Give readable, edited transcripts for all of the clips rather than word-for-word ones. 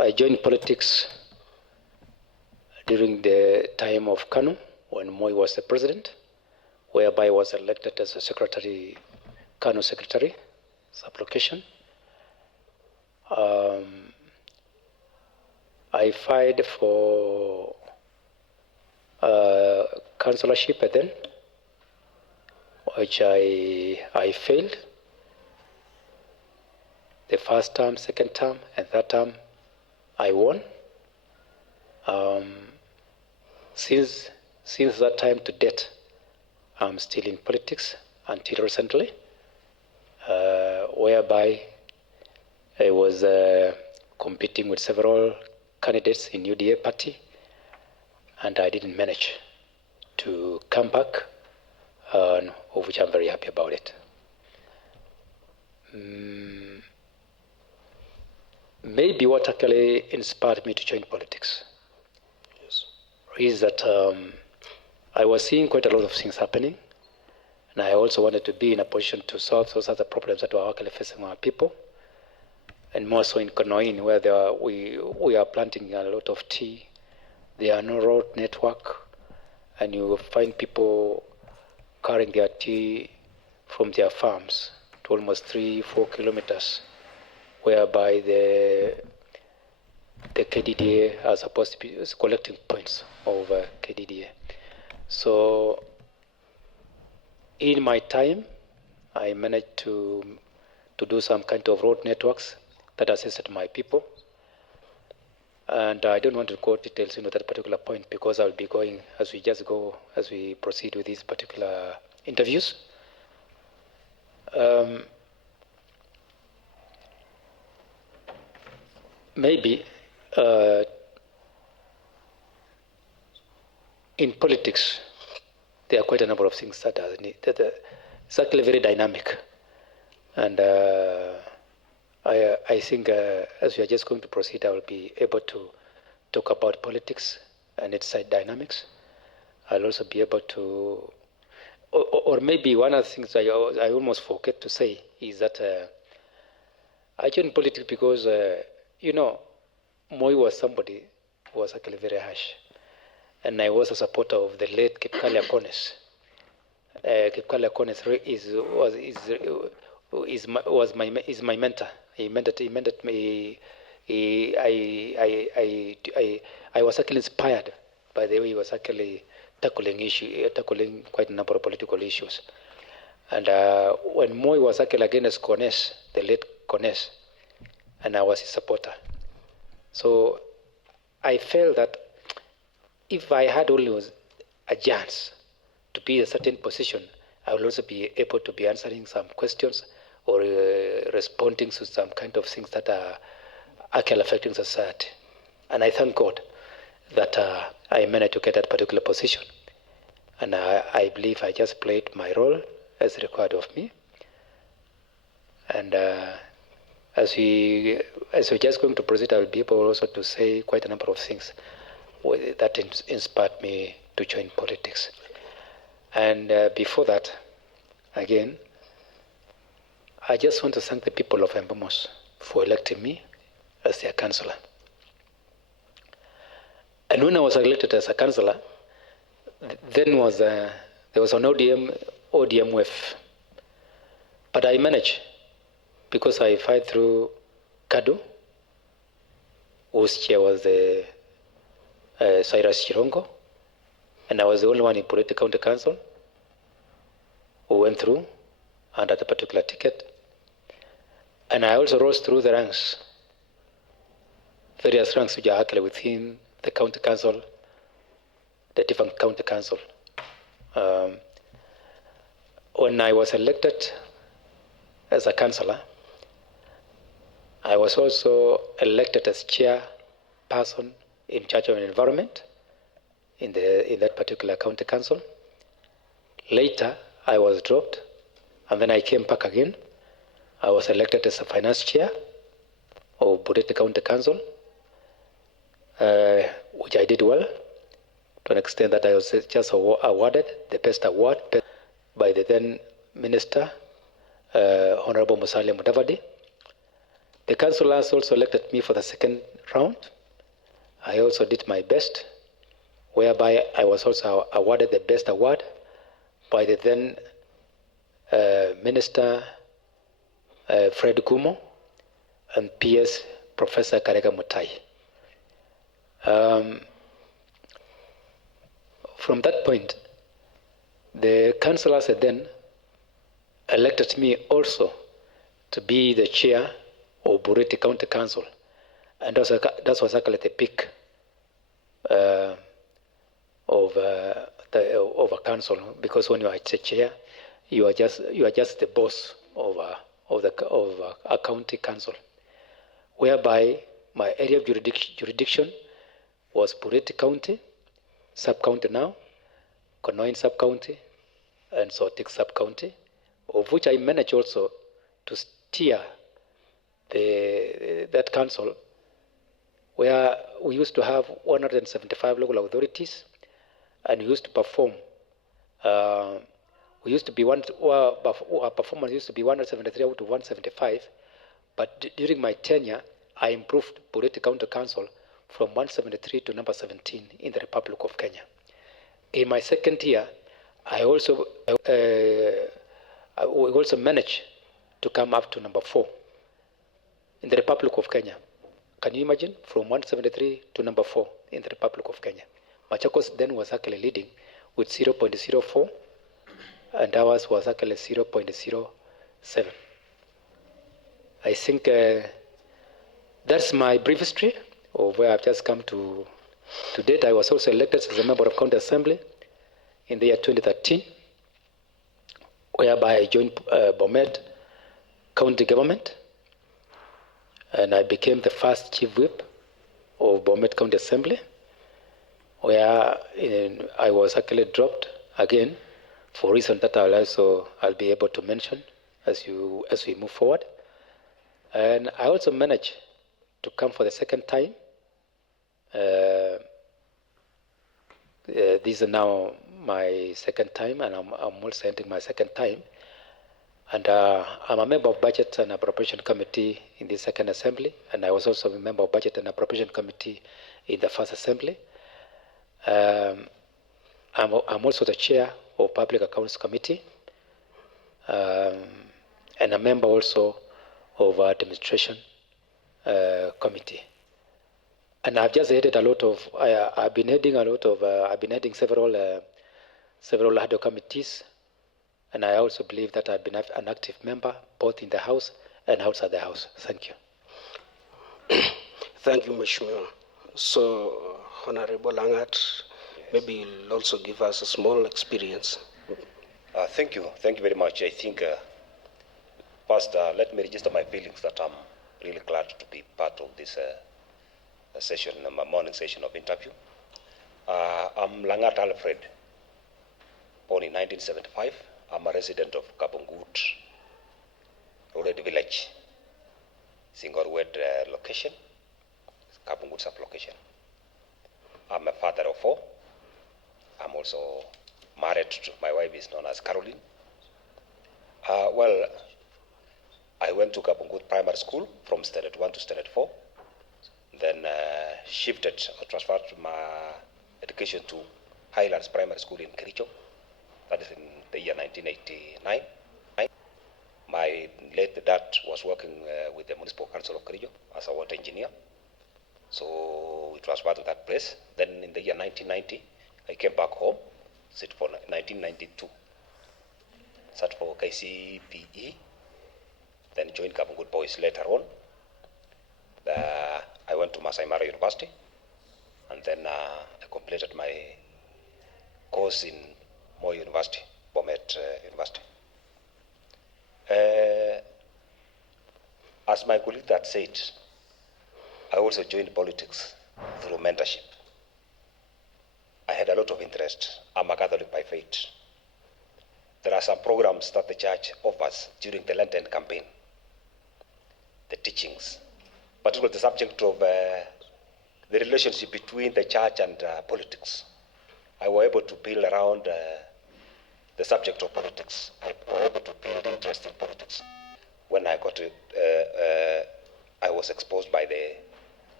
I joined politics during the time of Kanu, when Moi was the president, whereby I was elected as a secretary, Kanu secretary, sub-location. I filed for councillorship then, which I failed. The first term, second term, and third term, I won. Since that time to date, I'm still in politics until recently, whereby I was competing with several candidates in UDA party, and I didn't manage to come back, of which I'm very happy about it. Maybe what actually inspired me to join politics is that I was seeing quite a lot of things happening, and I also wanted to be in a position to solve those other problems that were actually facing our people, and more so in Konoin, where we are planting a lot of tea. There are no road network, and you find people carrying their tea from their farms to almost 3-4 kilometers, whereby the KDDA are supposed to be collecting points of KDDA. So in my time, I managed to do some kind of road networks that assisted my people. And I don't want to go details into that particular point, because I'll be going as we proceed with these particular interviews. Maybe in politics, there are quite a number of things that are it's actually very dynamic. And I think as we are just going to proceed, I will be able to talk about politics and its side dynamics. I'll also be able to, or maybe one of the things I almost forget to say is that I joined politics because, Moi was somebody who was actually very harsh. And I was a supporter of the late Kipkalia Kones. Kipkalia Kones is my mentor. He mentored me. I was actually inspired by the way he was actually tackling quite a number of political issues. And when Moi was actually against Kones, the late Kones, and I was his supporter. So I felt that if I had only a chance to be in a certain position, I will also be able to be answering some questions or responding to some kind of things that are actually affecting society. And I thank God that I managed to get that particular position. And I believe I just played my role as required of me. And as we're just going to proceed, I will be able also to say quite a number of things that inspired me to join politics. And before that, again, I just want to thank the people of Embomos for electing me as their councillor. And when I was elected as a councillor, then there was an ODM wave. But I managed, because I fight through Kadu, whose chair was the Cyrus Chirongo, and I was the only one in Purity County Council who went through under the particular ticket. And I also rose through the ranks, various ranks which are actually within the county council, the different county council. When I was elected as a councillor, I was also elected as chairperson in charge of environment in that particular county council. Later, I was dropped, and then I came back again. I was elected as a finance chair of Bureti County Council, which I did well, to an extent that I was just awarded the best award by the then Minister, Honorable Musalia Mudavadi. The councillors also elected me for the second round. I also did my best, whereby I was also awarded the best award by the then Minister Fred Gumo and PS Professor Karega Mutai. From that point, the councillors then elected me also to be the chair of Bureti County Council. And that was actually the peak of a council, because when you are the chair, you are just the boss of a county council, whereby my area of jurisdiction was Bureti County, sub-county now, Konoin sub-county, and Sotik sub-county, of which I managed also to steer that council, where we used to have 175 local authorities, and we used to perform. Our performance used to be 173 out to 175, but during my tenure, I improved Bureti County Council from 173 to number 17 in the Republic of Kenya. In my second year, we also managed to come up to number 4 in the Republic of Kenya. Can you imagine? From 173 to number 4 in the Republic of Kenya. Machakos then was actually leading with 0.04, and ours was actually 0.07. I think that's my brief history of where I've just come to date. I was also elected as a member of County Assembly in the year 2013, whereby I joined Bomet County Government, and I became the first chief whip of Bomet County Assembly, where I was actually dropped again for reasons that I'll be able to mention as we move forward. And I also managed to come for the second time. This is now my second time, and I'm also ending my second time. And I'm a member of Budget and Appropriation Committee in the Second Assembly, and I was also a member of Budget and Appropriation Committee in the First Assembly. I'm also the chair of Public Accounts Committee, and a member also of Administration Committee. And I've just headed I've been heading several ad hoc committees, and I also believe that I've been an active member both in the House and outside the House. Thank you. Thank you, Mheshimiwa. So, Honorable Langat, maybe you'll also give us a small experience. Thank you very much. I think, first, let me register my feelings that I'm really glad to be part of this session, my morning session of interview. I'm Langat Alfred, born in 1975. I'm a resident of Kabungut, Road Village, single word location, Kabungut sub-location. I'm a father of 4. I'm also married to, my wife is known as Caroline. Well, I went to Kabungut Primary School from Standard 1 to Standard 4, then shifted or transferred my education to Highlands Primary School in Kericho. That is in the year 1989. My late dad was working with the Municipal Council of Kericho as a water engineer. So we transferred to that place. Then in the year 1990, I came back home, sit for 1992. Sat for KCPE, then joined Kabungut Boys later on. I went to Masai Mara University, and then I completed my course in Moi University, Bomet University. As my colleague that said, I also joined politics through mentorship. I had a lot of interest. I'm a Catholic by faith. There are some programs that the church offers during the Lenten campaign. The teachings, particularly the subject of the relationship between the church and politics. I was able to build around the subject of politics. I was able to build interest in politics. When I got I was exposed by the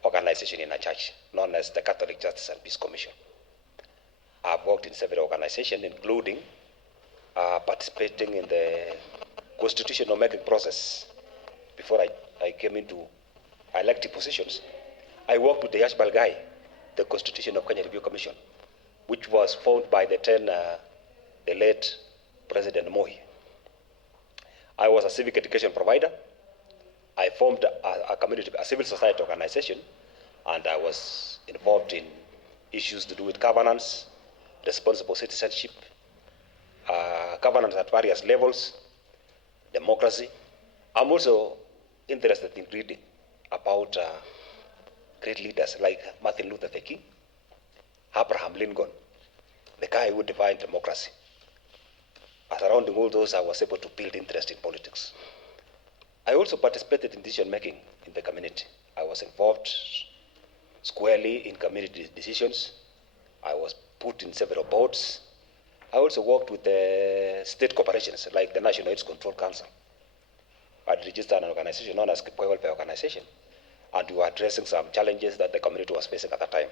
organization in a church known as the Catholic Justice and Peace Commission. I've worked in several organizations, including participating in the constitutional making process before I came into elected positions. I worked with the Yashbal Guy, the Constitution of Kenya Review Commission, which was formed by the late President Moi. I was a civic education provider. I formed a civil society organization, and I was involved in issues to do with governance, responsible citizenship, governance at various levels, democracy. I'm also interested in reading about great leaders like Martin Luther King, Abraham Lincoln, the guy who defined democracy. Surrounding all those, I was able to build interest in politics. I also participated in decision making in the community. I was involved squarely in community decisions. I was put in several boards. I also worked with the state corporations like the National AIDS Control Council. I registered an organization known as Kipkoi Welfare Organization, and we were addressing some challenges that the community was facing at that time.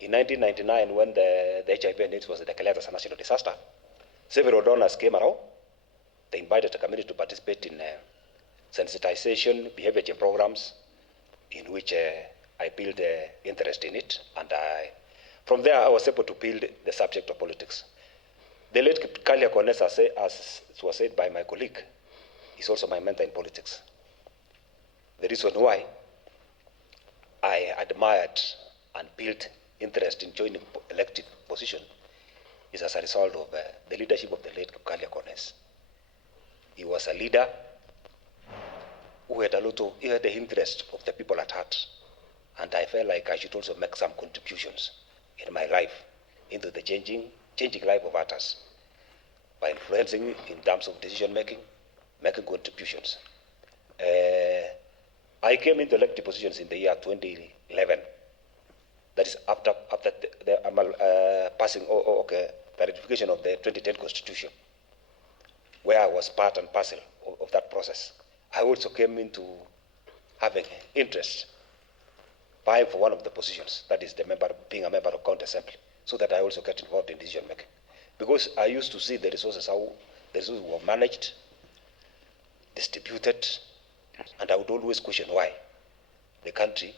In 1999, when the HIV and AIDS was declared as a national disaster, several donors came around. They invited the community to participate in sensitization, behavior change programs, in which I built interest in it, and from there I was able to build the subject of politics. The late Kalia Kones, as was said by my colleague, is also my mentor in politics. The reason why I admired and built interest in joining elected position is as a result of the leadership of the late Kalia Kones. He was a leader who had he had the interest of the people at heart, and I felt like I should also make some contributions in my life into the changing life of others by influencing in terms of decision making, making contributions. I came into elected positions in the year 2011. That is after the passing, the ratification of the 2010 Constitution, where I was part and parcel of that process. I also came into having interest, vying for one of the positions, that is being a member of County Assembly, so that I also get involved in decision making. Because I used to see the resources, how the resources were managed, distributed, and I would always question why the country,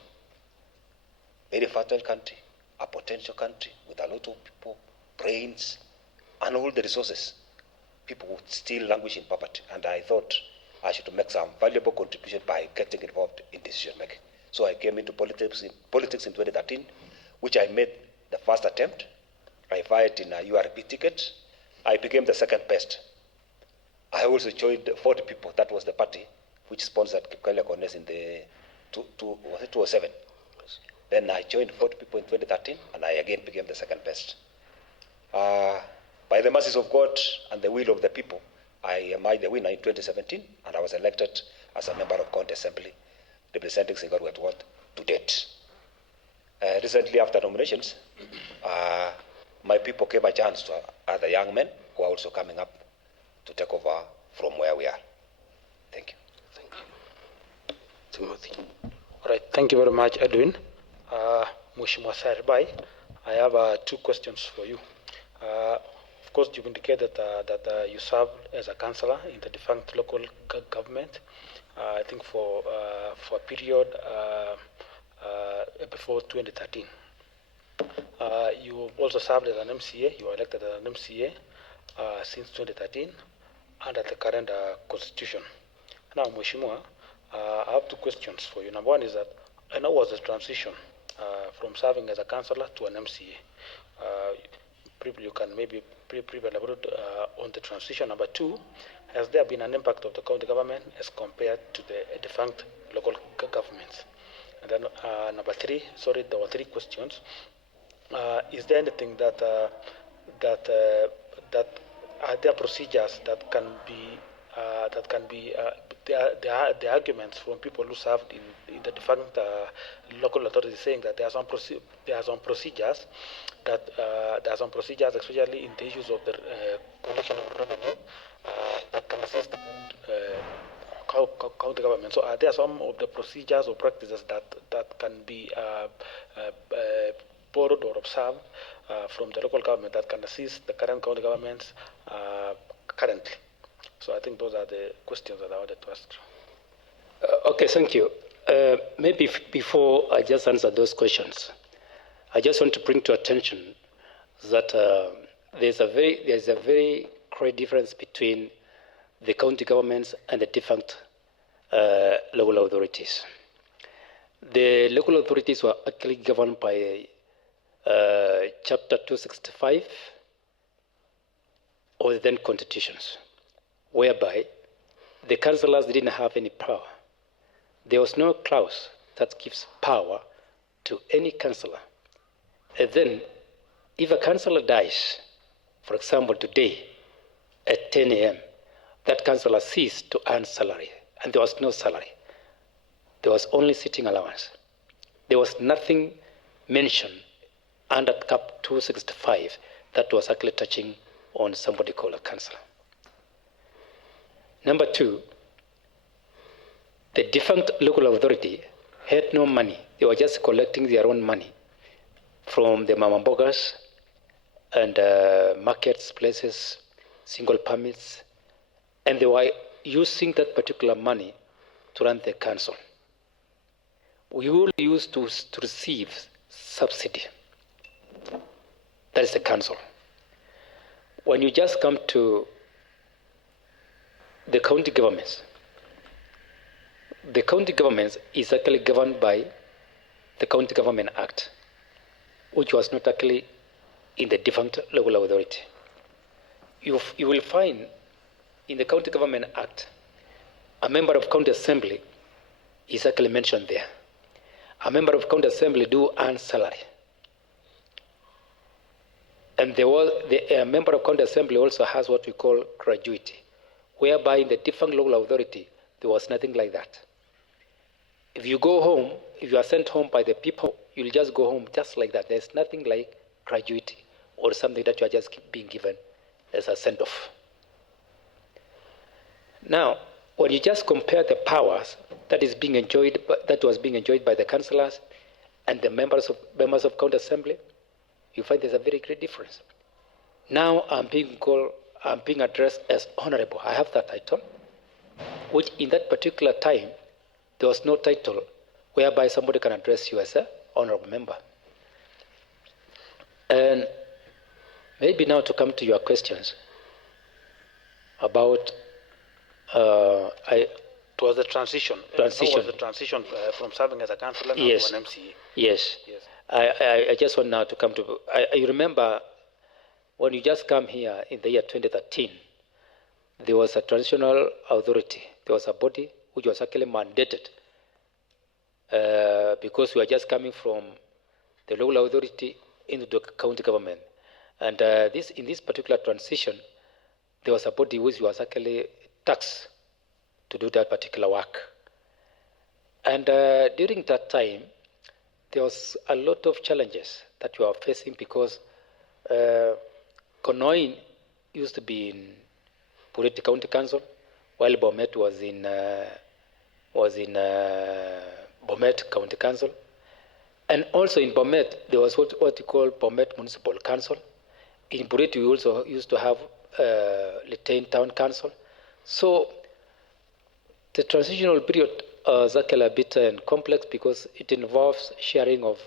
very fertile country, a potential country with a lot of people, brains, and all the resources, people would still languish in poverty. And I thought I should make some valuable contribution by getting involved in decision making. So I came into politics in 2013, which I made the first attempt. I fired in a URP ticket. I became the second best. I also joined 40 people. That was the party which sponsored Kipkalia Kones in the 2007. Then I joined 40 people in 2013, and I again became the second best. By the mercies of God and the will of the people, I am the winner in 2017, and I was elected as a member of County Assembly, representing Singaru Ward to date. Recently, after nominations, my people gave a chance to other young men who are also coming up to take over from where we are. Thank you. Thank you. Timothy. All right, thank you very much, Edwin. Mheshimiwa Serbai, I have 2 questions for you. Of course, you've indicated that you served as a councillor in the defunct local government, I think for a period before 2013. You also served as an MCA. You were elected as an MCA since 2013 under the current constitution. Now, Mheshimiwa, I have 2 questions for you. Number one is that I know was the transition from serving as a councillor to an MCA. You can maybe elaborate on the transition. Number 2, has there been an impact of the county government as compared to the defunct local governments? And then number 3, sorry, there were 3 questions. Is there anything that are there procedures that can be the arguments from people who served in the defunct local authorities saying that there are some procedures especially in the issues of the collection of revenue that can assist county government. So are there some of the procedures or practices that can be borrowed or observed from the local government that can assist the current county governments currently? So I think those are the questions that I wanted to ask. Okay, thank you. Maybe before I just answer those questions, I just want to bring to attention that there's a very great difference between the county governments and the defunct local authorities. The local authorities were actually governed by Chapter 265 of the then constitutions, whereby the councillors didn't have any power. There was no clause that gives power to any councillor. And then, if a councillor dies, for example, today at 10 a.m., that councillor ceased to earn salary, and there was no salary. There was only sitting allowance. There was nothing mentioned under Cap 265 that was actually touching on somebody called a councillor. Number two, the defunct local authority had no money. They were just collecting their own money from the mamambogas and markets, places, single permits, and they were using that particular money to run the council. We all used to receive subsidy. That is the council. When you just come to the county governments is actually governed by the County Government Act, which was not actually in the defunct local authority. You will find in the County Government Act, a member of county assembly is actually mentioned there. A member of county assembly do earn salary. And a member of county assembly also has what we call gratuity, whereby in the defunct local authority, there was nothing like that. If you go home, if you are sent home by the people, you'll just go home just like that. There's nothing like gratuity or something that you are just being given as a send-off. Now, when you just compare the powers that was being enjoyed by the councillors and the members of county assembly, you find there's a very great difference. Now I'm being addressed as honorable. I have that title, which in that particular time, there was no title whereby somebody can address you as an honorable member. And maybe now to come to your questions about it was the transition. How was the transition from serving as a councillor to an MCA? Yes. I just want now to come to. I remember when you just come here in the year 2013, there was a transitional authority. There was a body which was actually mandated because we were just coming from the local authority into the county government. And in this particular transition, there was a body which was actually taxed to do that particular work. And during that time, there was a lot of challenges that we were facing because Konoin used to be in Puriti County Council, while Bomet was in Bomet County Council. And also in Bomet, there was what you call Bomet Municipal Council. In Puriti, we also used to have Litain Town Council. So the transitional period is actually a bit complex because it involves sharing of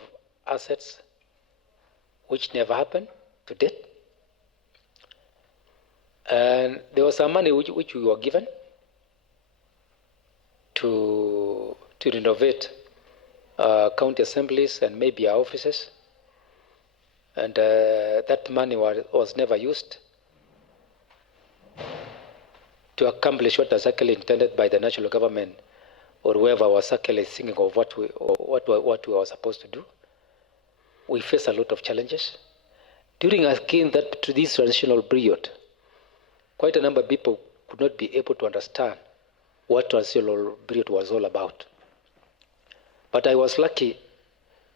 assets, which never happened to date. And there was some money which we were given to renovate county assemblies and maybe our offices. And that money was never used to accomplish what was actually intended by the national government or whoever was actually thinking of what we were supposed to do. We faced a lot of challenges. During this transitional period, quite a number of people could not be able to understand what transitional period was all about. But I was lucky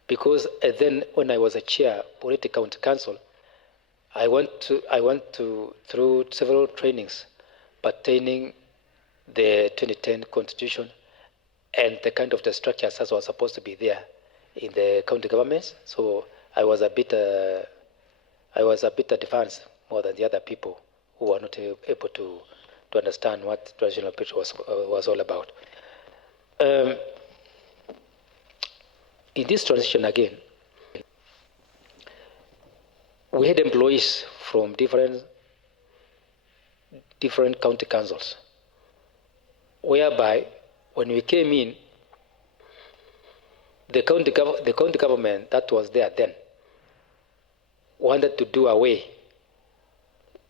because then when I was a chair of Puriti County Council, I went through several trainings pertaining the 2010 constitution and the kind of the structures that was supposed to be there in the county governments. So I was a bit advanced more than the other people who were not able to understand what transitional period was all about. In this transition again, we had employees from different county councils, whereby when we came in, the county government that was there then wanted to do away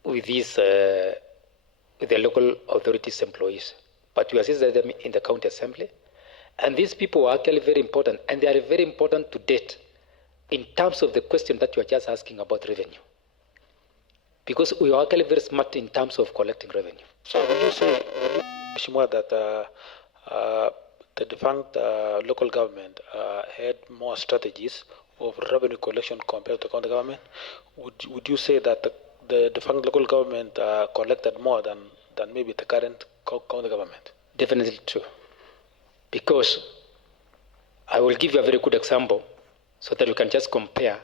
with these with the local authorities employees, but we assisted them in the county assembly, and these people were actually very important, and they are very important to date in terms of the question that you are just asking about revenue, because we are actually very smart in terms of collecting revenue. So when you say, Mheshimiwa, that the defunct local government had more strategies of revenue collection compared to the county government, would you say that the defunct local government collected more than maybe the current county government? Definitely true. Because I will give you a very good example so that you can just compare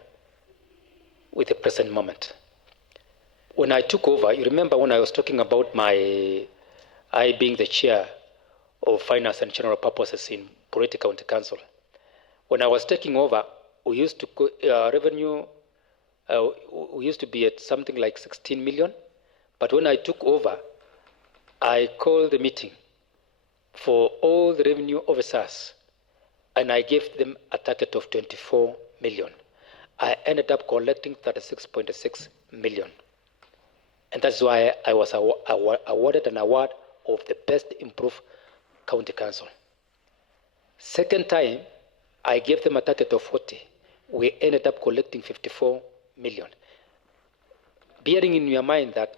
with the present moment. When I took over, you remember when I was talking about I being the chair of Finance and General Purposes in Bureti County Council. When I was taking over, we used to revenue, we used to be at something like 16 million. But when I took over, I called the meeting for all the revenue officers, and I gave them a target of 24 million. I ended up collecting 36.6 million. And that's why I was awarded an award of the best improved county council. Second time, I gave them a target of 40. We ended up collecting 54 million. Bearing in your mind that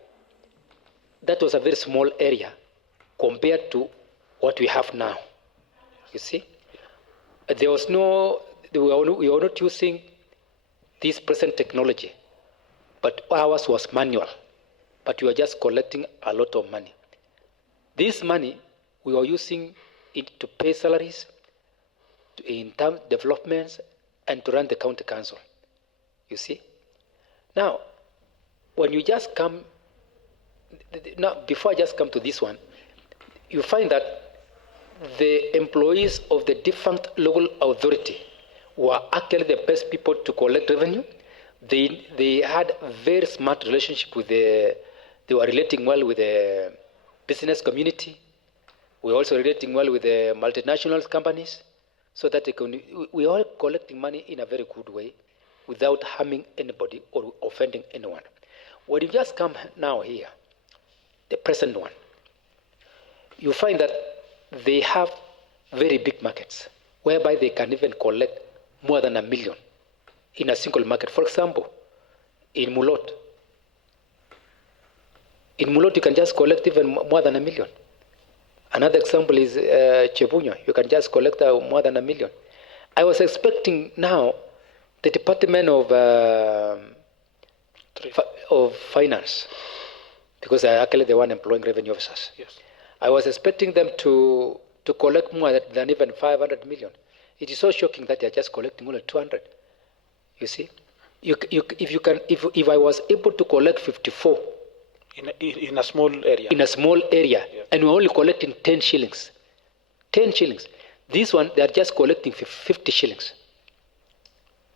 that was a very small area compared to what we have now. You see? We were not using this present technology, but ours was manual. But we were just collecting a lot of money. This money, we were using it to pay salaries, in terms of developments, and to run the county council. You see? Now, when you just come, before I just come to this one, you find that the employees of the defunct local authority were actually the best people to collect revenue. They had a very smart relationship with they were relating well with the business community. We were also relating well with the multinational companies, so that we are collecting money in a very good way without harming anybody or offending anyone. When you just come now here, the present one, you find that they have very big markets, whereby they can even collect more than 1 million in a single market. For example, in Mulot, you can just collect even more than 1 million. Another example is Chebunyo. You can just collect more than 1 million. I was expecting now the Department of Finance, because they are actually the one employing revenue officers. Yes. I was expecting them to collect more than even 500 million. It is so shocking that they are just collecting only 200. You see, if I was able to collect 54 in a small area. In a small area, yeah. And we're only collecting 10 shillings. 10 shillings. This one, they are just collecting 50 shillings.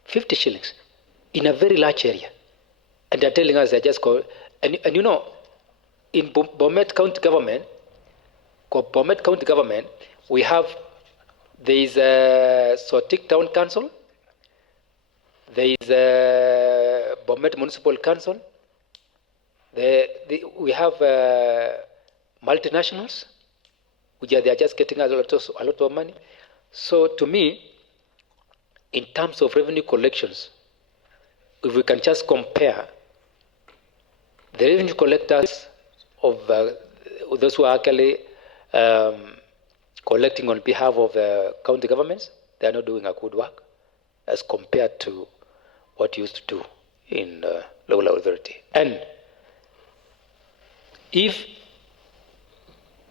50 shillings in a very large area. And they're telling us they're just and you know, in Bomet County Government, there is a Sotik Town Council, there is a Bomet Municipal Council, we have multinationals, they are just getting a lot of money. So to me, in terms of revenue collections, if we can just compare the revenue collectors of those who are actually collecting on behalf of county governments, they are not doing a good work as compared to what used to do in local authority. And if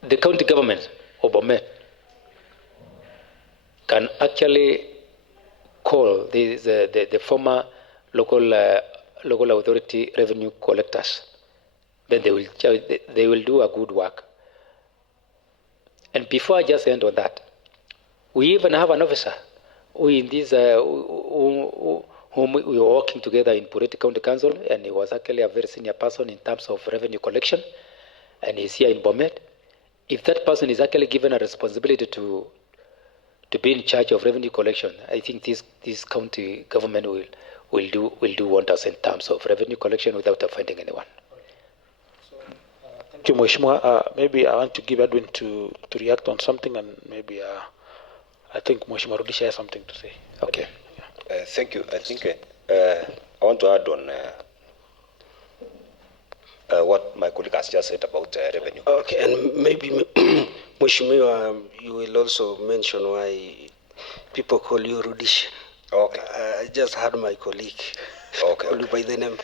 the county government of Bomet can actually call the former local authority revenue collectors. Then they will do a good work. And before I just end on that, we even have an officer who in this whom we were working together in Pureti County Council, and he was actually a very senior person in terms of revenue collection, and he's here in Bomet. If that person is actually given a responsibility to be in charge of revenue collection, I think this county government will do wonders in terms of revenue collection without offending anyone. Thank you, Mheshimiwa. Maybe I want to give Edwin to react on something, and maybe I think Mheshimiwa Rudisha has something to say. Okay. Thank you. I think I want to add on what my colleague has just said about revenue. Okay, and maybe, Mheshimiwa, you will also mention why people call you Rudish. Okay. I just heard my colleague call you by the name.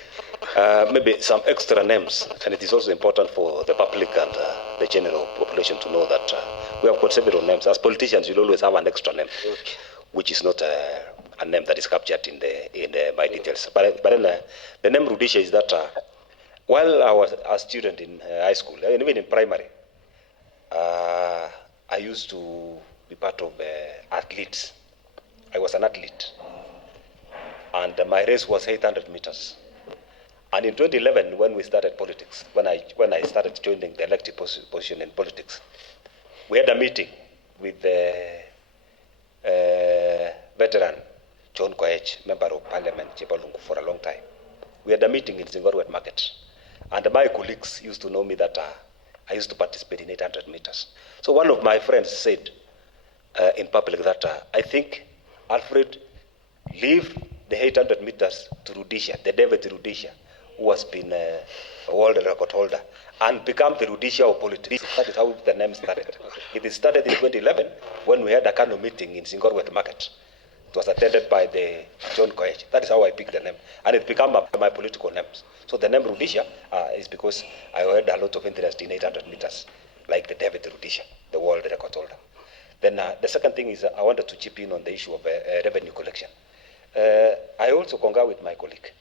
Maybe some extra names, and it is also important for the public and the general population to know that we have got several names. As politicians, you'll always have an extra name, which is not a name that is captured in my details. But then the name Rudisha is that while I was a student in high school, and even in primary, I used to be part of athletes. I was an athlete, and my race was 800 meters. And in 2011, when we started politics, when I started joining the elected position in politics, we had a meeting with the veteran John Koech, member of Parliament, Jebalungu, for a long time. We had a meeting in Zingorwet Market, and my colleagues used to know me that I used to participate in 800 meters. So one of my friends said in public that I think Alfred leave the 800 meters to Rudisha, the David Rudisha, who has been a world record holder, and become the Rudisha of politics. That is how the name started. It started in 2011 when we had a Kano meeting in Singorwet Market. It was attended by the John Koech. That is how I picked the name. And it became my political name. So the name Rudisha is because I had a lot of interest in 800 meters, like the David Rudisha, the world record holder. Then the second thing is I wanted to chip in on the issue of revenue collection. I also concur with my colleague.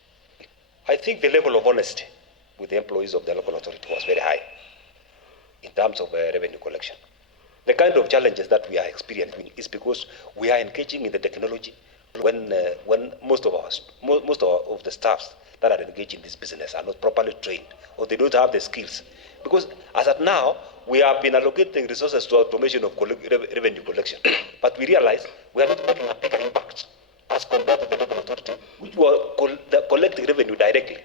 I think the level of honesty with the employees of the local authority was very high in terms of revenue collection. The kind of challenges that we are experiencing is because we are engaging in the technology when most of the staffs that are engaged in this business are not properly trained, or they don't have the skills. Because as of now, we have been allocating resources to automation of revenue collection, but we realize we are not making a bigger impact as compared to the local authority, which were collecting revenue directly.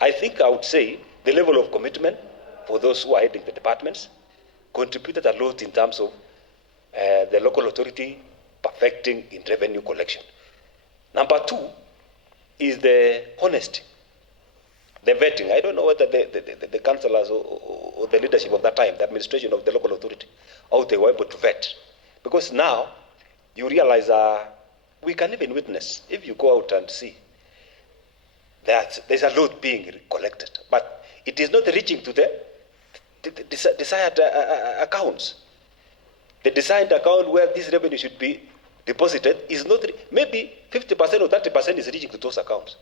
I think I would say the level of commitment for those who are heading the departments contributed a lot in terms of the local authority perfecting in revenue collection. Number two is the honesty, the vetting. I don't know whether the councillors or the leadership of that time, the administration of the local authority, how they were able to vet. Because now you realize we can even witness, if you go out and see, that there's a lot being collected, but it is not reaching to the desired accounts. The desired account where this revenue should be deposited is not, maybe 50% or 30% is reaching to those accounts.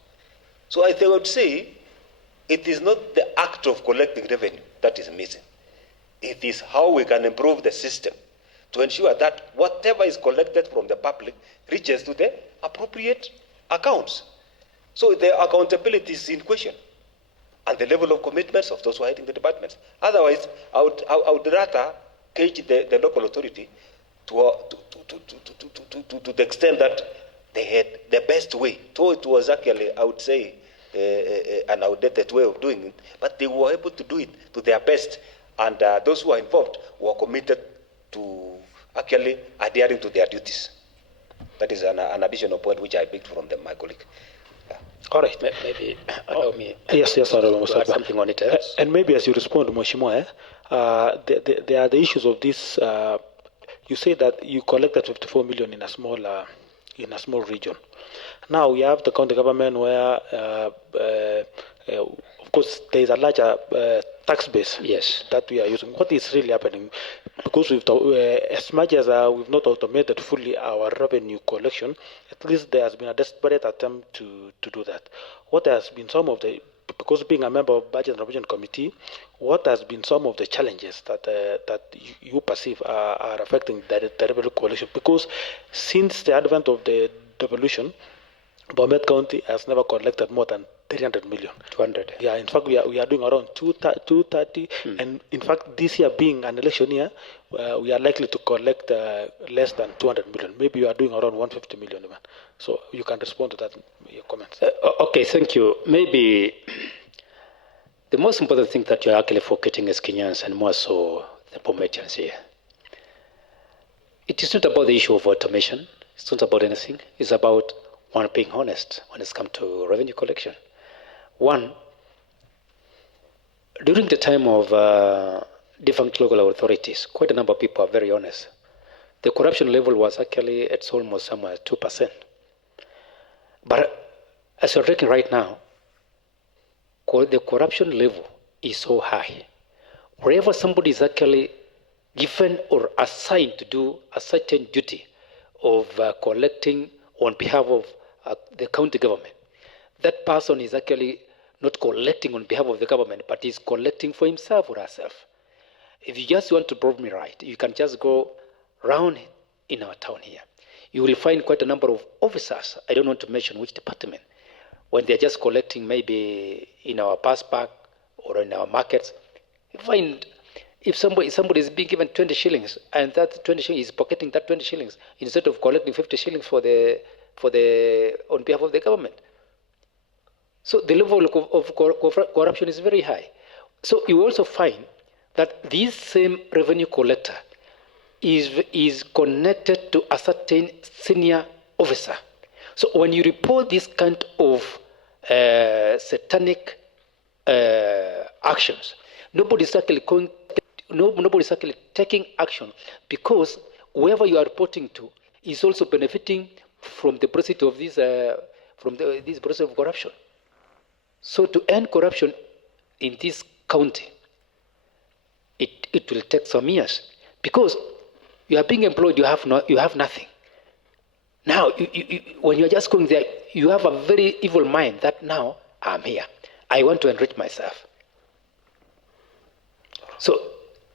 So I would say it is not the act of collecting revenue that is missing. It is how we can improve the system to ensure that whatever is collected from the public reaches to the appropriate accounts. So the accountability is in question, and the level of commitments of those who are heading the departments. Otherwise, I would rather cage the local authority to the extent that they had the best way. So it was actually, I would say, an outdated way of doing it, but they were able to do it to their best, and those who are involved were committed to actually adhering to their duties. That is an additional point which I picked from my colleague. All right, maybe allow me. Yes, Honorable to add something on it. And maybe as you respond, Mheshimiwa, there are the issues of this. You say that you collected 54 million in a small in a small region. Now we have the county government where, of course, there is a larger tax base Yes. that we are using. What is really happening? Because as much as we've not automated fully our revenue collection, at least there has been a desperate attempt to do that. What has been some of the, because being a member of Budget and Revision Committee, what has been some of the challenges that you perceive are affecting the revenue collection? Because since the advent of the devolution, Bomet County has never collected more than 300 million. 200. Yeah, in fact, we are doing around 230, and in fact, this year being an election year, we are likely to collect less than 200 million. Maybe we are doing around 150 million even. So you can respond to that, your comments. Okay, thank you. Maybe the most important thing that you're actually forgetting as Kenyans, and more so the Bometians here, it is not about the issue of automation. It's not about anything. It's about one being honest when it's come to revenue collection. One, during the time of defunct local authorities, quite a number of people are very honest. The corruption level was actually, it's almost somewhere 2%. But as we're talking right now, the corruption level is so high. Wherever somebody is actually given or assigned to do a certain duty of collecting on behalf of the county government, that person is actually not collecting on behalf of the government, but is collecting for himself or herself. If you just want to prove me right, you can just go around in our town here. You will find quite a number of officers, I don't want to mention which department, when they're just collecting maybe in our bus park or in our markets. You find if somebody is being given 20 shillings and that 20 shillings is pocketing that 20 shillings instead of collecting 50 shillings on behalf of the government. So the level of corruption is very high. So you also find that this same revenue collector is connected to a certain senior officer. So when you report this kind of satanic actions, nobody's actually taking action, because whoever you are reporting to is also benefiting from the proceeds of this this process of corruption. So to end corruption in this county, it will take some years, because you are being employed, you have nothing. Now, when you're just going there, you have a very evil mind that now I'm here, I want to enrich myself. So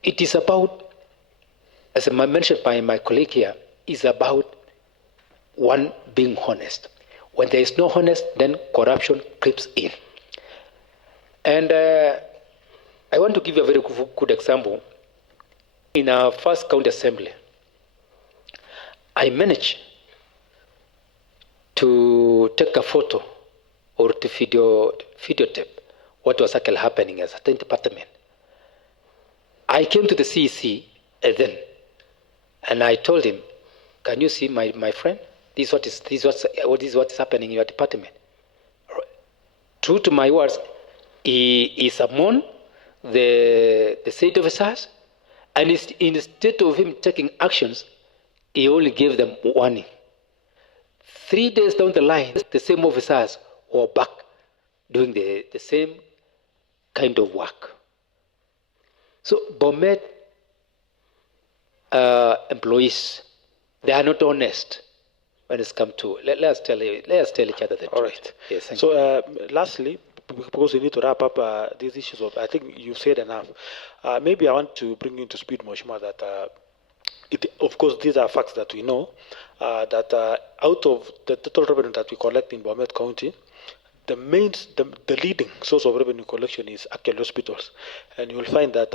it is about, as mentioned by my colleague here, is about one being honest. When there is no honest, then corruption creeps in. And I want to give you a very good example. In our first county assembly, I managed to take a photo or to videotape what was actually happening in a certain department. I came to the CEC then, and I told him, "Can you see my friend? This is what is happening in your department." True to my words, he summoned the state officers, and instead of him taking actions, he only gave them warning. 3 days down the line, the same officers were back doing the same kind of work. So Bomet employees, they are not honest when it's come to. Let us tell each other the truth. All right. Yes. Thank you. So lastly, because we need to wrap up these issues of, I think you've said enough. Maybe I want to bring you into speed, Mheshimiwa, that of course these are facts that we know, that out of the total revenue that we collect in Bomet County, the leading source of revenue collection is actually hospitals, and you will find that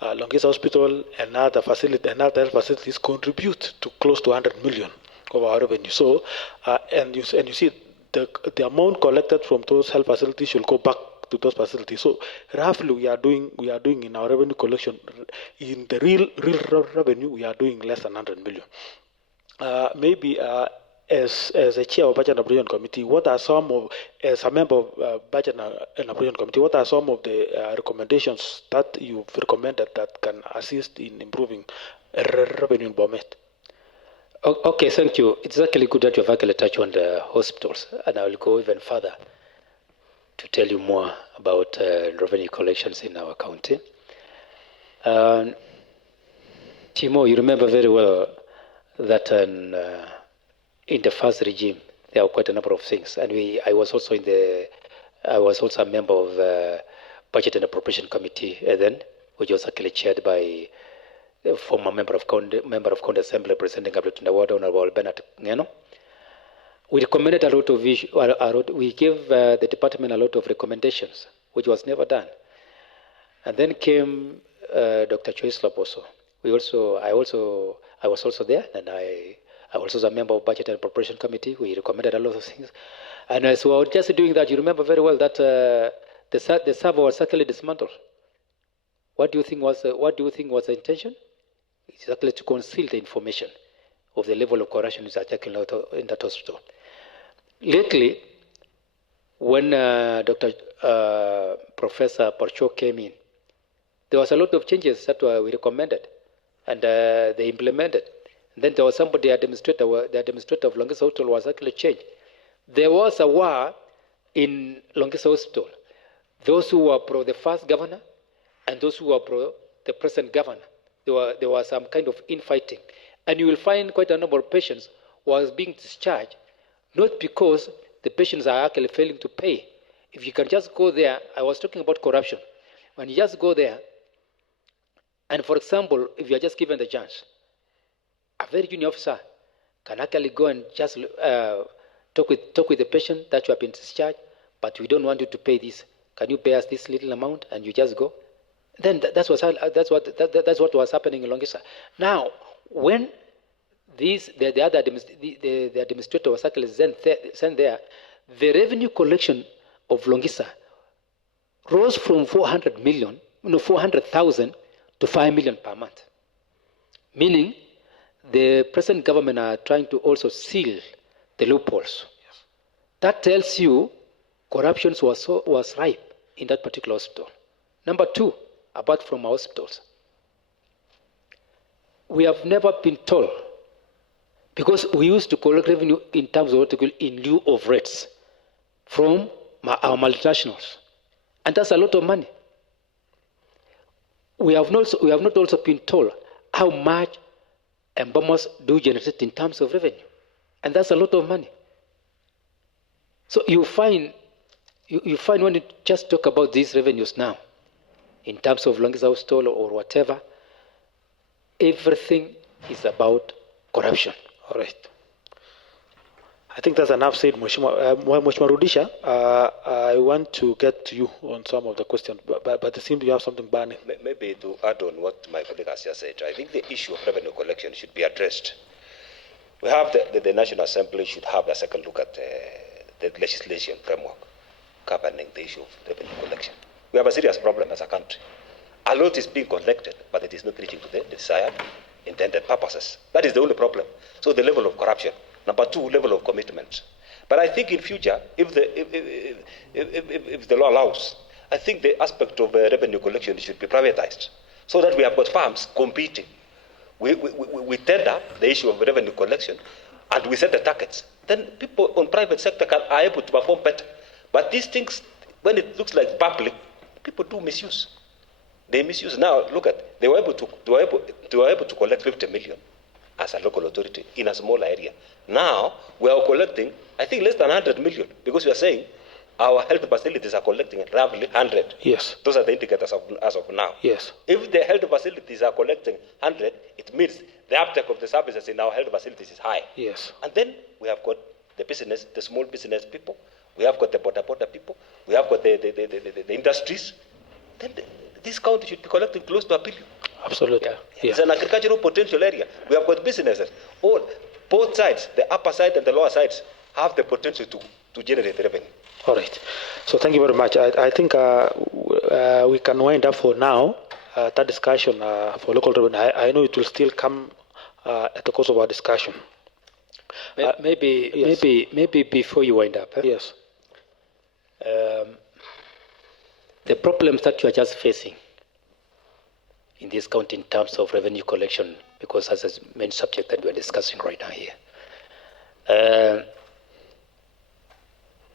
Longisa Hospital and other health facilities contribute to close to 100 million of our revenue. So, and you see the amount collected from those health facilities should go back to those facilities. So roughly we are doing in our revenue collection, in the real revenue, we are doing less than 100 million. Maybe as a chair of Budget and Appropriation Committee, as a member of Budget and Appropriation Committee, what are some of the recommendations that you've recommended that can assist in improving revenue in Bomet? Okay, thank you. It's actually good that you've actually touched on the hospitals, and I will go even further to tell you more about revenue collections in our county. Timo, you remember very well that in the first regime there were quite a number of things, and I was also a member of Budget and Appropriation Committee then, which was actually chaired by a former member of County Assembly presenting Abdul Tundawada, Honorable Bernard Ngeno. We recommended a lot of issues. We gave the department a lot of recommendations, which was never done. And then came Dr. Choice Laposo. I was also there, and I was also a member of Budget and Appropriation Committee. We recommended a lot of things. And as we were just doing that, you remember very well that the server was actually dismantled. What do you think was the intention? It's actually to conceal the information of the level of corruption is attacking in that hospital. Lately, when Dr. Professor Porcho came in, there was a lot of changes that we recommended, and they implemented. And then there was somebody, the administrator of Longisa Hospital was actually changed. There was a war in Longisa Hospital. Those who were pro the first governor and those who were pro the present governor. There was some kind of infighting. And you will find quite a number of patients was being discharged, not because the patients are actually failing to pay. If you can just go there, I was talking about corruption. When you just go there, and for example, if you are just given the chance, a very junior officer can actually go and just talk with the patient that you have been discharged, but we don't want you to pay this. Can you pay us this little amount? And you just go. Then that's what was happening in Longisa. Now, when the administrator was actually sent there, the revenue collection of Longisa rose from 400,000 to 5 million per month. Meaning, the present government are trying to also seal the loopholes. Yes. That tells you corruption was ripe in that particular hospital. Number two, apart from our hospitals, we have never been told, because we used to collect revenue in terms of what we call in lieu of rates from our multinationals, and that's a lot of money. We have not also been told how much embalmers do generate in terms of revenue, and that's a lot of money. So you find when you just talk about these revenues now, in terms of Longisa Hospital or whatever, everything is about corruption. All right. I think that's enough said, Mheshimiwa Rudisha. I want to get to you on some of the questions, but it seems you have something burning. Maybe to add on what my colleague has just said, I think the issue of revenue collection should be addressed. We have the National Assembly should have a second look at the legislation framework governing the issue of revenue collection. We have a serious problem as a country. A lot is being collected, but it is not reaching to the desired, intended purposes. That is the only problem. So the level of corruption. Number two, level of commitment. But I think in future, if the law allows, I think the aspect of revenue collection should be privatized, so that we have got firms competing. We tender the issue of revenue collection, and we set the targets. Then people on private sector are able to perform better. But these things, when it looks like public, people do misuse. They misuse. Now, look at, they were able to collect 50 million as a local authority in a small area. Now, we are collecting, I think, less than 100 million, because we are saying our health facilities are collecting roughly 100. Yes. Those are the indicators as of now. Yes. If the health facilities are collecting 100, it means the uptake of the services in our health facilities is high. Yes. And then we have got the business, the small business people, we have got the border people, we have got the industries. Then this county should be collecting close to $1 billion. Absolutely. Yeah. Yeah. It's an agricultural potential area. We have got businesses. Both sides, the upper side and the lower sides, have the potential to generate revenue. All right. So thank you very much. I think we can wind up for now that discussion for local revenue. I know it will still come at the course of our discussion. Maybe before you wind up. Yes. The problems that you are just facing in this county in terms of revenue collection, because that's the main subject that we are discussing right now here.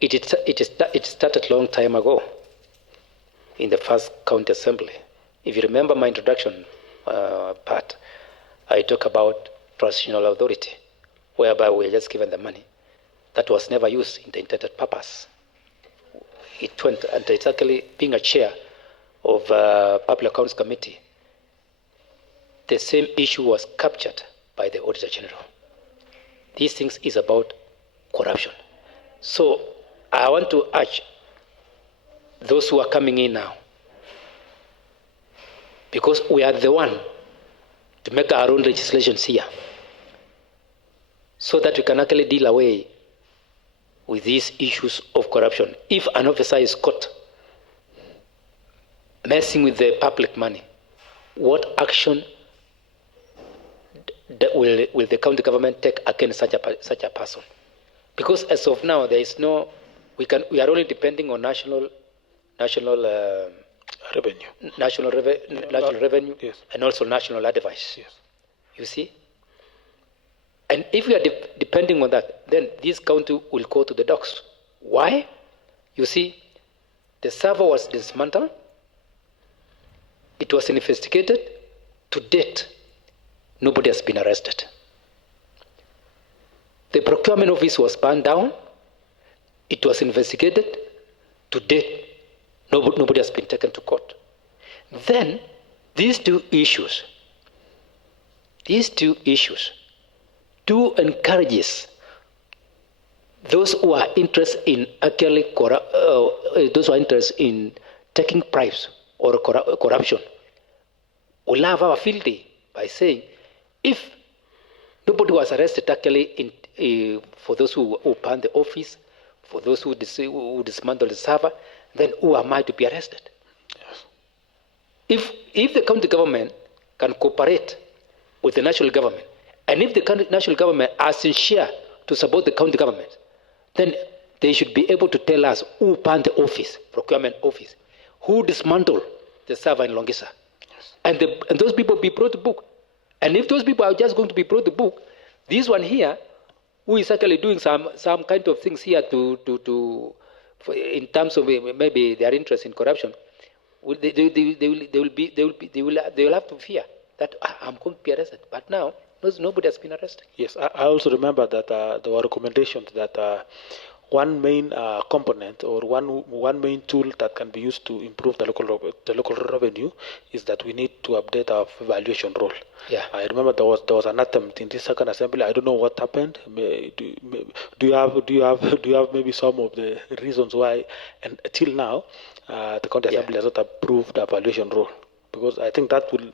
It started a long time ago in the first county assembly. If you remember my introduction part, I talk about transitional authority, whereby we are just given the money that was never used in the intended purpose. It went, and it's actually being a chair of Public Accounts Committee. The same issue was captured by the Auditor General. These things is about corruption. So I want to urge those who are coming in now, because we are the one to make our own legislations here, so that we can actually deal away with these issues of corruption. If an officer is caught messing with the public money, what action will the county government take against such a person? Because as of now, there is no. We are only depending on national revenue, national revenue, yes, and also national advice. yes. You see? And if we are depending on that, then this county will go to the dogs. Why? You see, the server was dismantled. It was investigated. To date, nobody has been arrested. The procurement office was burned down. It was investigated. To date, nobody has been taken to court. Then, these two issues do encourages those who are interested in actually those who are interested in taking bribes or corruption will have our field day by saying, if nobody was arrested actually for those who burned the office, for those who dismantled the server, then who am I to be arrested? Yes. If the county government can cooperate with the national government, and if the national government are sincere to support the county government, then they should be able to tell us who burned the office, procurement office, who dismantled the server in Longisa. Yes. And those people be brought to book. And if those people are just going to be brought to book, this one here, who is actually doing some kind of things here in terms of maybe their interest in corruption, they will have to fear that I'm going to be arrested. But now, nobody has been arrested. Yes, I also remember that there were recommendations that one main component or one main tool that can be used to improve the local revenue is that we need to update our valuation role. Yeah. I remember there was an attempt in this second assembly. I don't know what happened. Do you have maybe some of the reasons why? And till now, the county assembly has not approved the valuation role, because I think that will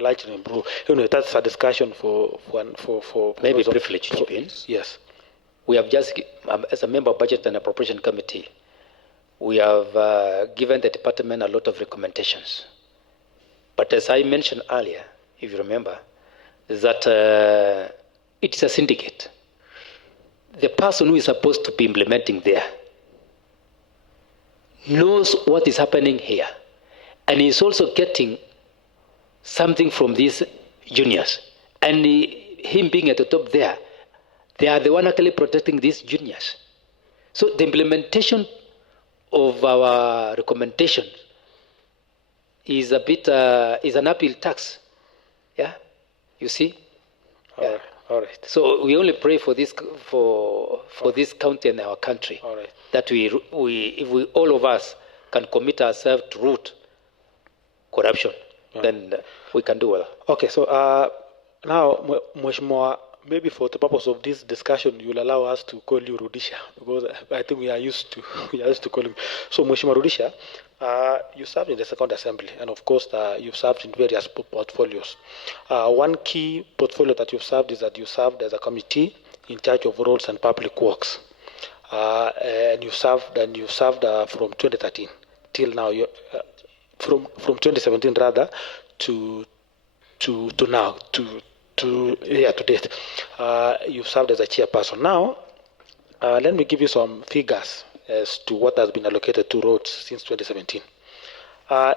largely improve. That's a discussion for maybe privilege, Chipians. Yes. We have just, as a member of Budget and Appropriation Committee, we have given the department a lot of recommendations. But as I mentioned earlier, if you remember, is that it's a syndicate. The person who is supposed to be implementing there knows what is happening here, and is also getting something from these juniors. And him being at the top there, they are the one actually protecting these juniors. So the implementation of our recommendations is a bit is an uphill task. Yeah, you see. Yeah. All right. So we only pray for this for this county and our country. All right. That if we all of us can commit ourselves to root corruption, then we can do well. Okay. So now, Mheshimiwa, maybe for the purpose of this discussion, you will allow us to call you Rudisha, because I think we are used to calling. So, Mheshimiwa Rudisha, you served in the second assembly, and of course, you've served in various portfolios. One key portfolio that you've served is that you served as a committee in charge of roads and public works, and you served from 2013 till now. From 2017 rather to now to date. You've served as a chairperson. Now, let me give you some figures as to what has been allocated to roads since 2017.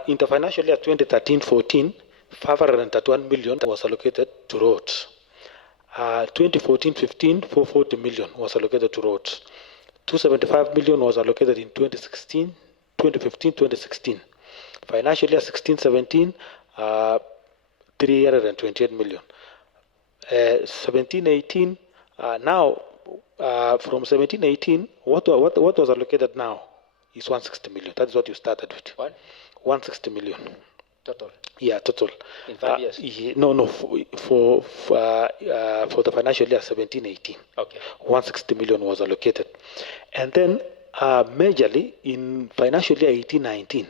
In the financial year 2013-14, 531 million was allocated to roads. 2014-15, 440 million was allocated to roads. 275 million was allocated in 2016, 2015-2016. Financial year 16-17, 328 million. 17-18, now from 17-18, what was allocated now is 160 million. That is what you started with. What? 160 million. Total? Yeah, total. In 5 years? No, for the financial year 17-18. Okay. 160 million was allocated. And then majorly in financial year 18-19,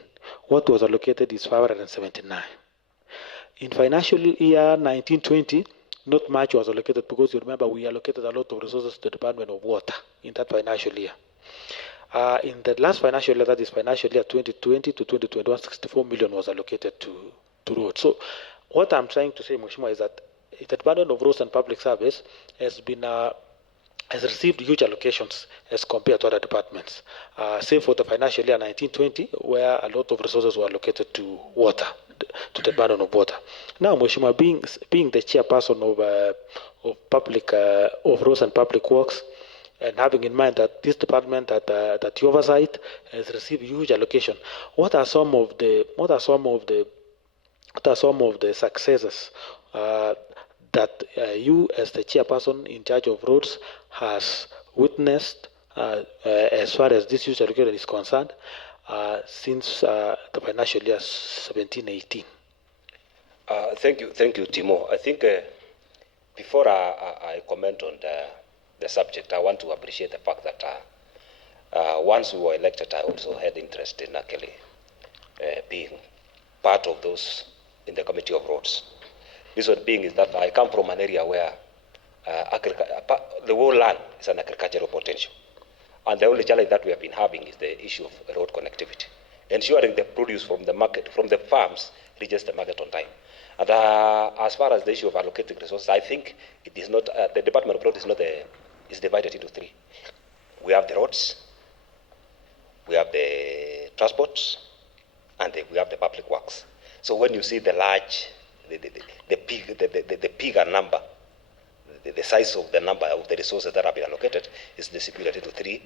what was allocated is 579. In financial year 19-20, not much was allocated because you remember we allocated a lot of resources to the Department of Water in that financial year. In the last financial year, that is financial year 2020 to 2021, 64 million was allocated to roads. So what I'm trying to say, Mheshimiwa, is that the Department of Roads and Public Service has received huge allocations as compared to other departments. Same for the financial year 1920, where a lot of resources were allocated to water, to the Department of Water. Now, Mheshimiwa, being the chairperson of Roads and Public Works, and having in mind that this department that you oversight has received huge allocation, what are some of the successes that you, as the chairperson in charge of roads, has witnessed as far as this huge allocation is concerned since the financial year 17-18? Thank you, Timo. I think before I comment on the subject, I want to appreciate the fact that once we were elected, I also had interest in actually being part of those in the Committee of Roads. Reason being is that I come from an area where the whole land is an agricultural potential. And the only challenge that we have been having is the issue of road connectivity, ensuring the produce from the market, from the farms, reaches the market on time. And as far as the issue of allocating resources, I think it is not, the Department of Roads is divided into three. We have the roads, we have the transports, and we have the public works. So when you see the large, the bigger number, the size of the number of the resources that have been allocated is distributed into three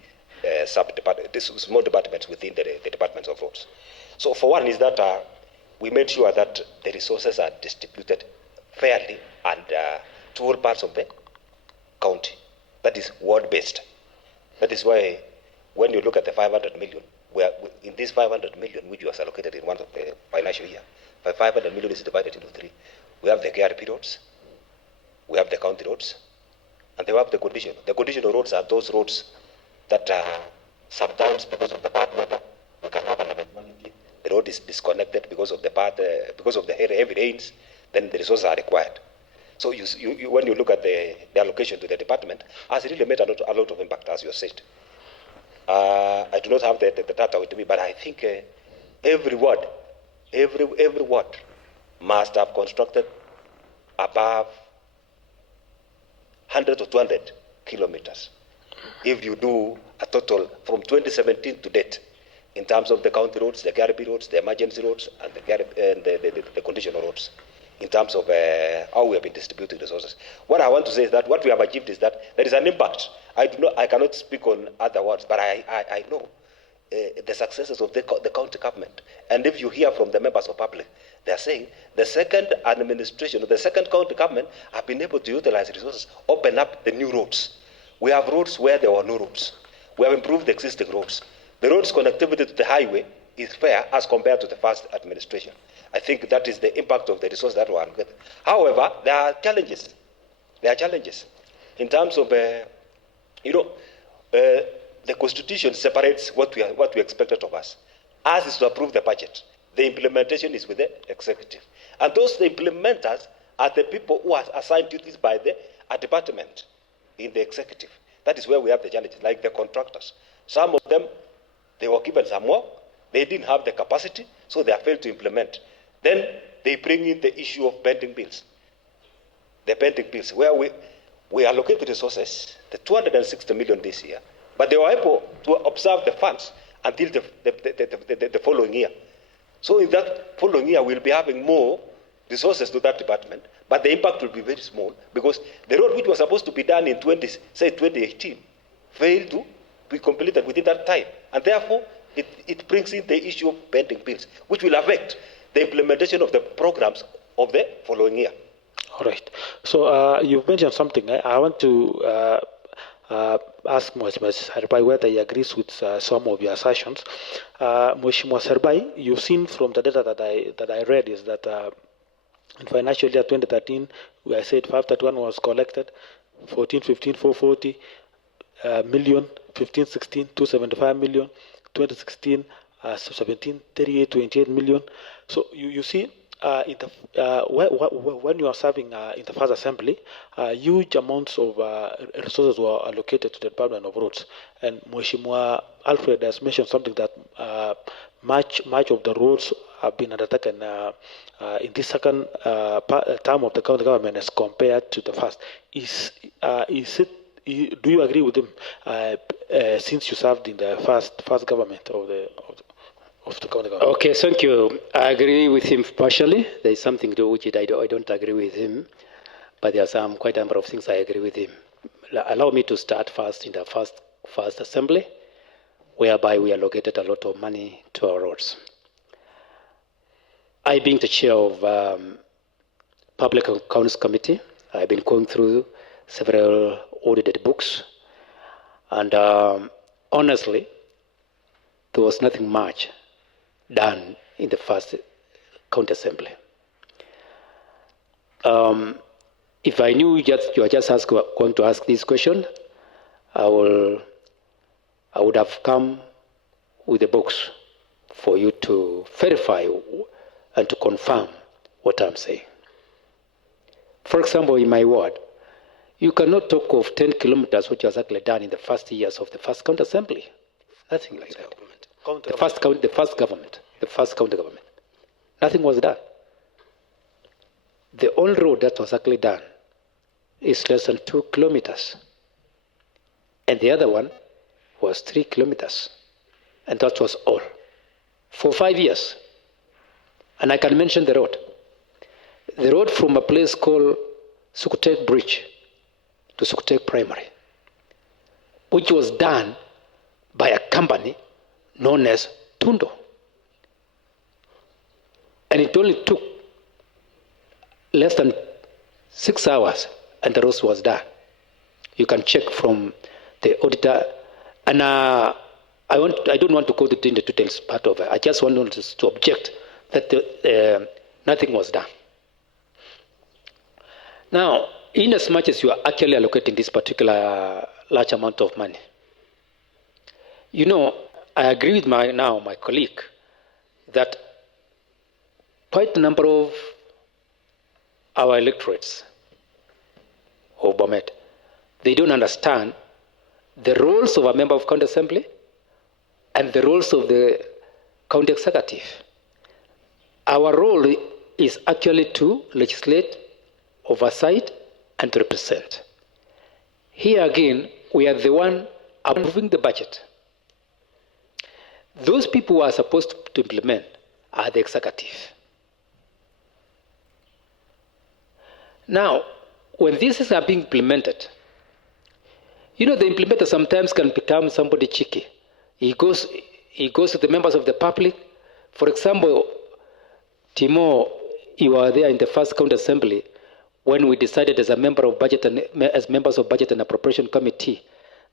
small departments within the departments of roads. So for one is that we made sure that the resources are distributed fairly and to all parts of the county. That is ward-based. That is why when you look at the 500 million, in this 500 million, which was allocated in one of the financial year, 500 million is divided into three. We have the KRP roads, we have the county roads, and they have the condition. The conditional roads are those roads that sometimes because of the bad weather, we can have an abnormality. The road is disconnected because of the heavy rains, then the resources are required. So when you look at the allocation to the department, has really made a lot of impact, as you said. I do not have the data with me, but I think every ward must have constructed above 100 or 200 kilometers. If you do a total from 2017 to date, in terms of the county roads, the KRP roads, the emergency roads, and the conditional roads, in terms of how we have been distributing resources. What I want to say is that what we have achieved is that there is an impact. I cannot speak on other words, but I know the successes of the county government. And if you hear from the members of public, they are saying the second administration, the second county government have been able to utilize resources, open up the new roads. We have roads where there were no roads. We have improved the existing roads. The roads connectivity to the highway is fair as compared to the first administration. I think that is the impact of the resources that were allocated. However, there are challenges. There are challenges in terms of, the Constitution separates what we expected of us. Ours is to approve the budget. The implementation is with the executive. And those implementers are the people who are assigned duties by a department in the executive. That is where we have the challenges, like the contractors. Some of them, they were given some work, they didn't have the capacity, so they have failed to implement. Then they bring in the issue of pending bills. The pending bills, where we allocate the resources, the 260 million this year, but they were able to observe the funds until the following year. So in that following year, we'll be having more resources to that department, but the impact will be very small because the road which was supposed to be done in 2018 failed to be completed within that time. And therefore, it brings in the issue of pending bills, which will affect the implementation of the programs of the following year. All right. So you've mentioned something. I want to ask Mheshimiwa Serbai whether he agrees with some of your assertions. Mheshimiwa Serbai, you've seen from the data that I read is that in financial year 2013, I said 531 was collected, 14-15, 440 million, 15-16, 275 million, 2016, 17, 38, 28 million. So you see, when you are serving in the first assembly, huge amounts of resources were allocated to the Department of Roads. And Mheshimiwa Alfred has mentioned something that much of the roads have been undertaken in this second term of the county government as compared to the first. Do you agree with him since you served in the first government of the county government? Okay, thank you. I agree with him partially. There is something to which I don't agree with him, but there are quite a number of things I agree with him. Allow me to start first in the first assembly, whereby we allocated a lot of money to our roads. I, being the chair of Public Accounts Committee, I've been going through several audited books, and honestly, there was nothing much done in the first county assembly. If I knew you are just going to ask this question, I would have come with the books for you to verify and to confirm what I'm saying. For example, in my ward, you cannot talk of 10 kilometers which was actually done in the first years of the first county assembly. Nothing like that. The first county government. Nothing was done. The only road that was actually done is less than 2 kilometers. And the other one was 3 kilometers. And that was all. For 5 years. And I can mention the road. The road from a place called Sukutek Bridge to Sukutek Primary, which was done by a company known as Tundo. And it only took less than 6 hours and the rest was done. You can check from the auditor. And I don't want to go into the details part of it. I just want to object that nothing was done. Now, in as much as you are actually allocating this particular large amount of money, you know, I agree with my colleague that quite a number of our electorates of Bomet, they don't understand the roles of a member of county assembly and the roles of the county executive. Our role is actually to legislate, oversight, and to represent. Here again, we are the one approving the budget. Those people who are supposed to implement are the executive. Now, when these are being implemented, you know, the implementer sometimes can become somebody cheeky. He goes to the members of the public. For example, Timo, you were there in the first county assembly when we decided as members of budget and appropriation committee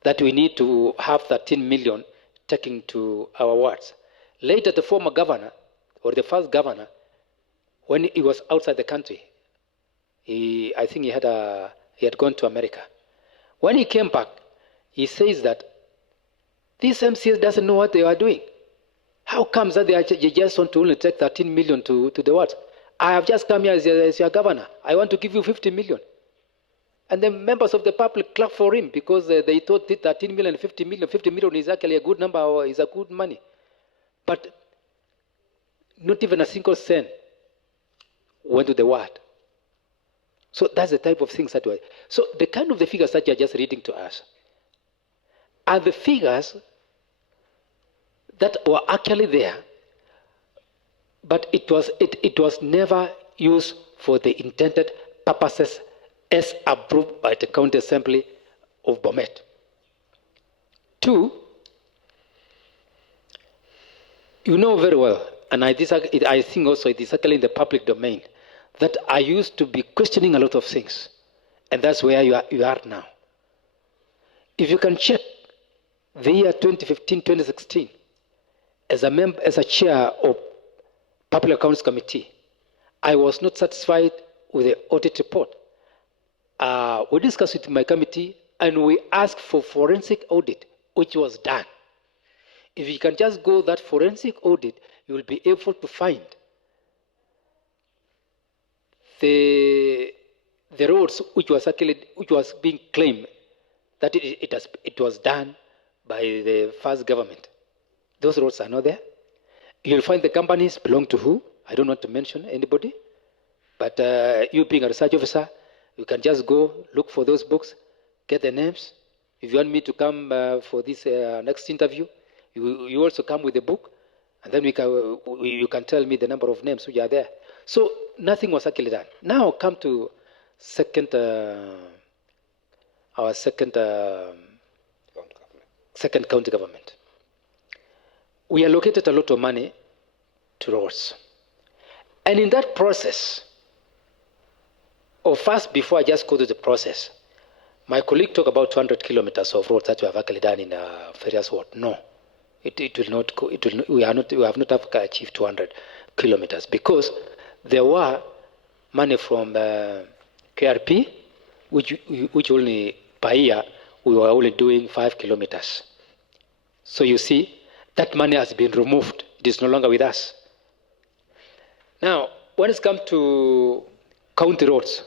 that we need to have 13 million taken to our wards. Later, the former governor, or the first governor, when he was outside the country, I think he had gone to America. When he came back, he says that this MCS doesn't know what they are doing. How comes that they just want to only take 13 million to the wards? I have just come here as your governor. I want to give you 50 million. And the members of the public clap for him because they thought 13 million, 50 million. 50 million is actually a good number, or is a good money. But not even a single cent went to the ward. So that's the type of things that were. So the kind of the figures that you're just reading to us are the figures that were actually there, but it was never used for the intended purposes as approved by the County Assembly of Bomet. 2, you know very well, and I think also it is actually in the public domain, that I used to be questioning a lot of things. And that's where you are now. If you can check the year 2015, 2016, as a chair of Public Accounts Committee, I was not satisfied with the audit report. We discussed it in my committee, and we asked for forensic audit, which was done. If you can just go that forensic audit, you will be able to find the roads which was being claimed that it was done by the first government. Those roads are not there. You'll find the companies belong to who. I don't want to mention anybody, but you being a research officer, you can just go look for those books, get the names. If you want me to come for this next interview, you also come with the book, and then you can tell me the number of names which are there. So nothing was actually done. Now come to our second county government. We allocated a lot of money to roads. And in that process, or first, before I just go to the process, my colleague talked about 200 kilometers of roads that we have actually done in various wards. No, it will not go. We have not achieved 200 kilometers because there were money from KRP, which only per year we were only doing 5 kilometers. So you see, that money has been removed. It is no longer with us. Now, when it comes to county roads,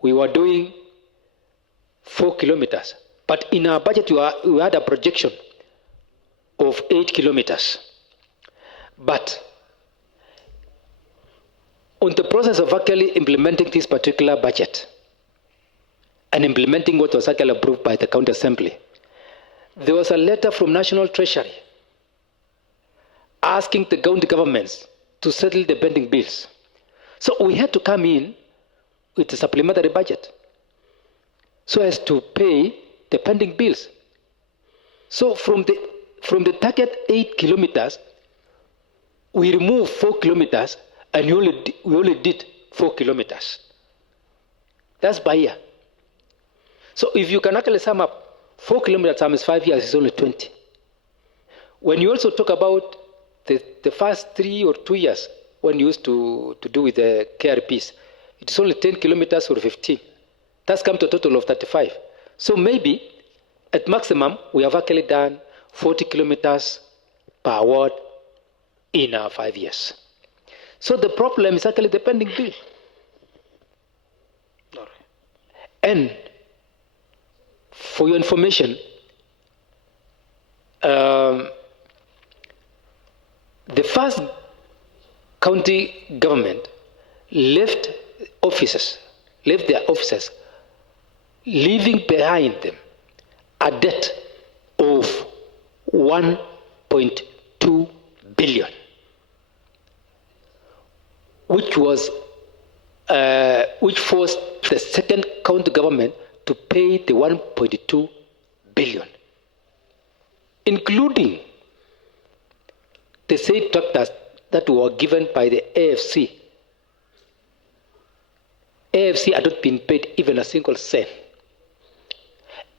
we were doing 4 kilometers. But in our budget, we had a projection of 8 kilometers. But on the process of actually implementing this particular budget and implementing what was actually approved by the County Assembly, there was a letter from National Treasury asking the county governments to settle the pending bills. So we had to come in with a supplementary budget so as to pay the pending bills. So from the target 8 kilometers, we removed 4 kilometers and we only did 4 kilometers. That's by year. So if you can actually sum up 4 kilometers times 5 years is only 20. When you also talk about the first 3 or 2 years, when you used to do with the KRPs, it's only 10 kilometers or 15. That's come to a total of 35. So maybe at maximum we have actually done 40 kilometers per ward in 5 years. So the problem is actually the pending bill. All right. And for your information, the first county government left their offices, leaving behind them a debt of 1.2 billion, which forced the second county government to pay the 1.2 billion, including the said tractors that were given by the AFC. AFC had not been paid even a single cent.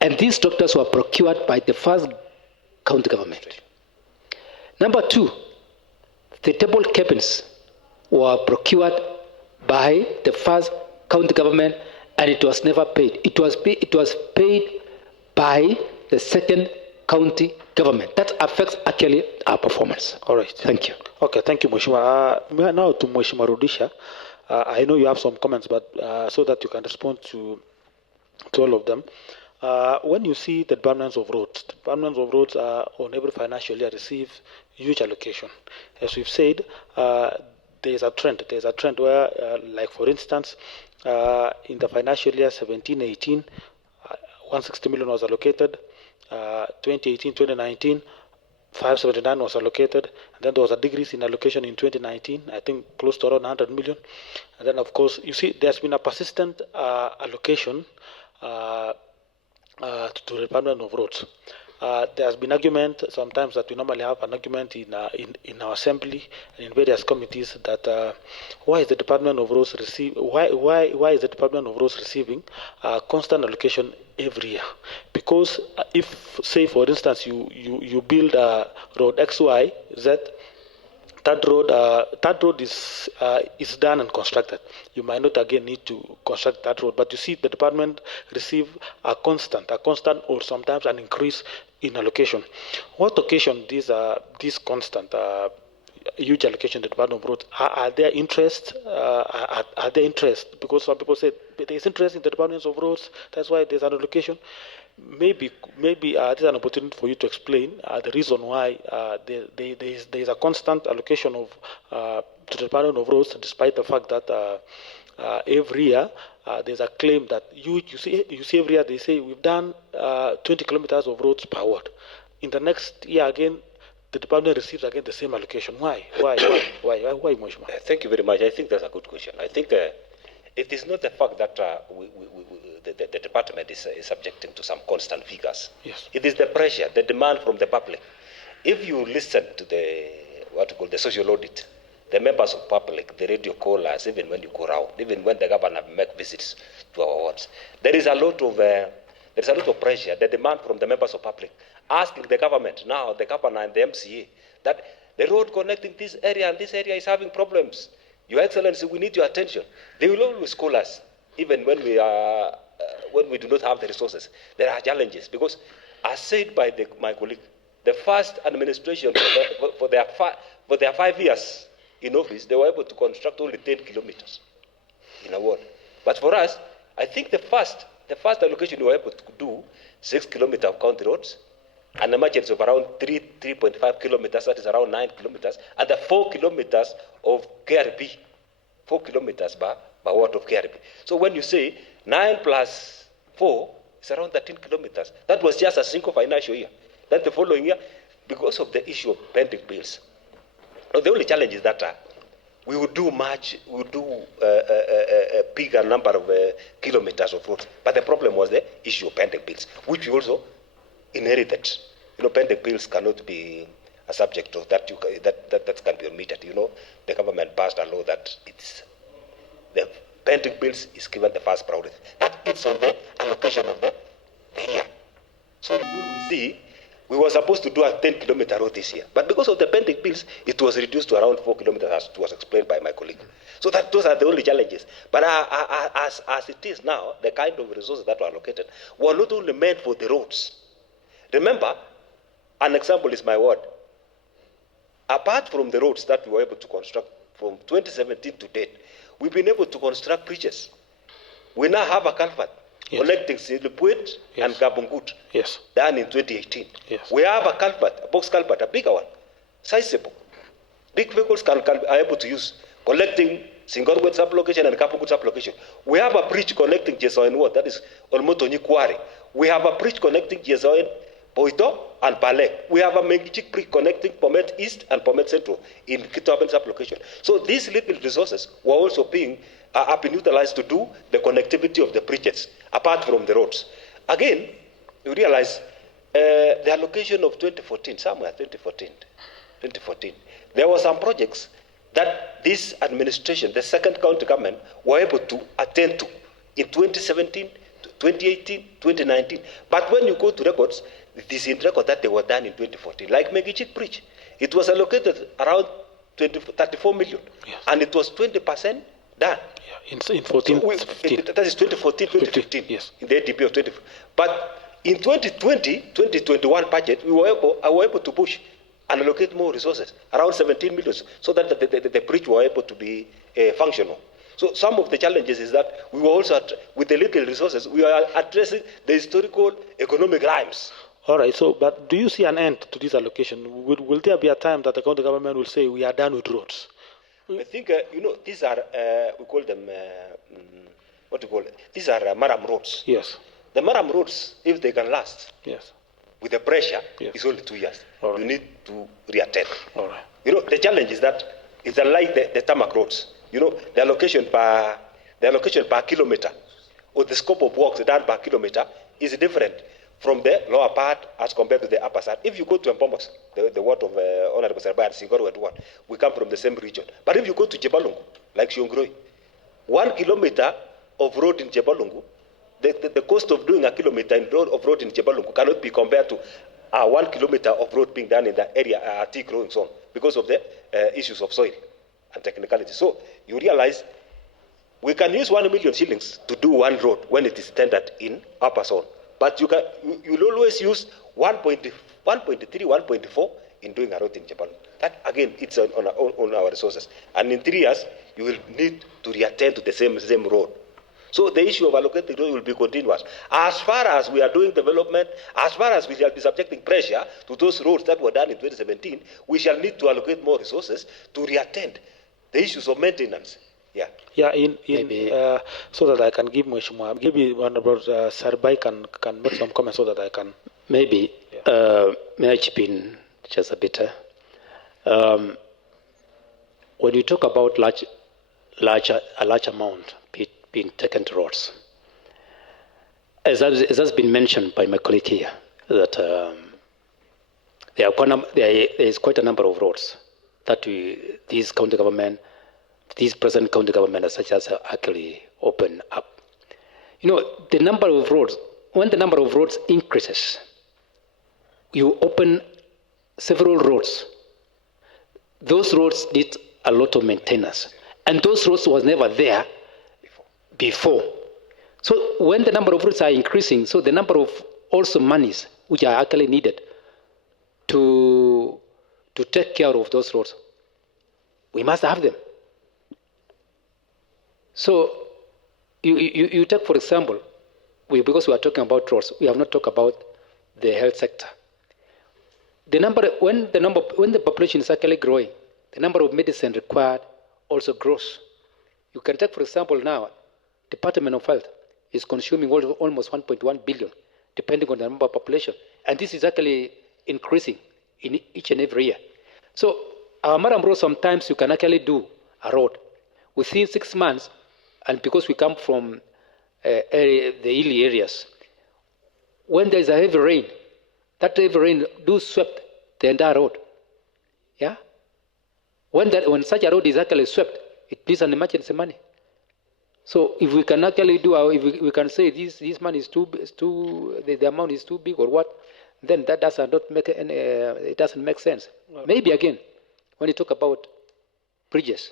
And these tractors were procured by the first county government. Number 2, the table cabins were procured by the first county government, and it was never paid. It was paid by the second county government. That affects actually our performance. All right. Thank you. Okay, thank you, Mheshimiwa. Now to Mheshimiwa Rudisha. I know you have some comments, but so that you can respond to all of them. When you see the departments of roads are on every financial year receive huge allocation. As we've said, there is a trend. There is a trend where, like for instance, in the financial year 17-18, 160 million was allocated. 2018-2019, 579 was allocated, and then there was a decrease in allocation in 2019, I think close to around 100 million. And then, of course, you see there's been a persistent allocation to the Department of Roads. There's been argument sometimes that we normally have an argument in our assembly and in various committees that why is the Department of Roads why is the Department of Roads receiving constant allocation every year? Because if, say, for instance, you build a road XYZ, that road is done and constructed. You might not again need to construct that road, but you see the department receive a constant or sometimes an increase in allocation. What occasion these constant huge allocation to the Department of Roads? Are there interest? Are there interest? Because some people say there's interest in the Department of Roads. That's why there's an allocation. Maybe this is an opportunity for you to explain the reason why there is a constant allocation of to the Department of Roads, despite the fact that every year there's a claim that you see every year they say we've done 20 kilometers of roads per ward. In the next year again, the department receives again the same allocation. Why, Mheshimiwa? Thank you very much. I think that's a good question. I think it is not the fact that the department is subjecting to some constant figures. Yes. It is the pressure, the demand from the public. If you listen to the social audit, the members of public, the radio callers, even when you go around, even when the governor make visits to our wards, there is a lot of pressure, the demand from the members of public, asking the government, now the governor and the MCA, that the road connecting this area and this area is having problems. Your Excellency, we need your attention. They will always call us, even when we do not have the resources. There are challenges because, as said by my colleague, the first administration for their 5 years in office, they were able to construct only 10 kilometers in a ward. But for us, I think the first allocation we were able to do 6 kilometers of county roads, an emergency of around 3.5 kilometers, that is around 9 kilometers, and the 4 kilometers of KRP, 4 kilometers by ward of KRP. So when you say 9 plus 4, it's around 13 kilometers. That was just a single financial year. Then the following year, because of the issue of pending bills. Now, the only challenge is that we would do a bigger number of kilometers of roads. But the problem was the issue of pending bills, which we also inherited. Pending bills cannot be a subject of that can be omitted. The government passed a law that the pending bills is given the first priority. That is on the allocation of the year. So we see, we were supposed to do a 10-kilometer road this year, but because of the pending bills, it was reduced to around 4 kilometers, as it was explained by my colleague. So those are the only challenges. But as it is now, the kind of resources that were allocated were not only meant for the roads. Remember, an example is my ward. Apart from the roads that we were able to construct from 2017 to date, we've been able to construct bridges. We now have a culvert connecting Silipwet and Gabungut, done in 2018. Yes. We have a culvert, a box culvert, a bigger one, sizable. Big vehicles are able to use, collecting Singorwet sublocation and Kapungut sublocation. We have a bridge connecting Jesoin Ward, that is Olmotoni Kwari. We have a bridge connecting Jesoin Boito and Palek. We have a Mengichik bridge connecting Pomet East and Pomet Central in Kitaben sublocation. So these little resources were also being utilized to do the connectivity of the bridges, apart from the roads. Again, you realize the allocation of 2014, somewhere 2014, there were some projects that this administration, the second county government, were able to attend to in 2017, 2018, 2019. But when you go to records, it is in record that they were done in 2014. Like Megichik Bridge, it was allocated around 34 million, and it was 20% done. In 14, that is 2014, 2015, yes. In the ADP of 20. But in 2021 budget, we were able to push and allocate more resources, around 17 million, so that the bridge were able to be functional. So some of the challenges is that we were also, with the little resources, we are addressing the historical economic rhymes. All right, but do you see an end to this allocation? Will there be a time that the county government will say, we are done with roads? I think, these are, we call them, these are Maram roads. Yes. The Maram roads, if they can last, yes, with the pressure, Yes. it's only 2 years. All right. You need to reattend. All right. You know, the challenge is that it's unlike the tarmac roads. You know, the allocation per kilometer or the scope of works done per kilometer is different from the lower part as compared to the upper side. If you go to Mpombos, the ward of Honorable Serbai and Singoro at one, we come from the same region. But if you go to Jebalungu, like Shiongroi, 1 kilometer of road in Jebalungu, the cost of doing a kilometer of road in Jebalungu cannot be compared to 1 kilometer of road being done in the area, tea growing zone, because of the issues of soil and technicality. So you realize we can use 1 million shillings to do one road when it is tendered in upper zone. But you'll always use 1.3, 1.4 in doing a road in Japan. That again, it's on our resources. And in 3 years, you will need to reattend to the same road. So the issue of allocating road will be continuous. As far as we are doing development, as far as we shall be subjecting pressure to those roads that were done in 2017, we shall need to allocate more resources to reattend the issues of maintenance. Yeah. Yeah, so that I can give Mheshimiwa, maybe one about Serbai can make some comments so that I can. Maybe, may I chip in just a bit? When you talk about a large amount being taken to roads, as has been mentioned by my colleague here, that there is quite a number of roads that these county government, these present county government such as actually open up. You know, the number of roads, when the number of roads increases, you open several roads. Those roads need a lot of maintenance. And those roads was never there before. So when the number of roads are increasing, so the number of also monies which are actually needed to take care of those roads, we must have them. So you take, for example, because we are talking about roads, we have not talked about the health sector. When the population is actually growing, the number of medicine required also grows. You can take, for example, now, Department of Health is consuming almost 1.1 billion, depending on the number of population. And this is actually increasing in each and every year. So our Maram Road, sometimes you can actually do a road within 6 months, and because we come from the hilly areas, when there is a heavy rain, that heavy rain do swept the entire road. Yeah? When such a road is actually swept, it needs an emergency money. So if we can actually if we can say this money is the amount is too big or what, then that does not make it doesn't make sense. Well, maybe again, when you talk about bridges,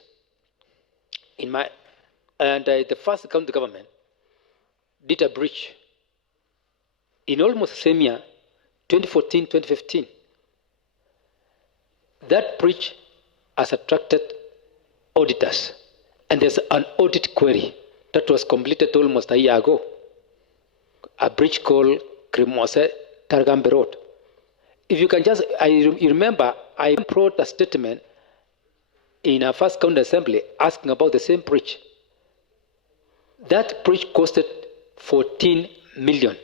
the first county government did a bridge in almost the same year, 2014, 2015. That bridge has attracted auditors, and there's an audit query that was completed almost a year ago, a bridge called Krimose Targambe Road. If you can just, you remember, I brought a statement in our first county assembly asking about the same bridge. That bridge costed 14 million.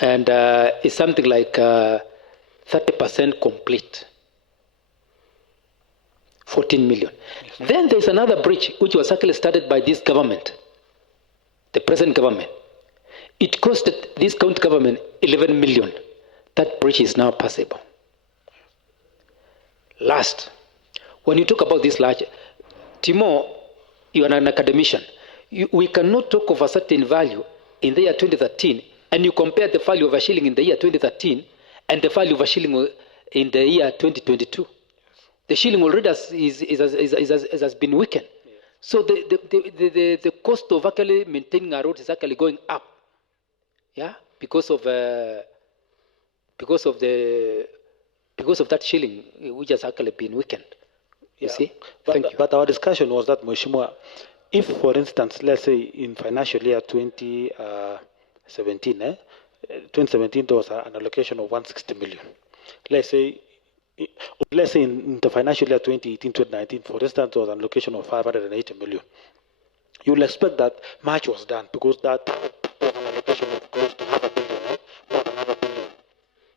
And it's something like 30% complete. 14 million. Yes. Then there's another bridge which was actually started by this government, the present government. It costed this county government 11 million. That bridge is now passable. Last, when you talk about this large, Timo, you are an academician. We cannot talk of a certain value in the year 2013 and you compare the value of a shilling in the year 2013 and the value of a shilling in the year 2022. The shilling already has been weakened. Yes. So the cost of actually maintaining a road is actually going up. Yeah, because of that shilling which has actually been weakened. You see? But our discussion was that, Mheshimiwa, if, for instance, let's say in financial year 2017, 2017 there was an allocation of 160 million. Let's say in the financial year 2018-2019, for instance, there was an allocation of 580 million. You will expect that much was done because that was an allocation of close to 500 million.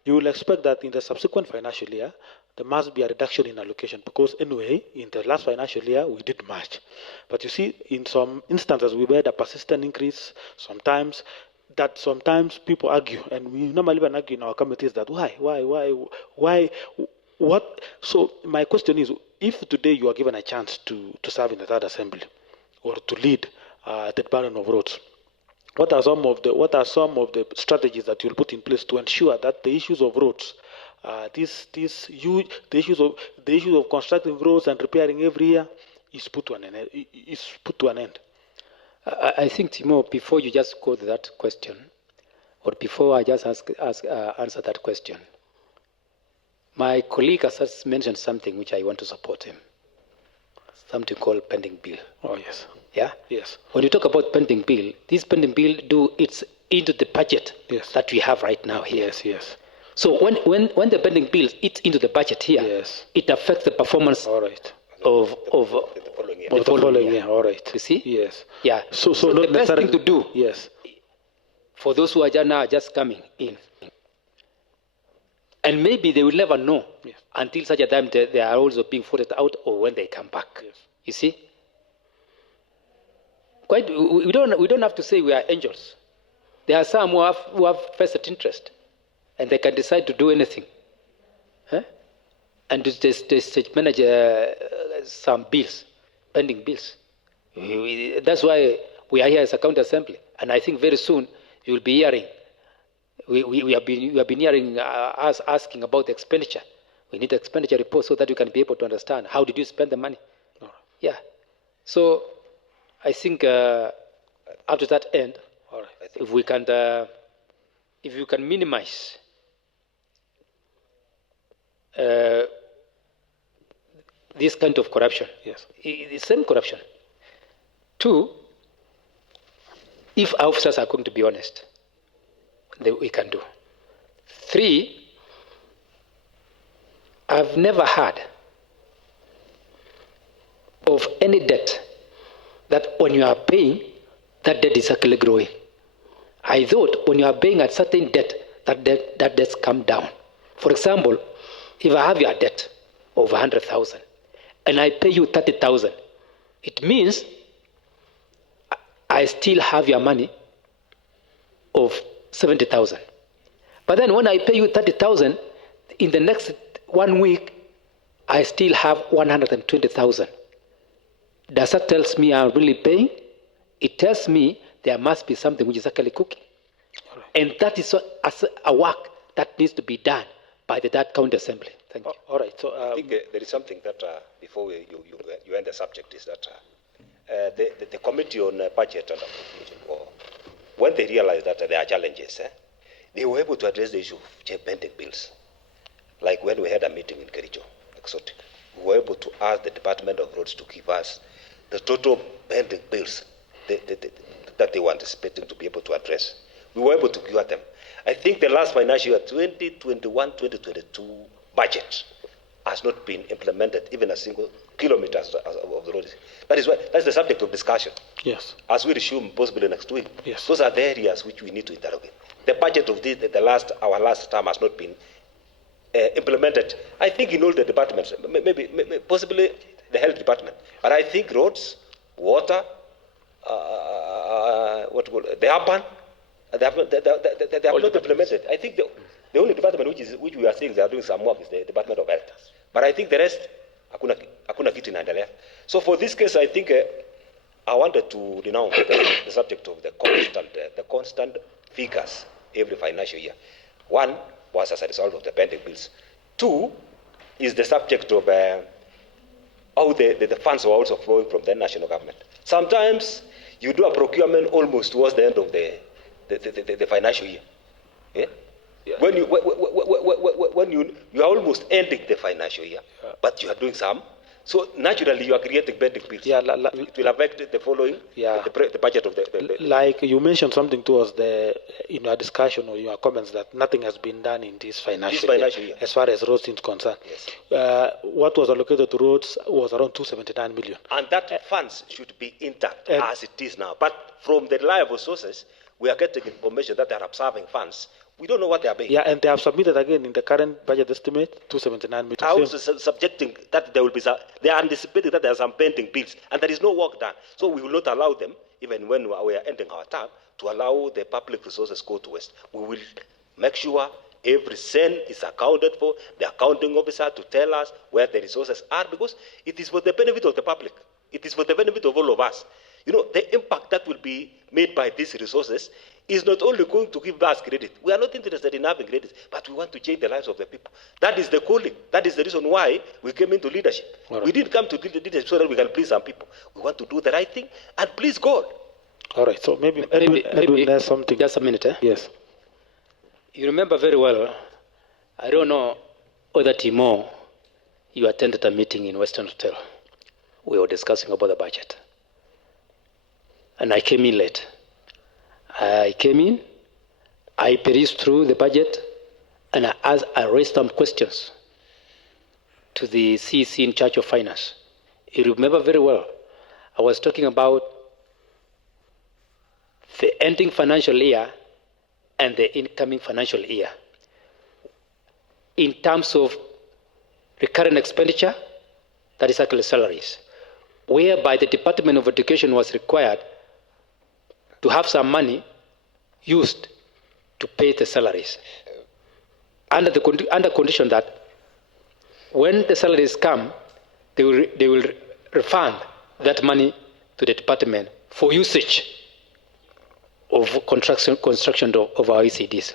you will expect that in the subsequent financial year, there must be a reduction in allocation because anyway, in the last financial year, we did much. But you see, in some instances, we made a persistent increase. Sometimes people argue, and we normally even argue in our committees that why, what? So my question is, if today you are given a chance to serve in the third assembly or to lead the Department of Roads, what are some of the strategies that you'll put in place to ensure that the issues of roads, the issues of constructing roads and repairing every year is put to an end? I think, Timo, before you just go to that question, or before I just answer that question, my colleague has just mentioned something which I want to support him. Something called pending bill. Oh, yes. Yeah? Yes. When you talk about pending bill, this pending bill it's into the budget that we have right now here. Yes, yes. So when the pending bill it's into the budget here, yes, it affects the performance all right. of the following year. All right. You see? Yes. Yeah. So the best thing to do, yes, for those who are just coming in, and maybe they will never know until such a time they are also being voted out or when they come back. Yes. You see? We don't have to say we are angels. There are some who have vested interest, and they can decide to do anything, and to manage some bills, pending bills. That's why we are here as a county assembly, and I think very soon you will be hearing. We have been hearing us asking about the expenditure. We need expenditure report so that we can be able to understand how did you spend the money. Right. Yeah. So I think up to that end, all right, if you can minimize this kind of corruption, yes, the same corruption. Two, if officers are going to be honest, then we can do. Three, I've never heard of any debt that when you are paying, that debt is actually growing. I thought when you are paying a certain debt, that debt's come down. For example, if I have your debt of 100,000 and I pay you 30,000, it means I still have your money of 70,000. But then when I pay you 30,000, in the next 1 week, I still have 120,000. Does that tell me I'm really paying? It tells me there must be something which is actually cooking. Right. And that is a work that needs to be done by that county assembly. Thank you. All right. So I think there is something that, before you end the subject, is that the Committee on Budget and Appropriation, when they realized that there are challenges, they were able to address the issue of pending bills. Like when we had a meeting in Kericho, Exotic, we were able to ask the Department of Roads to give us the total pending bills that they were anticipating to be able to address. We were able to give them. I think the last financial year, 2021-2022 budget has not been implemented, even a single kilometer of the road. That's the subject of discussion. Yes. As we resume possibly next week, yes, those are the areas which we need to interrogate. The budget of our last term has not been implemented. I think in all the departments, maybe possibly the health department, but I think roads, water, the urban, they have not implemented. I think the only department which we are saying they are doing some work is the Department of Health. But I think the rest, hakuna kitu inaendelea. So for this case, I think I wanted to denounce the subject of the constant figures every financial year. One was as a result of the pending bills. Two is the subject of how the funds are also flowing from the national government. Sometimes you do a procurement almost towards the end of the financial year. Yeah? Yeah. When you are almost ending the financial year, but you are doing some. So naturally, you are creating pending bills. Yeah, it will affect the following, the budget of the. Like you mentioned something towards in your discussion or your comments that nothing has been done in this financial year as far as roads is concerned. Yes. What was allocated to roads was around 279 million. And that funds should be intact as it is now. But from the reliable sources, we are getting information that they are absorbing funds We don't know what they are paying. Yeah, and they have submitted again in the current budget estimate 279 million. Also subjecting that there will be they are anticipating that there are some pending bills and there is no work done. So we will not allow them, even when we are ending our term, to allow the public resources go to waste. We will make sure every cent is accounted for, the accounting officer to tell us where the resources are, because it is for the benefit of the public. It is for the benefit of all of us. You know, the impact that will be made by these resources is not only going to give us credit. We are not interested in having credit, but we want to change the lives of the people. That is the calling. That is the reason why we came into leadership. Right. We didn't come to leadership so that we can please some people. We want to do the right thing and please God. All right, so maybe there's something. Just a minute. Yes. You remember very well, I don't know whether Timo, you attended a meeting in Western Hotel. We were discussing about the budget. And I came in late. I came in, I perused through the budget, and I raised some questions to the CEC in charge of finance. You remember very well, I was talking about the ending financial year and the incoming financial year. In terms of recurrent expenditure, that is actually salaries, whereby the Department of Education was required to have some money used to pay the salaries, under condition that when the salaries come, they will refund that money to the department for usage of construction of our ECDs.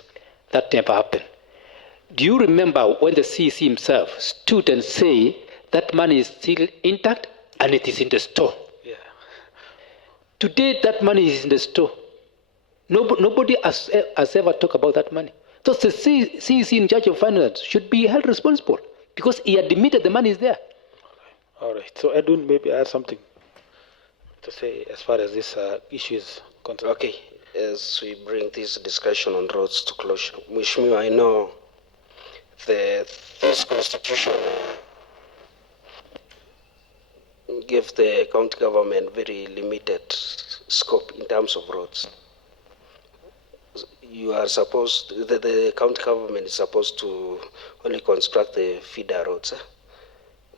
That never happened. Do you remember when the CEC himself stood and said that money is still intact and it is in the store? Yeah. Today, that money is in the store. Nobody has ever talked about that money. So the CEC in charge of finance should be held responsible because he admitted the money is there. All right. So Edwin, maybe I have something to say as far as this issue is concerned. Okay. As we bring this discussion on roads to closure, Mheshimiwa, I know this constitution gave the county government very limited scope in terms of roads. You are supposed, the county government is supposed to only construct the feeder roads.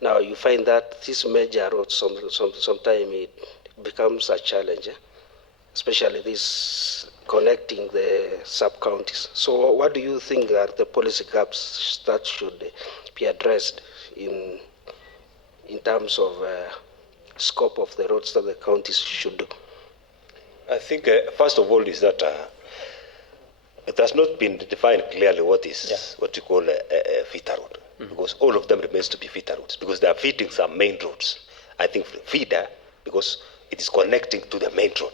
Now you find that these major roads, sometimes it becomes a challenge, especially this connecting the sub-counties. So what do you think are the policy gaps that should be addressed in terms of scope of the roads that the counties should do? I think, first of all, is that it has not been defined clearly what is what you call a feeder road, because all of them remains to be feeder roads, because they are feeding some main roads. I think feeder, because it is connecting to the main road.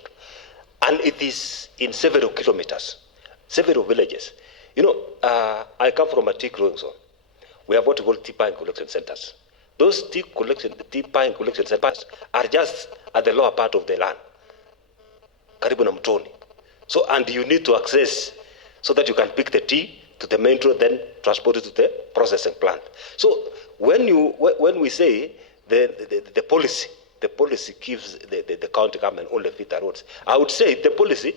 And it is in several kilometers, several villages. You know, I come from a tea growing zone. We have what we call tea pine collection centers. Those tea pine collection centers are just at the lower part of the land, karibu na mtoni. So, and you need to access so that you can pick the tea to the main road, then transport it to the processing plant. So when we say the policy gives the county government only feeder roads, I would say the policy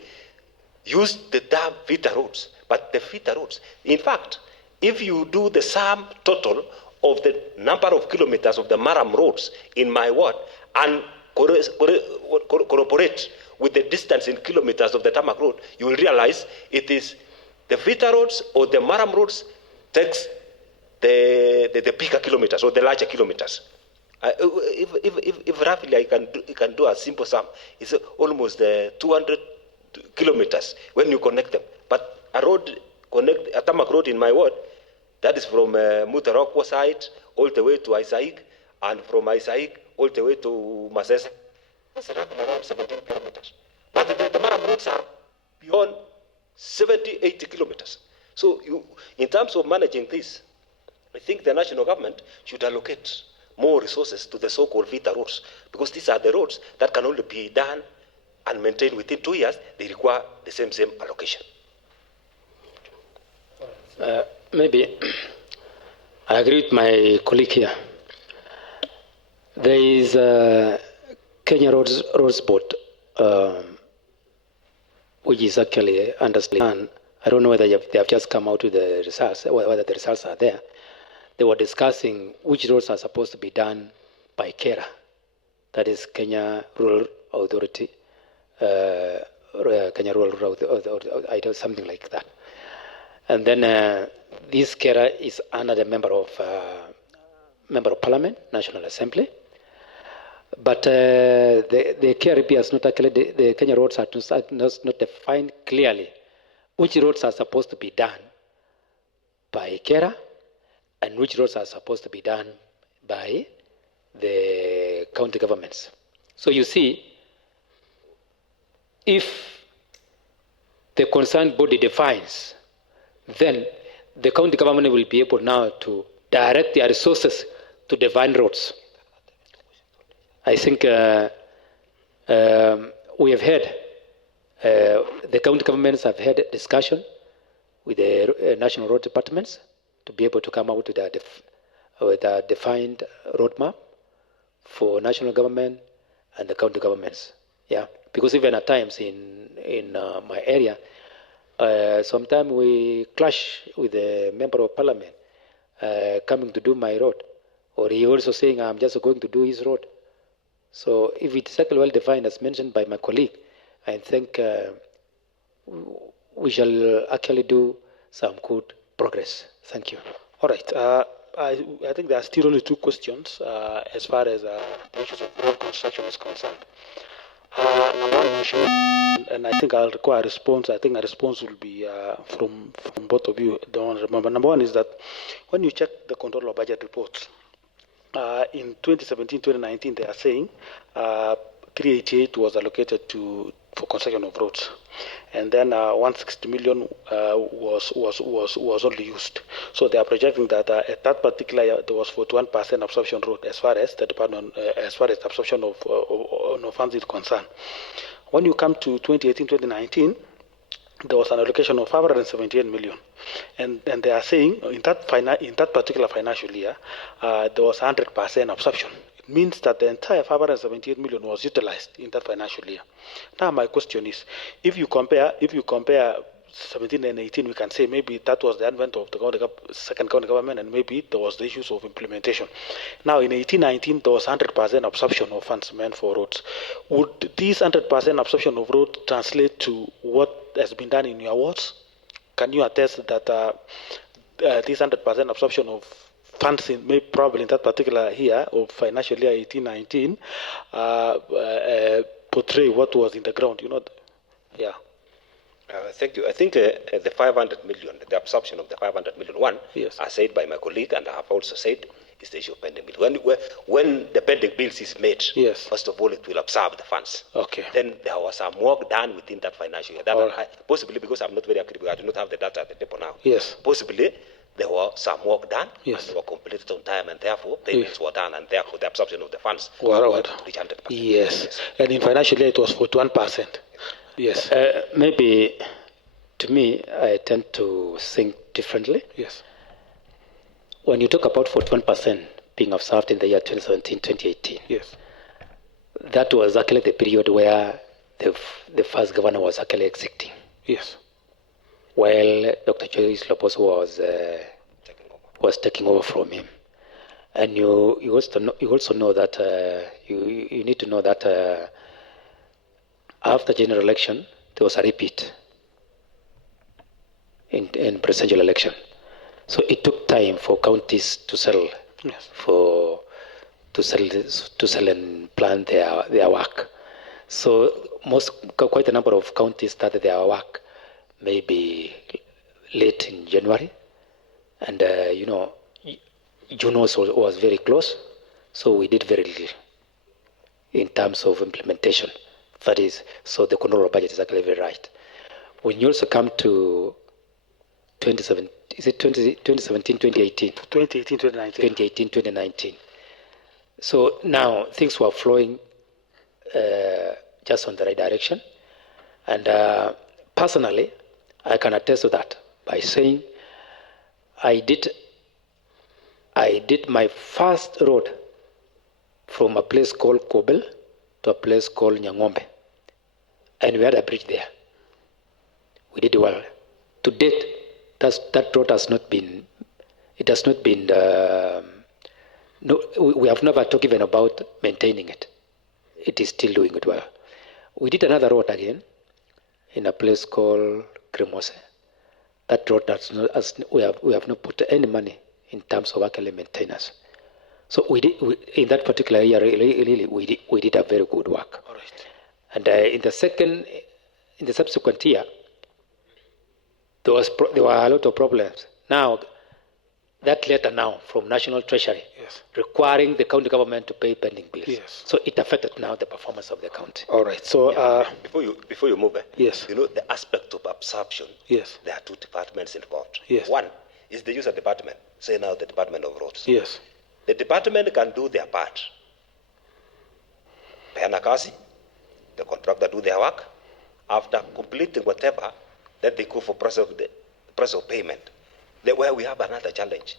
used the term feeder roads, but the feeder roads, in fact, if you do the sum total of the number of kilometers of the Maram roads in my ward and corroborate with the distance in kilometers of the tarmac road, you will realize it is the feeder roads or the Maram roads takes the bigger kilometers or the larger kilometers. If roughly I can do a simple sum, it's almost 200 kilometers when you connect them. But a tarmac road in my ward, that is from Mutarokwa side all the way to Isaik, and from Isaik all the way to Masesa. That's around 17 kilometers. But the Maram roads are beyond 70, 80 kilometers. So in terms of managing this, I think the national government should allocate more resources to the so-called feeder roads, because these are the roads that can only be done and maintained within 2 years. They require the same allocation. Maybe I agree with my colleague here. There is Kenya Roads Board, which is actually understand I don't know whether they have just come out with the results, or whether the results are there. They were discussing which roads are supposed to be done by KERA, that is Kenya Rural Authority, Kenya Rural Authority, something like that. And then this KERA is under the member of Parliament, National Assembly. But the KRP has not actually, the Kenya roads are not defined clearly which roads are supposed to be done by KERA and which roads are supposed to be done by the county governments. So you see, if the concerned body defines, then the county government will be able now to direct their resources to define roads. I think we have had, the county governments have had a discussion with the national road departments to be able to come out with a defined roadmap for national government and the county governments. Yeah, because even at times in my area, sometimes we clash with the member of parliament coming to do my road, or he also saying I'm just going to do his road. So if it's exactly well defined as mentioned by my colleague, I think we shall actually do some good progress. Thank you. All right. I think there are still only two questions as far as the issues of road construction is concerned. Number one, and I think I'll require a response. I think a response will be from both of you. Don't remember. Number one is that when you check the control of budget reports, in 2017-2019, they are saying 388 was allocated for construction of roads, and then 160 million was only used. So they are projecting that at that particular year there was 41% absorption rate as far as the department, as far as the absorption of funds is concerned. When you come to 2018-2019, there was an allocation of 578 million, and they are saying in that particular financial year there was 100% absorption. It means that the entire 578 million was utilized in that financial year. Now my question is, if you compare 17 and 18, we can say maybe that was the advent of the second county government, and maybe there was the issues of implementation. Now in 18-19, there was 100% absorption of funds meant for roads. Would this 100% absorption of roads translate to what has been done in your wards? Can you attest that this 100% absorption of funds probably in that particular year of financial year 18-19 portray what was in the ground? Yeah. Thank you. I think the 500 million, the absorption of the 500 million, one, yes, as said by my colleague, and I have also said, is the issue of pending bills. When the pending bills is made, yes, first of all, it will absorb the funds. Okay. Then there was some work done within that financial year. That possibly, because I'm not very accurate, I do not have the data at the depot now. Yes. Possibly, there was some work done, yes, and they were completed on time, and therefore payments were done, and therefore the absorption of the funds would reach 100%. Yes. And in financial year, it was 41%. Yes. Maybe to me, I tend to think differently. Yes. When you talk about 41% being observed in the year 2017-2018, yes, that was actually the period where the first governor was actually exiting. Yes. While Dr. Joyce Lopos was taking over from him. And you also know that you need to know that after general election there was a repeat in presidential election. So it took time for counties to settle, yes, to settle and plan their work. So quite a number of counties started their work maybe late in January, and June also was very close. So we did very little in terms of implementation. That is, so the control of budget is actually very right. When you also come to 2017, 2018? 2018-2019. So now things were flowing just on the right direction. And personally, I can attest to that by saying I did my first road from a place called Kobel to a place called Nyangombe. And we had a bridge there. We did well. to date, that road has not been, it has not been, no, we have never talked even about maintaining it. It is still doing it well. We did another road again in a place called Cremose. That road does not, we have not put any money in terms of actually maintenance. So in that particular year, really, we did a very good work. All right. And in the subsequent year, there were a lot of problems. Now, that letter now from National Treasury, Yes. requiring the county government to pay pending bills. Yes. So it affected now the performance of the county. All right. So, Before you move, yes. you know, the aspect of absorption, Yes. there are two departments involved. Yes. One is the user department, say now the Department of Roads. Yes. The department can do their part. Peana kazi, the contractor do their work. After completing whatever, then they go for process of payment. Where we have another challenge.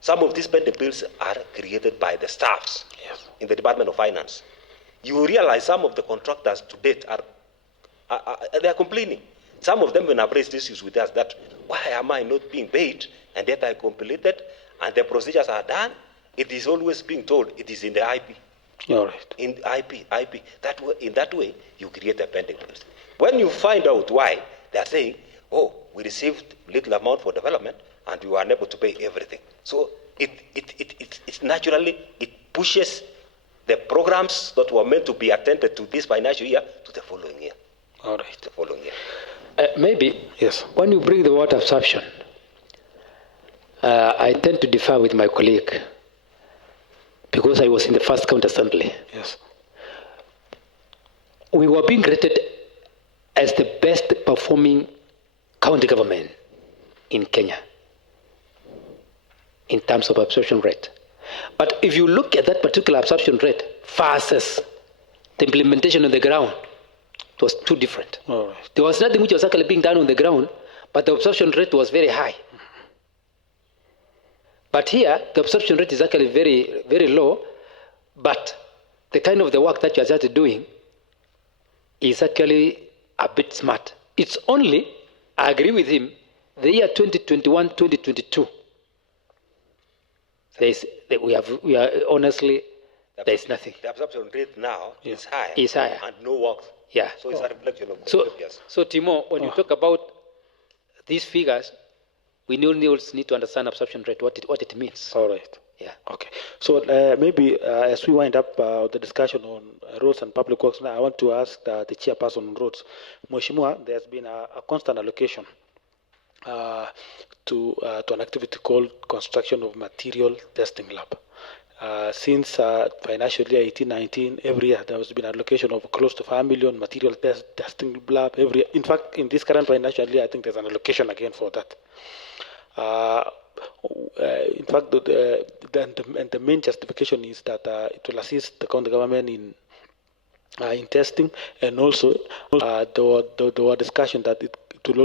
Some of these pending bills are created by the staffs in the Department of Finance. You realize some of the contractors to date they are complaining. Some of them will have raised issues with us that why am I not being paid, and yet I completed and the procedures are done. It is always being told it is in the IP. All right. In IP. In that way, you create a pending bills. When you find out why, they are saying, oh, we received little amount for development and we were unable to pay everything. So it naturally, it pushes the programs that were meant to be attended to this financial year to the following year. All right. The following year. Maybe, Yes. when you bring the word absorption, I tend to differ with my colleague because I was in the first county assembly. Yes. We were being rated as the best performing county government in Kenya in terms of absorption rate. But if you look at that particular absorption rate versus the implementation on the ground, it was too different. All right. There was nothing which was actually being done on the ground, but the absorption rate was very high. But here, the absorption rate is actually very, very low, but the kind of the work that you are just doing is actually a bit smart. It's only, I agree with him, the year 2021, 2022. We are honestly, there is nothing. The absorption rate now is higher. Is higher. And no work. Yeah. So it's a reflection of So, previous. so Timo, when you talk about these figures, we only also need to understand absorption rate, what it means. All right. Yeah. Okay. So maybe as we wind up the discussion on roads and public works, now I want to ask the chairperson on roads. Mheshimiwa, there's been a constant allocation to an activity called construction of material testing lab. Since financial year 18-19, every year there has been an allocation of close to 5 million material testing lab every year. In fact, in this current financial year, I think there's an allocation again for that. In fact, the main justification is that it will assist the county government in testing, and also there were discussion that it will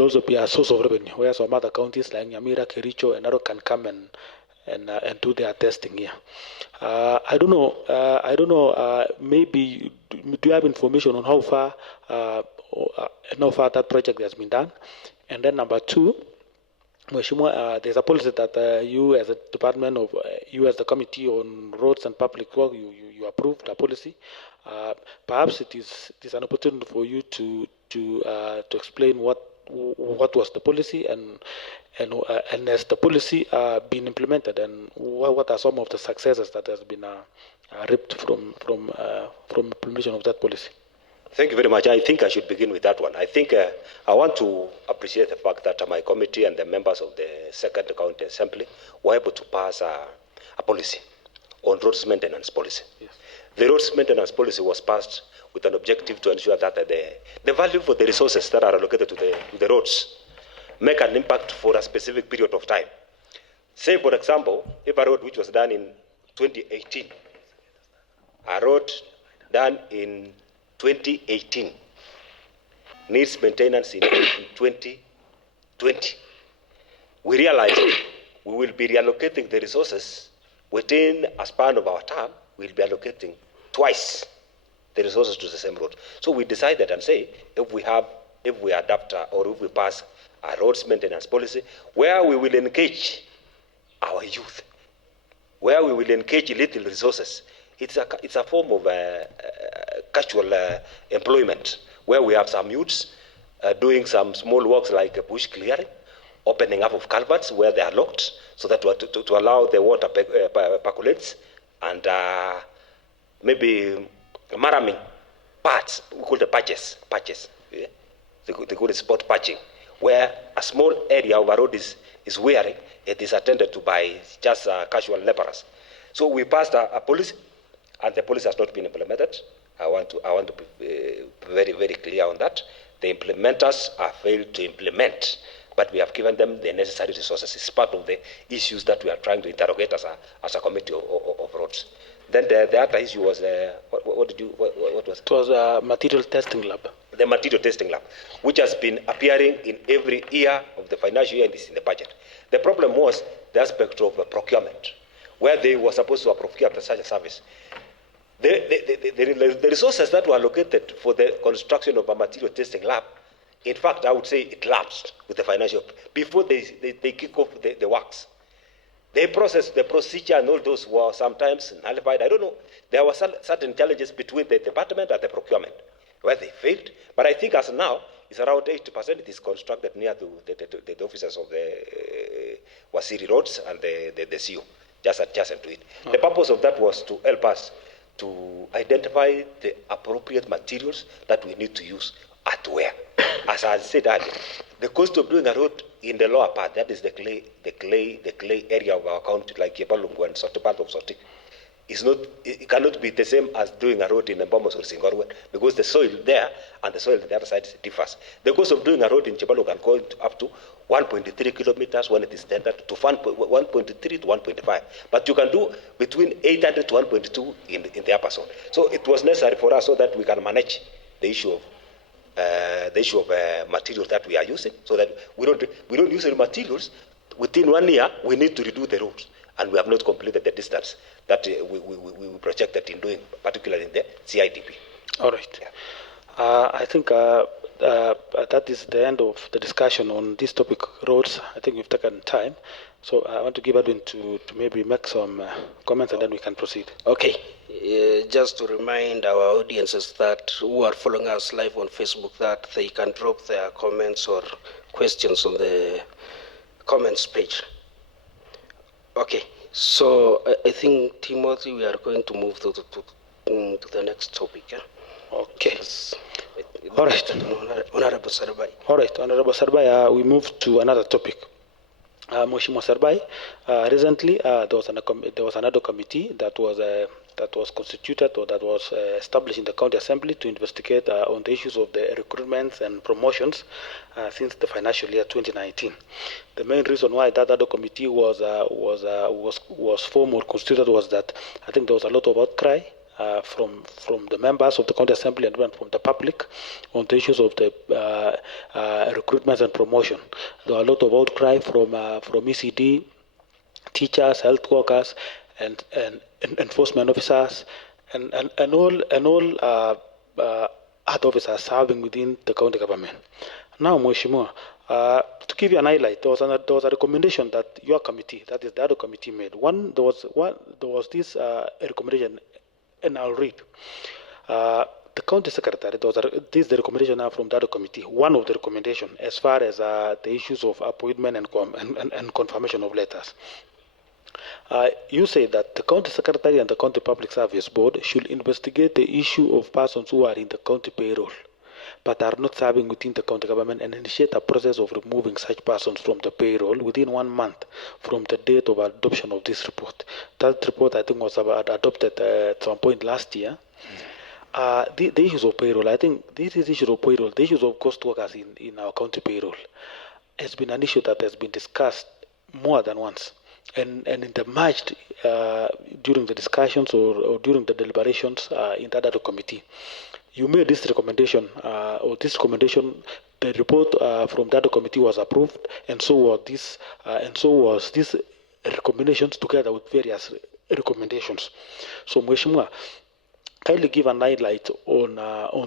also be a source of revenue, where some other counties like Nyamira, Kericho, and Narok can come and do their testing here. I don't know. Maybe do you have information on how far that project has been done? And then number two, Mheshimiwa, there's a policy that you as a department of, you as the committee on roads and public work, you approved a policy. Perhaps it is an opportunity for you to explain what was the policy and has the policy been implemented, and what are some of the successes that has been reaped from implementation of that policy? Thank you very much. I think I should begin with that one. I think I want to appreciate the fact that my committee and the members of the Second County Assembly were able to pass a policy on roads maintenance policy. Yes. The roads maintenance policy was passed with an objective to ensure that the value for the resources that are allocated to the roads make an impact for a specific period of time. Say, for example, if a road which was done in 2018, a road done in 2018 needs maintenance in 2020. We realize we will be reallocating the resources within a span of our term. We'll be allocating twice the resources to the same road. So we decided and say, if we have if we adapt or if we pass a roads maintenance policy where we will engage our youth, where we will engage little resources. It's a form of casual employment, where we have some youths doing some small works like bush clearing, opening up of culverts where they are locked, so that to allow the water percolates, and maybe maraming parts, we call the patches. Yeah? They call it spot patching, where a small area of a road is weary, it is attended to by just casual laborers. So we passed a policy, and the policy has not been implemented. I want to be very, very clear on that. The implementers have failed to implement, but we have given them the necessary resources. It's part of the issues that we are trying to interrogate as a committee of roads. Then the other issue was, what was it? It was a material testing lab. The material testing lab, which has been appearing in every year of the financial year and is in the budget. The problem was the aspect of procurement, where they were supposed to procure such a service. The resources that were allocated for the construction of a material testing lab, in fact, I would say it lapsed with the financial, before they kick off the works. The process, the procedure, and all those were sometimes nullified. I don't know. There were certain challenges between the department and the procurement, where they failed. But I think as now, it's around 80%. It is constructed near the offices of the Wasiri Roads and the CO, just adjacent to it. Okay. The purpose of that was to help us to identify the appropriate materials that we need to use at where. As I said earlier, the cost of doing a road in the lower part, that is the clay area of our county, like Yebalungu and Soti, part of Soti, it cannot be the same as doing a road in Mbomos or Singorwen, because the soil there and the soil on the other side differs. The cost of doing a road in Jebalungu can go up to 1.3 kilometers when it is standard, to 1.3 to 1.5. But you can do between 800 to 1.2 in the upper zone. So it was necessary for us so that we can manage the issue of materials that we are using, so that we don't use any materials. Within 1 year, we need to redo the roads, and we have not completed the distance that we projected in doing, particularly in the CIDP. All right. Yeah. I think that is the end of the discussion on this topic, roads. I think we've taken time. So I want to give Edwin to maybe make some comments, and then we can proceed. Okay. Just to remind our audiences that who are following us live on Facebook that they can drop their comments or questions on the comments page. Okay. So I think, Timothy, we are going to move to the next topic. Yeah? Okay. All right. Honorable Serbai. All right, Honorable Serbai, we move to another topic. Mheshimiwa Serbai, recently there was another committee that was constituted, or that was established in the County Assembly to investigate on the issues of the recruitments and promotions since the financial year 2019. The main reason why that other committee was formed or constituted was that I think there was a lot of outcry from the members of the County Assembly and even from the public on the issues of the recruitments and promotion. There were a lot of outcry from ECD, teachers, health workers, and enforcement officers, and all other officers serving within the county government. Now, Mheshimiwa, to give you an highlight, there was a recommendation that your committee, that is the other committee, made. There was this recommendation, and I'll read. The county secretary, this is the recommendation now from the other committee. One of the recommendations as far as the issues of appointment and confirmation of letters. You say that the county secretary and the county public service board should investigate the issue of persons who are in the county payroll but are not serving within the county government, and initiate a process of removing such persons from the payroll within 1 month from the date of adoption of this report. That report, I think, was adopted at some point last year. The issues of payroll, I think this is issue of payroll, the issues of ghost workers in our county payroll has been an issue that has been discussed more than once. And emerged during the discussions or during the deliberations in that other committee. You made this recommendation, the report from the other committee was approved, and so was this recommendations together with various recommendations. So, Mheshimiwa, kindly give an highlight on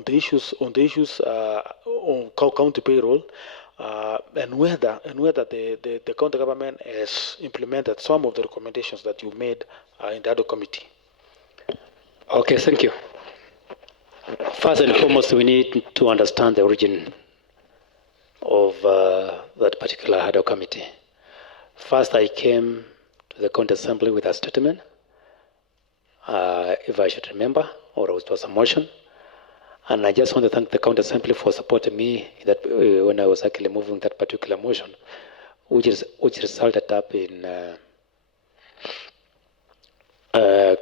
the issues on county payroll, and whether the county government has implemented some of the recommendations that you made in the other committee. Okay, thank you. First and foremost, we need to understand the origin of that particular HADO committee. First, I came to the county assembly with a statement, if I should remember, or it was a motion. And I just want to thank the county assembly for supporting me that when I was actually moving that particular motion, which resulted up in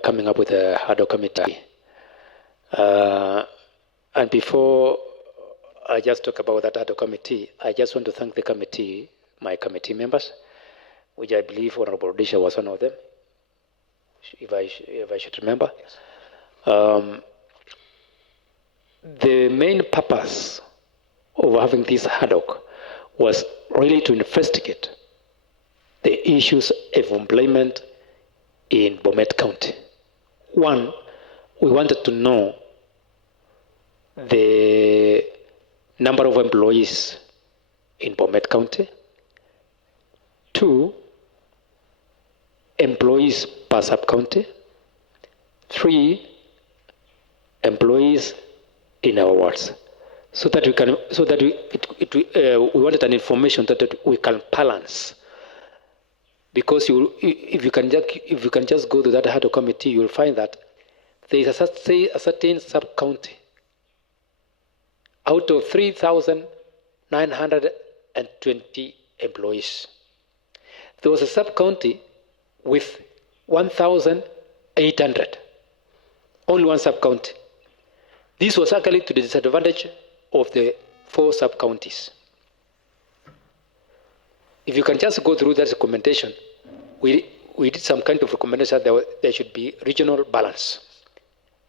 coming up with a HADO committee. And before I just talk about that HADO committee, I just want to thank the committee, my committee members, which I believe Honorable Odisha was one of them, if I should remember. The main purpose of having this HADOC was really to investigate the issues of employment in Bomet County. One, we wanted to know the number of employees in Bomet County. Two, employees per sub-county. Three, employees in our wards. So that we wanted an information that we can balance. Because if you can just go to that HADO committee, you will find that there is a certain sub-county out of 3,920 employees. There was a sub-county with 1,800. Only one sub-county. This was actually to the disadvantage of the 4 sub-counties. If you can just go through that recommendation, we did some kind of recommendation that there should be regional balance,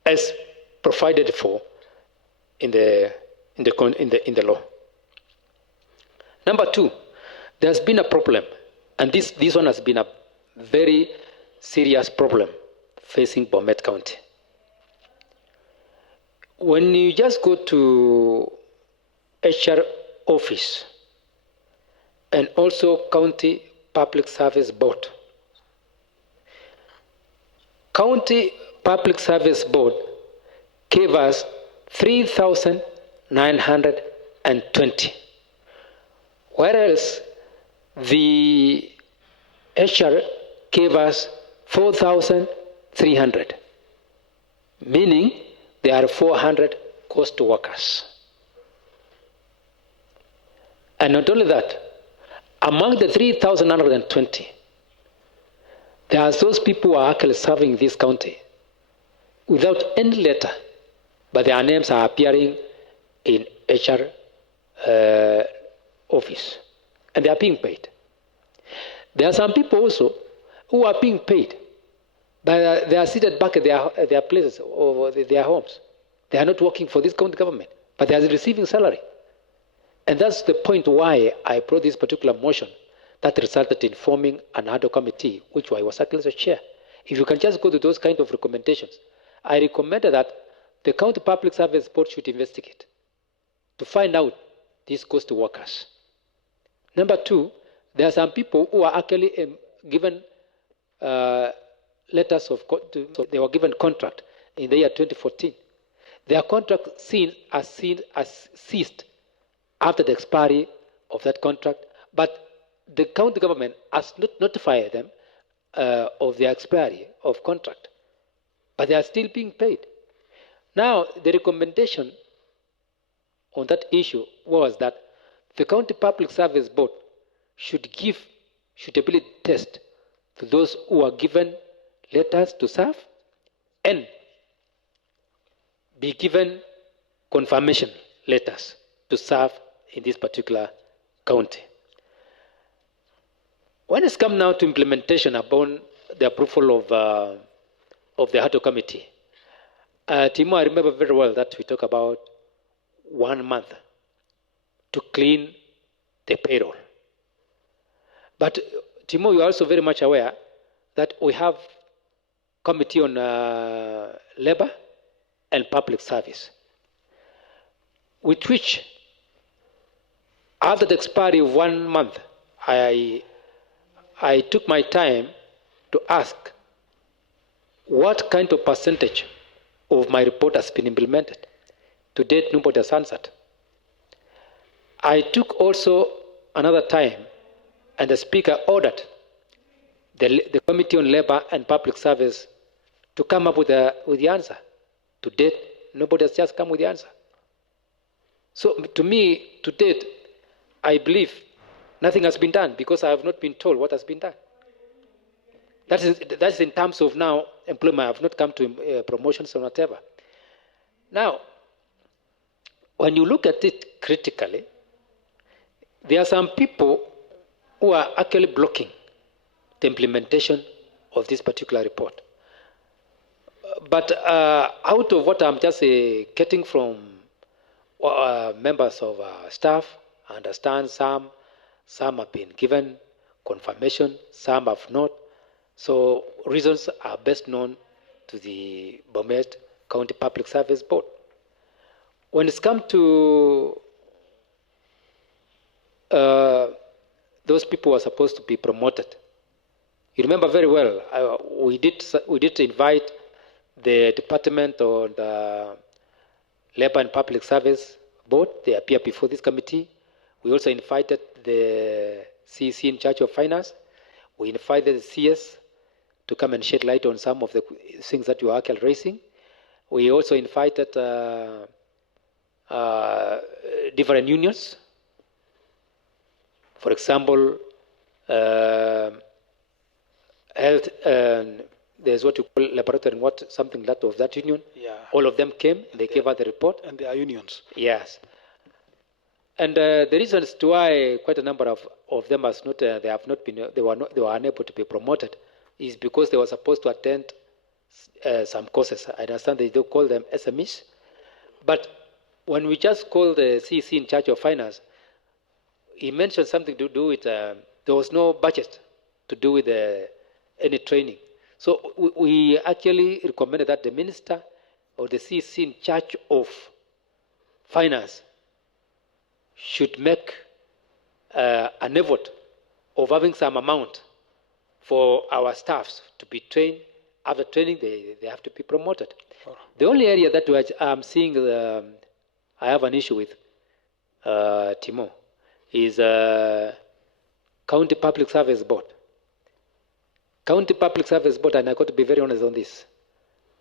as provided for in the law. Number 2, there has been a problem, and this one has been a very serious problem facing Bomet County. When you just go to HR office and also County Public Service Board, County Public Service Board gave us 3,920, whereas the HR gave us 4,300, meaning there are 400 cost workers. And not only that, among the 3,920, there are those people who are actually serving this county without any letter, but their names are appearing in HR office, and they are being paid. There are some people also who are being paid, but they are seated back at their places or their homes. They are not working for this county government, but they are receiving salary. And that's the point why I brought this particular motion that resulted in forming an HADO committee, which I was actually the chair. If you can just go to those kind of recommendations, I recommended that the County Public Service Board should investigate to find out these cost workers. Number 2, there are some people who are actually given letters of, they were given contract in the year 2014. Their contract ceased after the expiry of that contract, but the county government has not notified them of the expiry of contract, but they are still being paid. Now, the recommendation on that issue was that the County Public Service Board should give suitability test to those who are given letters to serve and be given confirmation letters to serve in this particular county. When it's come now to implementation upon the approval of the HADO committee, Timo, I remember very well that we talked about 1 month to clean the payroll. But Timo, you are also very much aware that we have committee on labor, and Public Service, with which, after the expiry of 1 month, I took my time to ask what kind of percentage of my report has been implemented. To date, nobody has answered. I took also another time, and the Speaker ordered the Committee on Labor and Public Service to come up with the answer. To date, nobody has just come with the answer. So to me, to date, I believe nothing has been done because I have not been told what has been done. That's in terms of now employment. I have not come to promotions or whatever. Now, when you look at it critically, there are some people who are actually blocking the implementation of this particular report. But out of what I'm just getting from members of staff, I understand some have been given confirmation, some have not. So reasons are best known to the Bomet County Public Service Board. When it's come to those people who are supposed to be promoted, you remember very well, we did invite the Department of the Labor and Public Service Board. They appeared before this committee. We also invited the CEC in charge of finance. We invited the CS to come and shed light on some of the things that you are actually raising. We also invited different unions. For example, health, there's what you call laboratory and something that of that union. Yeah. All of them came, they gave us the report. And they are unions. Yes. And the reasons to why quite a number of them has not, they were unable to be promoted is because they were supposed to attend some courses. I understand they do call them SMEs. But when we just call the CEC in charge of finance, he mentioned something to do with, there was no budget to do with any training. So we actually recommended that the minister or the CEC in charge of finance should make an effort of having some amount for our staffs to be trained. After training, they have to be promoted. Oh. The only area that I'm seeing I have an issue with, Timo, is County Public Service Board. County Public Service Board, and I got to be very honest on this,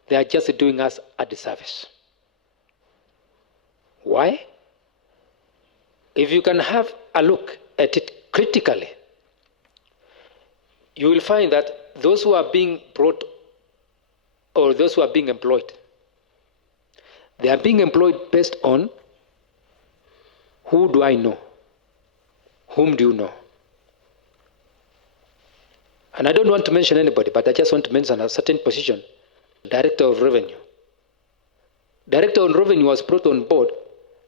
they are just doing us a disservice. Why? If you can have a look at it critically, you will find that those who are being brought or those who are being employed, they are being employed based on who do I know? Whom do you know? And I don't want to mention anybody, but I just want to mention a certain position, Director of Revenue. Director of Revenue was brought on board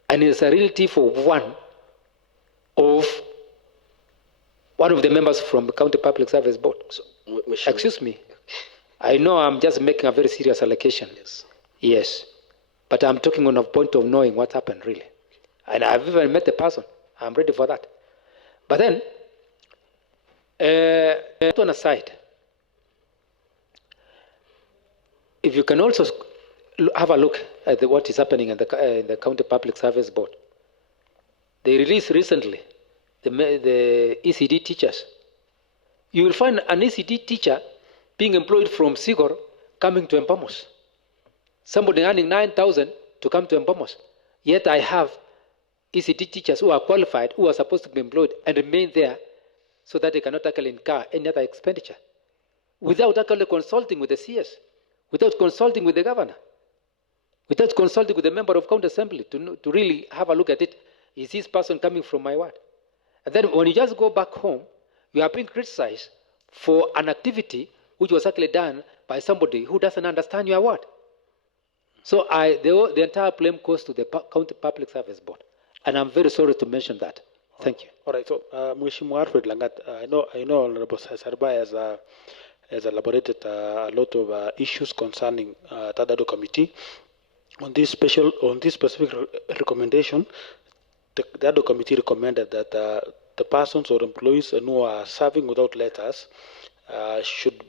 and is a relative of one of the members from the County Public Service Board. So, excuse me. I know I'm just making a very serious allegation. Yes. But I'm talking on a point of knowing what happened, really. And I've even met the person. I'm ready for that. But then, on a side, if you can also have a look at what is happening in the County Public Service Board, they released recently the ECD teachers. You will find an ECD teacher being employed from Sigor coming to Mpamos. Somebody earning 9,000 to come to Mpamos. Yet I have ECD teachers who are qualified, who are supposed to be employed and remain there so that they cannot actually incur any other expenditure without actually consulting with the CS, without consulting with the governor, without consulting with the member of county assembly to really have a look at it. Is this person coming from my ward? And then when you just go back home, you are being criticized for an activity which was actually done by somebody who doesn't understand your word. So the entire blame goes to the County Public Service Board. And I'm very sorry to mention that. Thank you. All right. So, Mheshimiwa Alfred Langat, I know Honorable Serbai has elaborated a lot of issues concerning Tadado Committee. on this specific recommendation, the other committee recommended that the persons or employees who are serving without letters should,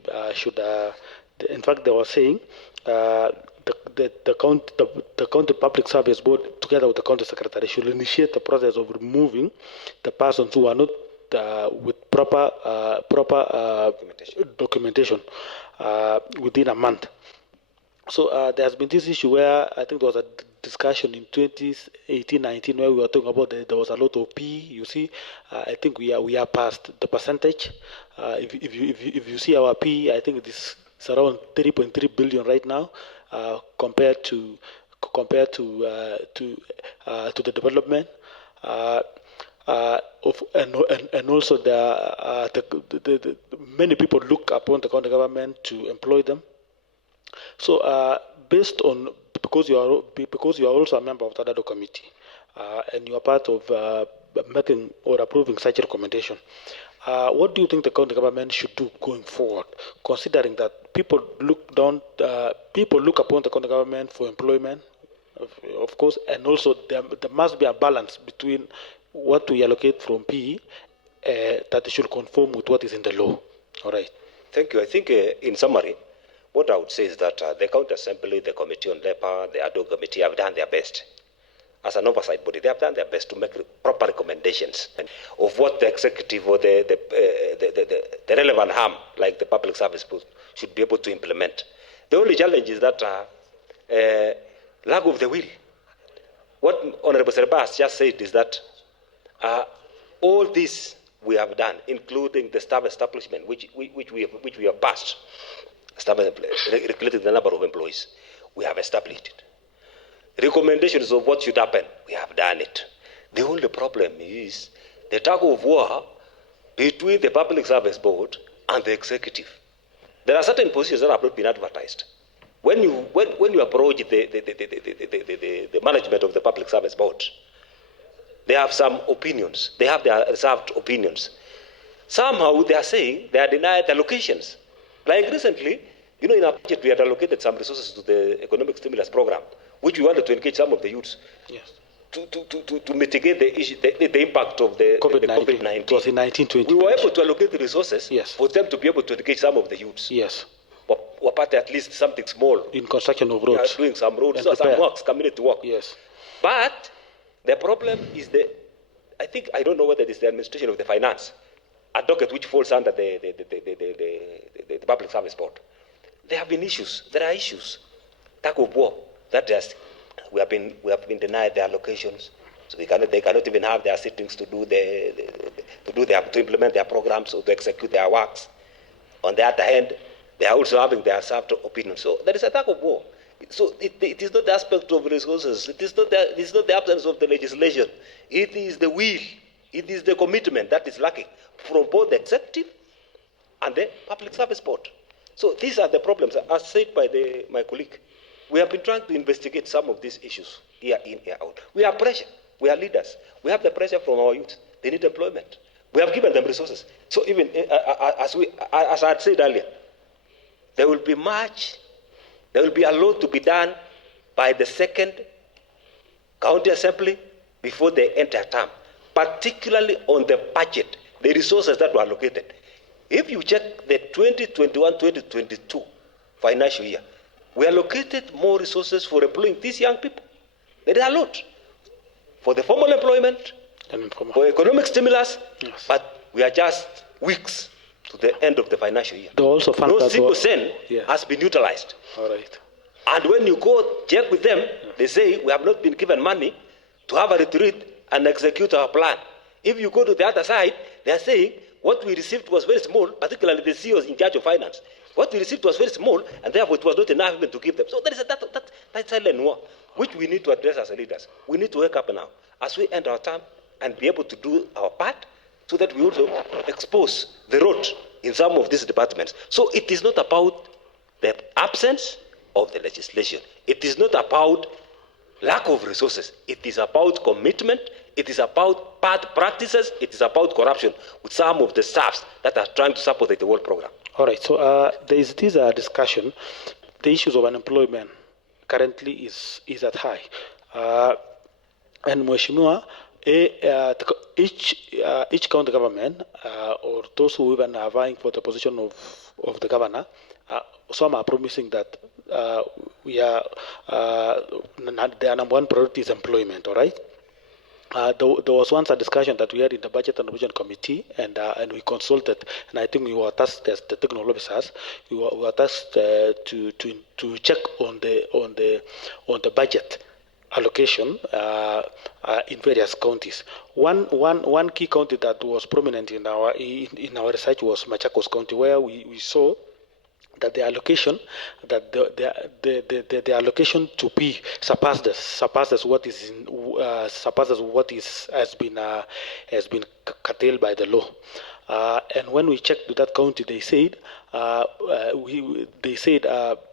in fact, they were saying the county public service board, together with the county secretary, should initiate the process of removing the persons who are not with proper documentation within a month. So there has been this issue where I think there was a discussion in 2018-19 where we were talking about there was a lot of P. You see, I think we are past the percentage. If you see our P, I think it's around 3.3 billion right now, compared to the development. And also the many people look upon the county government to employ them. So based on, because you are also a member of the DADO committee, and you are part of making or approving such a recommendation, what do you think the county government should do going forward, considering that people look upon the county government for employment, of course, and also there must be a balance between what we allocate from PE that should conform with what is in the law. All right. Thank you. I think in summary, what I would say is that the County Assembly, the Committee on Labour, the ADO Committee have done their best. As an oversight body, they have done their best to make proper recommendations of what the executive or the relevant harm, like the public service board, should be able to implement. The only challenge is that lack of the will. What Honorable Serbai has just said is that all this we have done, including the staff establishment, which we have passed, regulating the number of employees, we have established it. Recommendations of what should happen, we have done it. The only problem is the tug of war between the Public Service Board and the executive. There are certain positions that have not been advertised. When you approach the management of the Public Service Board, they have some opinions. They have their reserved opinions. Somehow they are saying they are denied allocations. Like recently, in our budget we had allocated some resources to the economic stimulus program, which we wanted to engage some of the youths. Yes. To mitigate the issue, the impact of the COVID-19. It was in 1920. We were able to allocate the resources, yes, for them to be able to engage some of the youths. Yes. Or part at least something small. In construction of roads. Doing some roads, some works, community work. Yes. But the problem is I don't know whether it is the administration of the finance, a docket which falls under the Public Service Board. There have been issues. There are issues. Tug of war. We have been denied their allocations, so they cannot even have their sittings to implement their programs or to execute their works. On the other hand, they are also having their served opinions. So there is a tug of war. So it is not the aspect of resources. It is not the absence of the legislation. It is the will. It is the commitment that is lacking from both the executive and the Public Service Board. So these are the problems, as said by my colleague. We have been trying to investigate some of these issues, year in, year out. We have pressure. We are leaders. We have the pressure from our youth. They need employment. We have given them resources. So even as I had said earlier, there will be a lot to be done by the second county assembly before they enter term, particularly on the budget, the resources that were allocated. If you check the 2021-2022 financial year, we allocated more resources for employing these young people. There is a lot for the formal employment, for economic stimulus, yes, but we are just weeks to the end of the financial year. No single cent has been utilized. All right. And when you go check with them, they say we have not been given money to have a retreat and execute our plan. If you go to the other side, they are saying what we received was very small, particularly the CEOs in charge of finance. What we received was very small, and therefore it was not enough even to give them. So there is that silent war, which we need to address as leaders. We need to wake up now as we end our term and be able to do our part so that we also expose the road in some of these departments. So it is not about the absence of the legislation. It is not about lack of resources. It is about commitment. It is about bad practices. It is about corruption with some of the staffs that are trying to support the world program. All right, so there is this discussion, the issues of unemployment currently is at high. And Mheshimiwa, each county government or those who even are vying for the position of the governor, some are promising that their number one priority is employment. All right. There was once a discussion that we had in the Budget and Revision Committee, and we consulted, and I think we were tasked as the technical officers. We were tasked to check on the budget allocation in various counties. One key county that was prominent in our research was Machakos County, where we saw that the allocation to be surpasses what has been curtailed by the law. And when we checked with that county, they said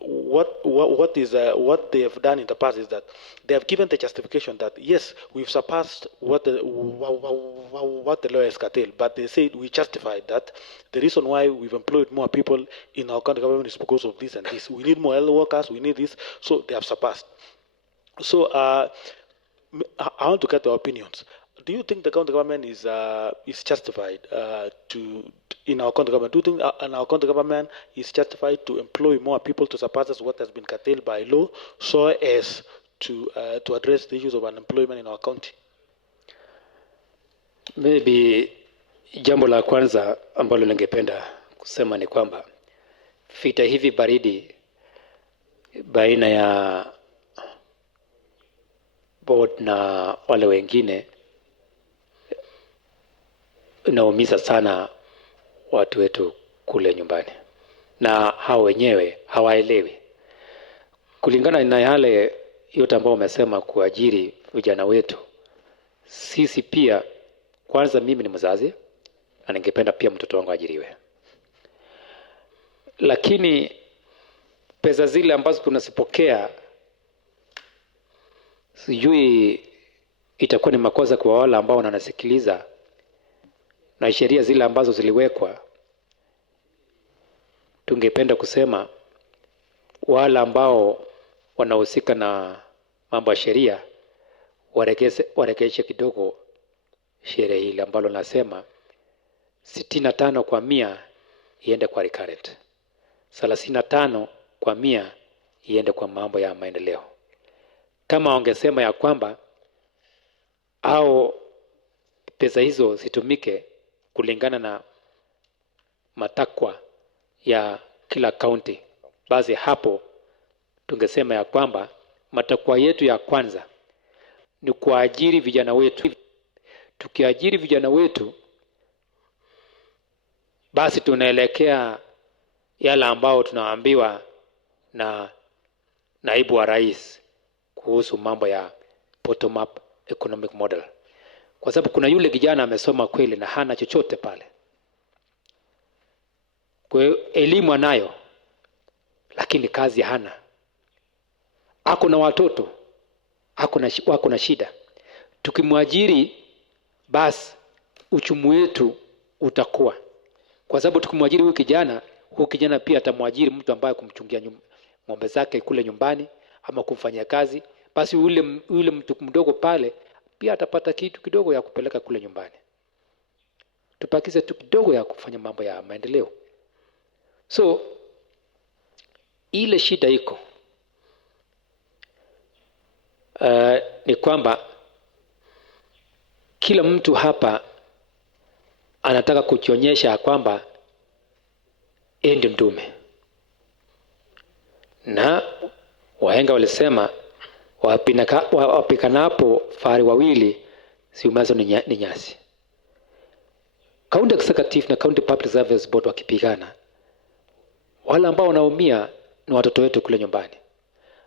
what they have done in the past is that they have given the justification that yes, we've surpassed what the law has curtailed, but they said we justified that the reason why we've employed more people in our county government is because of this and this. We need more health workers. We need this, so they have surpassed. So I want to get your opinions. Do you think the county government is justified in our county government? Do you think our county government is justified to employ more people to surpass what has been curtailed by law, so as to address the issues of unemployment in our county? Maybe jambo la kwanza ambalo ningependa kusema ni kwamba vita hivi baridi baina ya board na wale wengine inaumiza sana watu wetu kule nyumbani, na hao wenyewe hawaelewi. Kulingana na yale yote ambao umesema kuajiri vijana wetu, sisi pia, kwanza mimi ni mzazi na ningependa pia mtoto wangu ajiriwe, lakini pesa zile ambazo tunazipokea, sijui itakuwa ni makosa kwa wale ambao wanasikiliza, na sheria zile ambazo ziliwekwa, tungependa kusema wale ambao wanahusika na mambo ya sheria warekeshe kidogo sheria hili ambalo nasema 65% iende kwa recurrent, 35% iende kwa mambo ya maendeleo. Kama wangesema ya kwamba au pesa hizo zitumike kulingana na matakwa ya kila county, basi hapo tungesema ya kwamba matakwa yetu ya kwanza ni kuajiri vijana wetu. Tukiajiri vijana wetu, basi tunaelekea yale ambao tunaambiwa na naibu wa rais kuhusu mambo ya bottom up economic model. Kwa sababu kuna yule kijana amesoma kweli na hana chochote pale. Kwa hiyo elimu anayo, lakini kazi hana. Ako na watoto, wako na shida. Tukimwajiri, basi uchumi wetu utakuwa. Kwa sababu tukimwajiri huyu kijana pia atamwajiri mtu ambaye kumchungia ng'ombe zake kule nyumbani ama kumfanyia kazi. Basi yule mtu mdogo pale pia atapata kitu kidogo ya kupeleka kule nyumbani. Tupakize tu kidogo ya kufanya mambo ya maendeleo. So ile shida iko ni kwamba kila mtu hapa anataka kujionyesha kwamba yeye ndiye mtume, na wahenga walisema wapikanapo fahari wawili si umazo ni nyasi. County Executive na County Public Service Board wakipigana, wale ambao wanaumia ni watoto wetu kule nyumbani,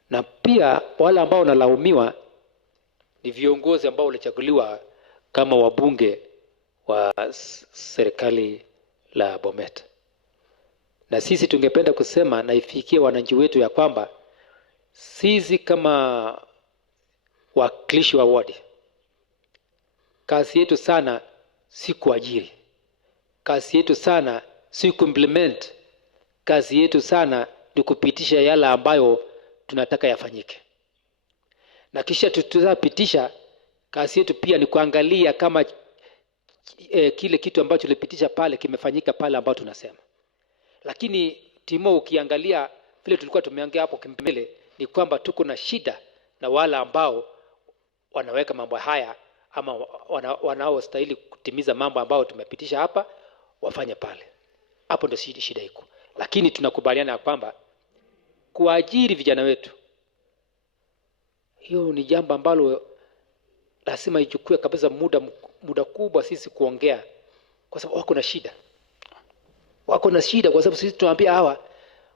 na pia wale ambao wanalaumiwa ni viongozi ambao walichaguliwa kama wabunge wa serikali la Bomet. Na sisi tungependa kusema na ifikie wananchi wetu ya kwamba sisi kama wakilishi wa wadi, kazi yetu sana si kuajiri, kazi yetu sana si kuimplement, kazi yetu sana ni kupitisha yale ambayo tunataka yafanyike, na kisha tutapitisha. Kazi yetu pia ni kuangalia kama kile kitu ambacho tulipitisha pale kimefanyika pale ambao tunasema. Lakini Timo, ukiangalia vile tulikuwa tumeongea hapo kimbele, ni kwamba tuko na shida na wala ambao wanaweka mambo haya ama wanaostahili kutimiza mambo ambao tumepitisha hapa wafanye pale. Hapo ndio shida iko. Lakini tunakubaliana kwamba kuajiri vijana wetu, hiyo ni jambo ambalo lazima ichukue kabisa muda kubwa sisi kuongea, kwa sababu wako na shida. Wako na shida kwa sababu sisi tunawaambia hawa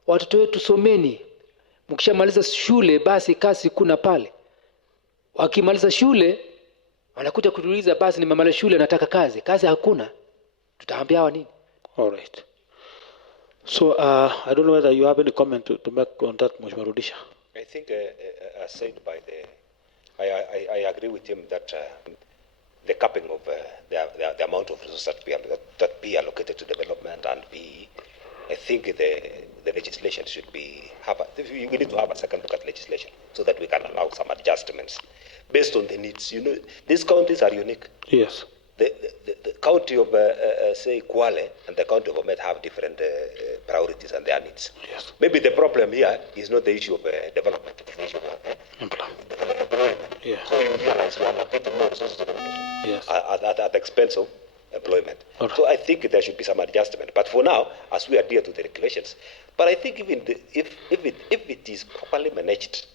watoto wetu, someni, mkishamaliza shule basi kazi kuna pale. Wakimaliza shule wanakuja kutuuliza, basi nimemaliza shule nataka kazi. Kazi hakuna. Tutaambia hawa nini? All right. So I don't know whether you have any comment to make on that, Mheshimiwa Rudisha. I think, as said by I agree with him that the capping of the amount of resources that be allocated to development and be, I think the legislation should be we need to have a second look at legislation so that we can allow some adjustments based on the needs. You know, these counties are unique. Yes. The county of say Kwale and the county of Omet have different priorities and their needs. Yes. Maybe the problem here is not the issue of development, it's the issue of employment. Yeah. So you realize we are allocating more resources to development Yes. at the expense of employment. Right. So I think there should be some adjustment. But for now, as we adhere to the regulations, but I think even if it is properly managed,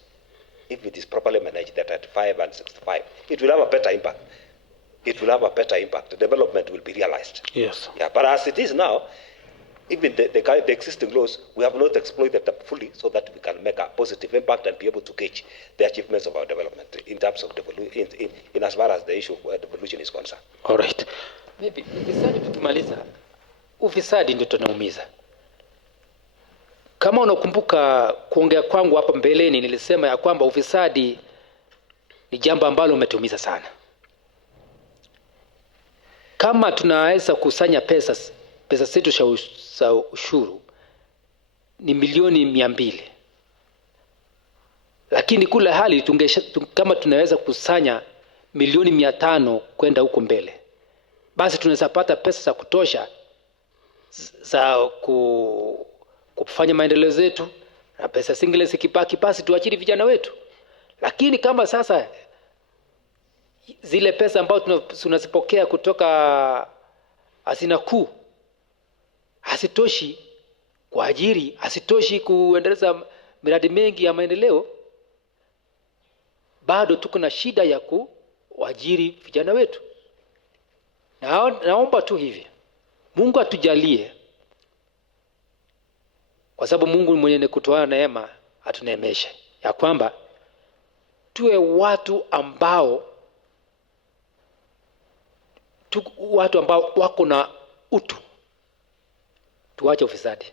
the 35 and 65, it will have a better impact. It will have a better impact. The development will be realized. Yes. Yeah, but as it is now, even the existing laws, we have not exploited them fully so that we can make a positive impact and be able to gauge the achievements of our development in terms of in as far as the issue of devolution is concerned. All right. Maybe ufisadi tukimaliza, ufisadi ndio tunaumiza. Kama unakumbuka kuongea kwangu hapa mbeleni, nilisema ya kwamba ufisadi ni jambo ambalo umetumiza sana. Kama tunaweza kusanya pesa zetu za ushuru ni milioni 200, lakini kula hali kama tunaweza kusanya milioni 500 kwenda huko mbele, basi tunaweza pata pesa za kutosha za kufanya maendeleo yetu, na pesa zingine zikibaki basi tuachiri vijana wetu. Lakini kama sasa zile pesa ambazo tunazipokea kutoka hazina kuu hasitoshi kwa ajiri, hasitoshi kuendeleza miradi mengi ya maendeleo, bado tuko na shida ya kuajiri vijana wetu. Naomba tu hivi, Mungu atujalie, kwa sababu Mungu mwenye kutoa neema atuneemeshe, ya kwamba tuwe watu ambao wako na utu. Tuache ufisadi.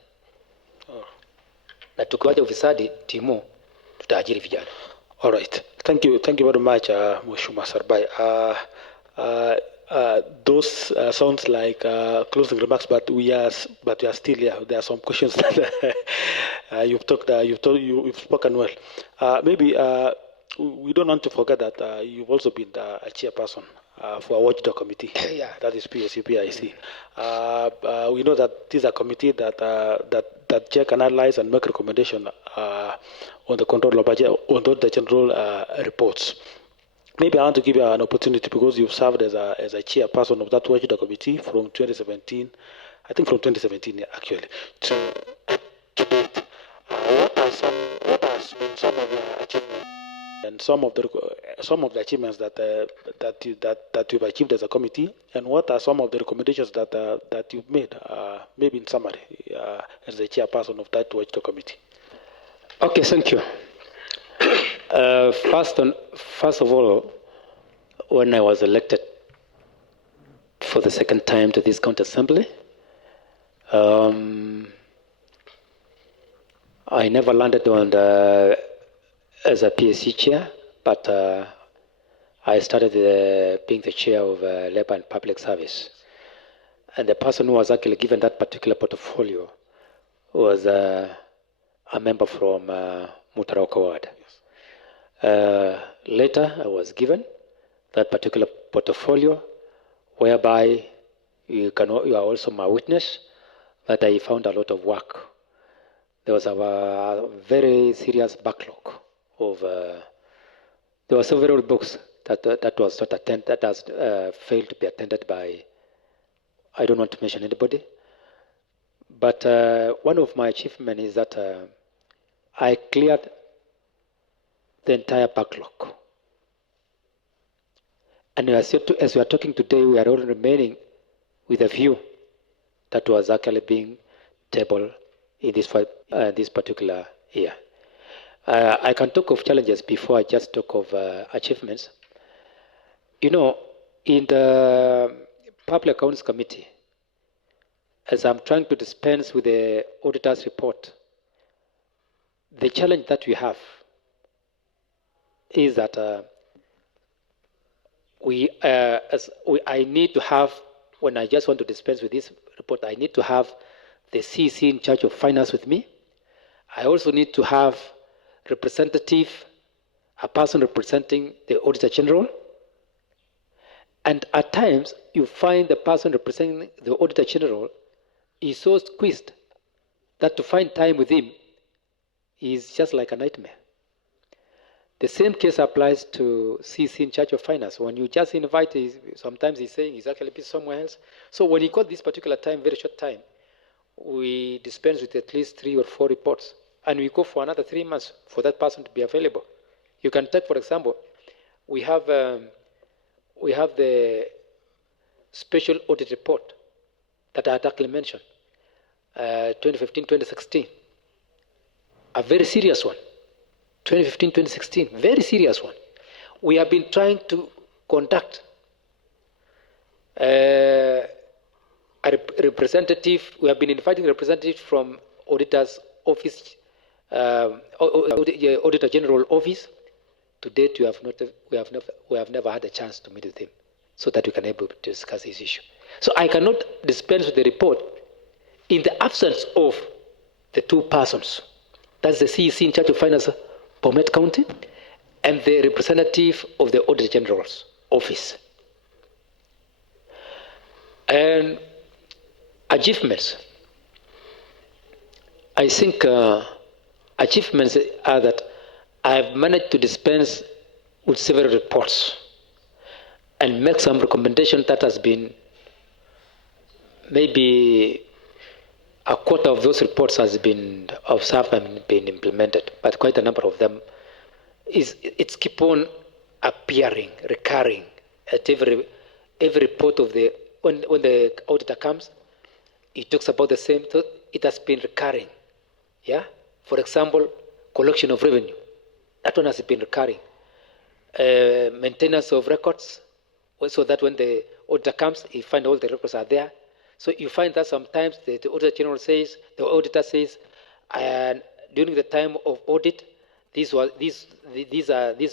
Na tukiwacha ufisadi, Timo, tutaajiri vijana. All right. Thank you very much, Mheshimiwa Serbai. Those sounds like closing remarks, but we are still here. There are some questions that you've spoken well. Maybe we don't want to forget that you've also been a chairperson for a watchdog committee. Yeah. That is PSCPIC. We know that this is a committee that check, analyze, and make recommendation on the control of budget, on the general reports. Maybe I want to give you an opportunity, because you've served as a chairperson of that watchdog committee from 2017, I think from 2017 actually, to date. What has been some of your achievements and some of the achievements that you've achieved as a committee, and what are some of the recommendations that you've made, maybe in summary, as the chairperson of that watchdog committee? Okay, thank you. First of all, when I was elected for the second time to this county assembly, I never landed on as a PSC chair, but I started being the chair of Labor and Public Service. And the person who was actually given that particular portfolio was a member from Mutarauka ward. Later, I was given that particular portfolio, whereby you are also my witness that I found a lot of work. There was a very serious backlog of. There were several books that was not attended, that has failed to be attended by. I don't want to mention anybody, but one of my achievements is that I cleared the entire backlog. And as we are talking today, we are all remaining with a view that was actually being tabled in this particular year. I can talk of challenges before I just talk of achievements. You know, in the Public Accounts Committee, as I'm trying to dispense with the auditor's report, the challenge that we have is that I need to have, when I just want to dispense with this report, I need to have the CC in charge of finance with me. I also need to have a person representing the Auditor General. And at times, you find the person representing the Auditor General is so squeezed that to find time with him is just like a nightmare. The same case applies to CC in charge of finance. When you just invite, sometimes he's saying he's actually busy somewhere else. So when he got this particular time, very short time, we dispense with at least 3 or 4 reports. And we go for another 3 months for that person to be available. You can take, for example, we have the special audit report that I had actually mentioned, 2015-2016, a very serious one. 2015-2016, very serious one. We have been trying to conduct a representative. We have been inviting representatives from auditor's office, Auditor General office. To date, we have never had a chance to meet with him, so that we can be able to discuss this issue. So I cannot dispense with the report in the absence of the 2 persons. That's the CEC in charge of finance, Bomet County, and the representative of the Auditor General's office. And achievements. I think achievements are that I've managed to dispense with several reports and make some recommendation that has been maybe a quarter of those reports has been observed and been implemented, but quite a number of them it's keep on appearing, recurring at every report of the when the auditor comes, it talks about the same. So it has been recurring. Yeah. For example, collection of revenue. That one has been recurring. Maintenance of records, so that when the auditor comes, he finds all the records are there. So you find that sometimes the Auditor General says, the auditor says, and during the time of audit, these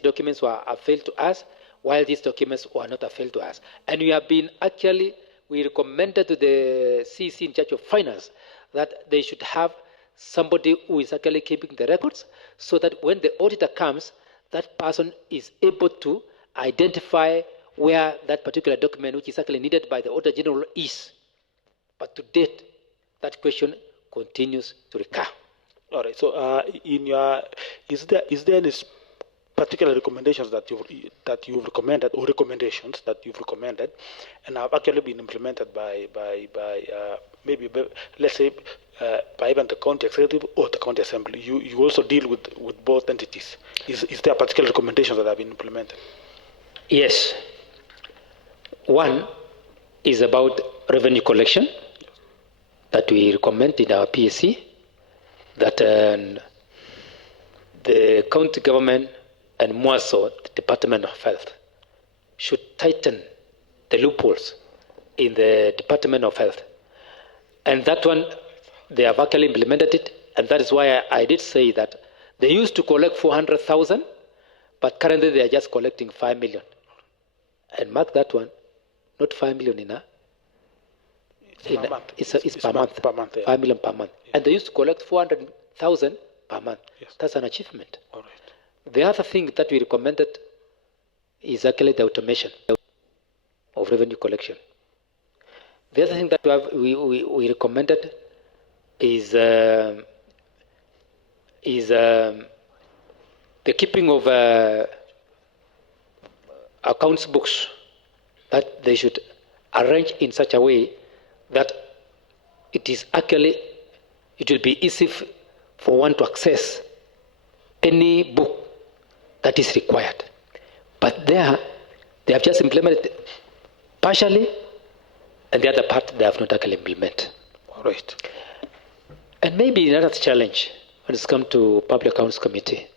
documents were availed to us, while these documents were not availed to us. And we recommended to the CC in charge of finance that they should have somebody who is actually keeping the records, so that when the auditor comes, that person is able to identify where that particular document, which is actually needed by the Auditor General, is. But to date, that question continues to recur. All right. So, is there any particular recommendations that you've recommended, or recommendations that you've recommended, and have actually been implemented by let's say by even the county executive or the county assembly? You also deal with both entities. Is there particular recommendations that have been implemented? Yes. One is about revenue collection that we recommend in our PSC, that the county government and more so the Department of Health should tighten the loopholes in the Department of Health. And that one, they have actually implemented it, and that is why I did say that they used to collect 400,000, but currently they are just collecting 5 million. And mark that one, not 5 million it's per month. Per month, yeah. 5 million per month. Yeah. And they used to collect 400,000 per month. Yes. That's an achievement. All right. The other thing that we recommended is actually the automation of revenue collection. The other thing that we recommended is the keeping of accounts books, that they should arrange in such a way that it will be easy for one to access any book that is required. But they have just implemented partially, and the other part they have not actually implemented. All right. And maybe another challenge when it's come to Public Accounts Committee.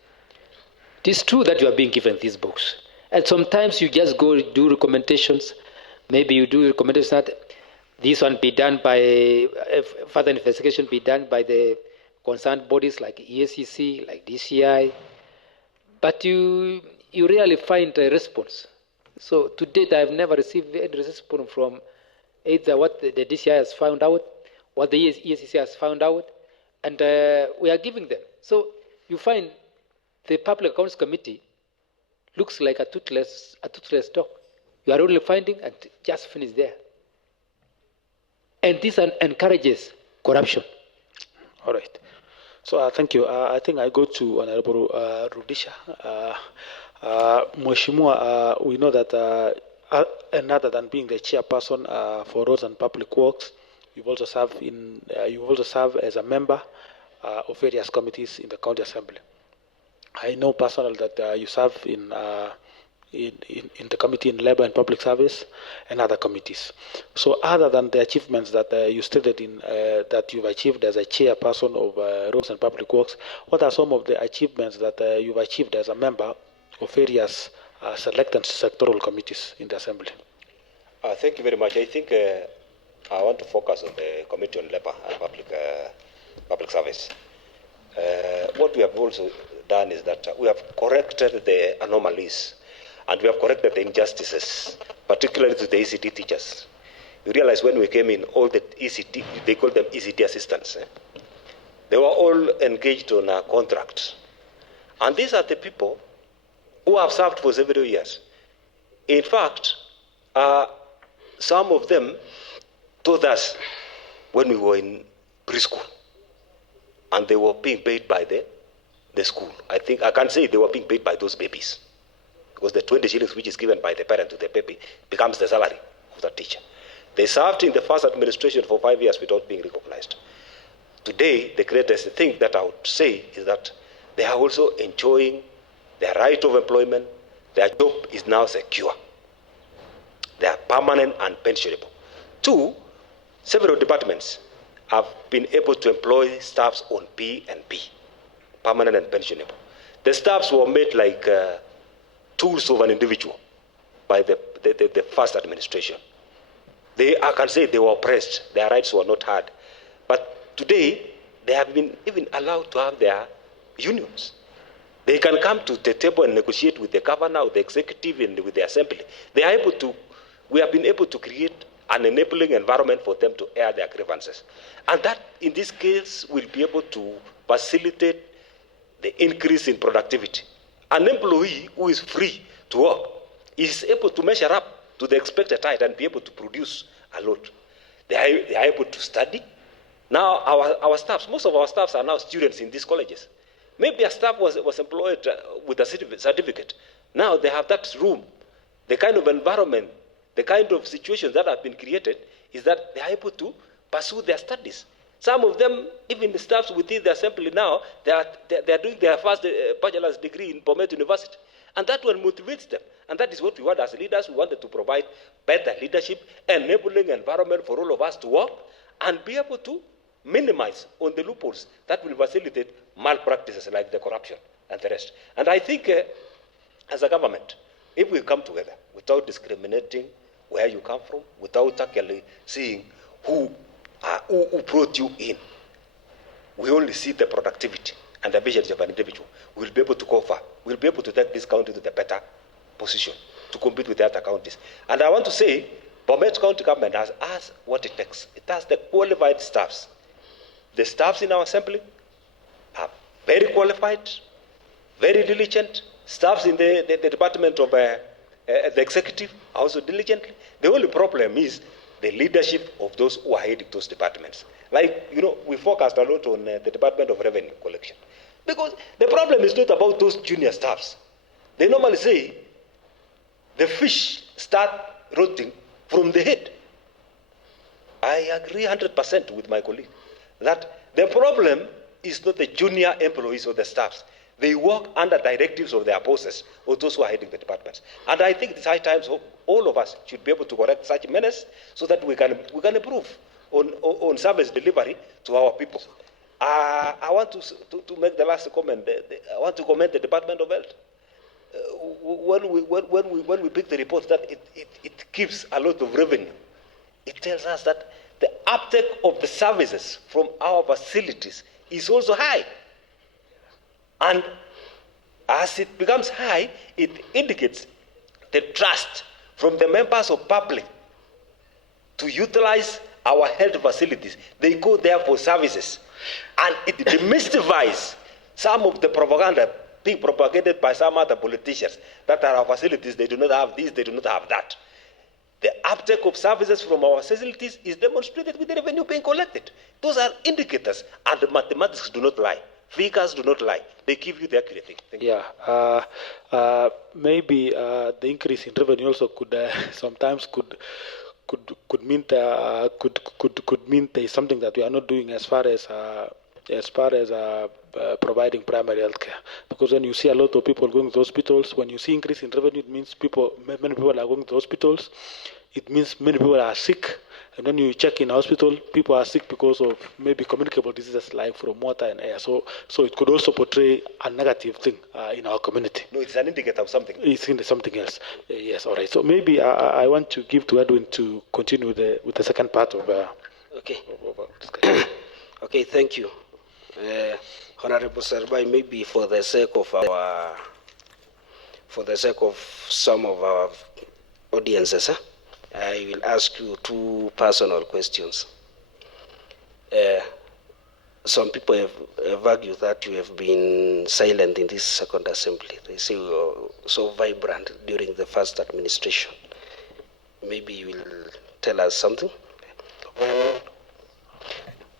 It is true that you are being given these books, and sometimes you just go do recommendations. Maybe you do recommendations that this one be done by further investigation be done by the concerned bodies like EACC, like DCI, but you rarely find a response. So to date, I have never received any response from either what the DCI has found out, what the EACC has found out, and we are giving them. So you find the Public Accounts Committee looks like a toothless dog. You are only finding and just finish there. And this encourages corruption. All right. So thank you. I think I go to Honorable Rudisha. Mheshimiwa, we know that and other than being the chairperson for roads and public works, you also serve as a member of various committees in the county assembly. I know personally that you serve in the committee in labor and public service and other committees. So other than the achievements that you stated in that you've achieved as a chairperson of roads and public works, what are some of the achievements that you've achieved as a member of various select and sectoral committees in the assembly? Thank you very much. I think I want to focus on the Committee on Labor and Public Service. What we have also done is that we have corrected the anomalies and we have corrected the injustices, particularly to the ECT teachers. You realize when we came in, all the ECT, they call them ECT assistants. They were all engaged on a contract. And these are the people who have served for several years. In fact, some of them told us when we were in preschool, and they were being paid by the school. I think I can say they were being paid by those babies, because the 20 shillings which is given by the parent to the baby becomes the salary of the teacher. They served in the first administration for 5 years without being recognized. Today, the greatest thing that I would say is that they are also enjoying their right of employment. Their job is now secure. They are permanent and pensionable. 2, several departments have been able to employ staffs on P&P, permanent and pensionable. The staffs were made like tools of an individual by the first administration. I can say they were oppressed. Their rights were not heard. But today, they have been even allowed to have their unions. They can come to the table and negotiate with the governor, with the executive, and with the assembly. We have been able to create an enabling environment for them to air their grievances. And that, in this case, will be able to facilitate the increase in productivity. An employee who is free to work is able to measure up to the expected height and be able to produce a lot. They are able to study. Now, our staffs, most of our staffs are now students in these colleges. Maybe a staff was employed with a certificate. Now they have that room. The kind of environment, the kind of situations that have been created is that they are able to pursue their studies. Some of them, even the staffs within the assembly now, they are doing their first bachelor's degree in Bomet University. And that one motivates them. And that is what we want as leaders. We wanted to provide better leadership, enabling environment for all of us to work and be able to minimize on the loopholes that will facilitate malpractices like the corruption and the rest. And I think as a government, if we come together without discriminating where you come from, without actually seeing who brought you in, we only see the productivity and the efficiency of an individual, we'll be able to go far. We'll be able to take this county to the better position to compete with the other counties. And I want to say, Bomet County government has what it takes. It has the qualified staffs. The staffs in our assembly are very qualified, very diligent. Staffs in the Department of the Executive are also diligent. The only problem is the leadership of those who are heading those departments. Like, we focused a lot on the Department of Revenue Collection. Because the problem is not about those junior staffs. They normally say the fish start rotting from the head. I agree 100% with my colleague that the problem is not the junior employees or the staffs. They work under directives of their bosses or those who are heading the departments. And I think it's high time all of us should be able to correct such menace so that we can improve on service delivery to our people. I want to make the last comment. I want to commend the Department of Health. When we pick the report that it gives a lot of revenue, it tells us that the uptake of the services from our facilities is also high. And as it becomes high, it indicates the trust from the members of public to utilize our health facilities. They go there for services. And it demystifies some of the propaganda being propagated by some other politicians that our facilities, they do not have this, they do not have that. The uptake of services from our facilities is demonstrated with the revenue being collected. Those are indicators, and the mathematics do not lie. Figures do not lie. They give you the accurate thing. Thank you. Yeah. Maybe the increase in revenue also could sometimes could mean could mean there is something that we are not doing as far as providing primary health care. Because when you see a lot of people going to hospitals, when you see increase in revenue, it means many people are going to hospitals. It means many people are sick. And when you check in hospital, people are sick because of maybe communicable diseases like from water and air. So it could also portray a negative thing in our community. No, it's an indicator of something. It's in something else. Yes, all right. So maybe I want to give to Edwin to continue with the second part of okay. discussion. Okay, thank you. Honorable Serbai, maybe for the sake of some of our audiences, I will ask you two personal questions. Some people have argued that you have been silent in this second assembly. They say you were so vibrant during the first administration. Maybe you will tell us something.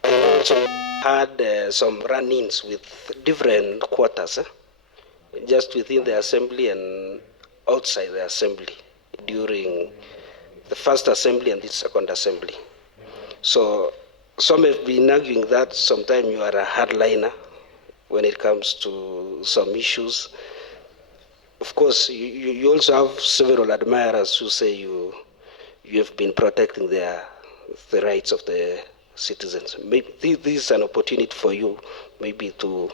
I also had some run-ins with different quarters, just within the assembly and outside the assembly during the first assembly and the second assembly. So some have been arguing that sometimes you are a hardliner when it comes to some issues. Of course, you also have several admirers who say you have been protecting the rights of the citizens. Maybe this is an opportunity for you maybe to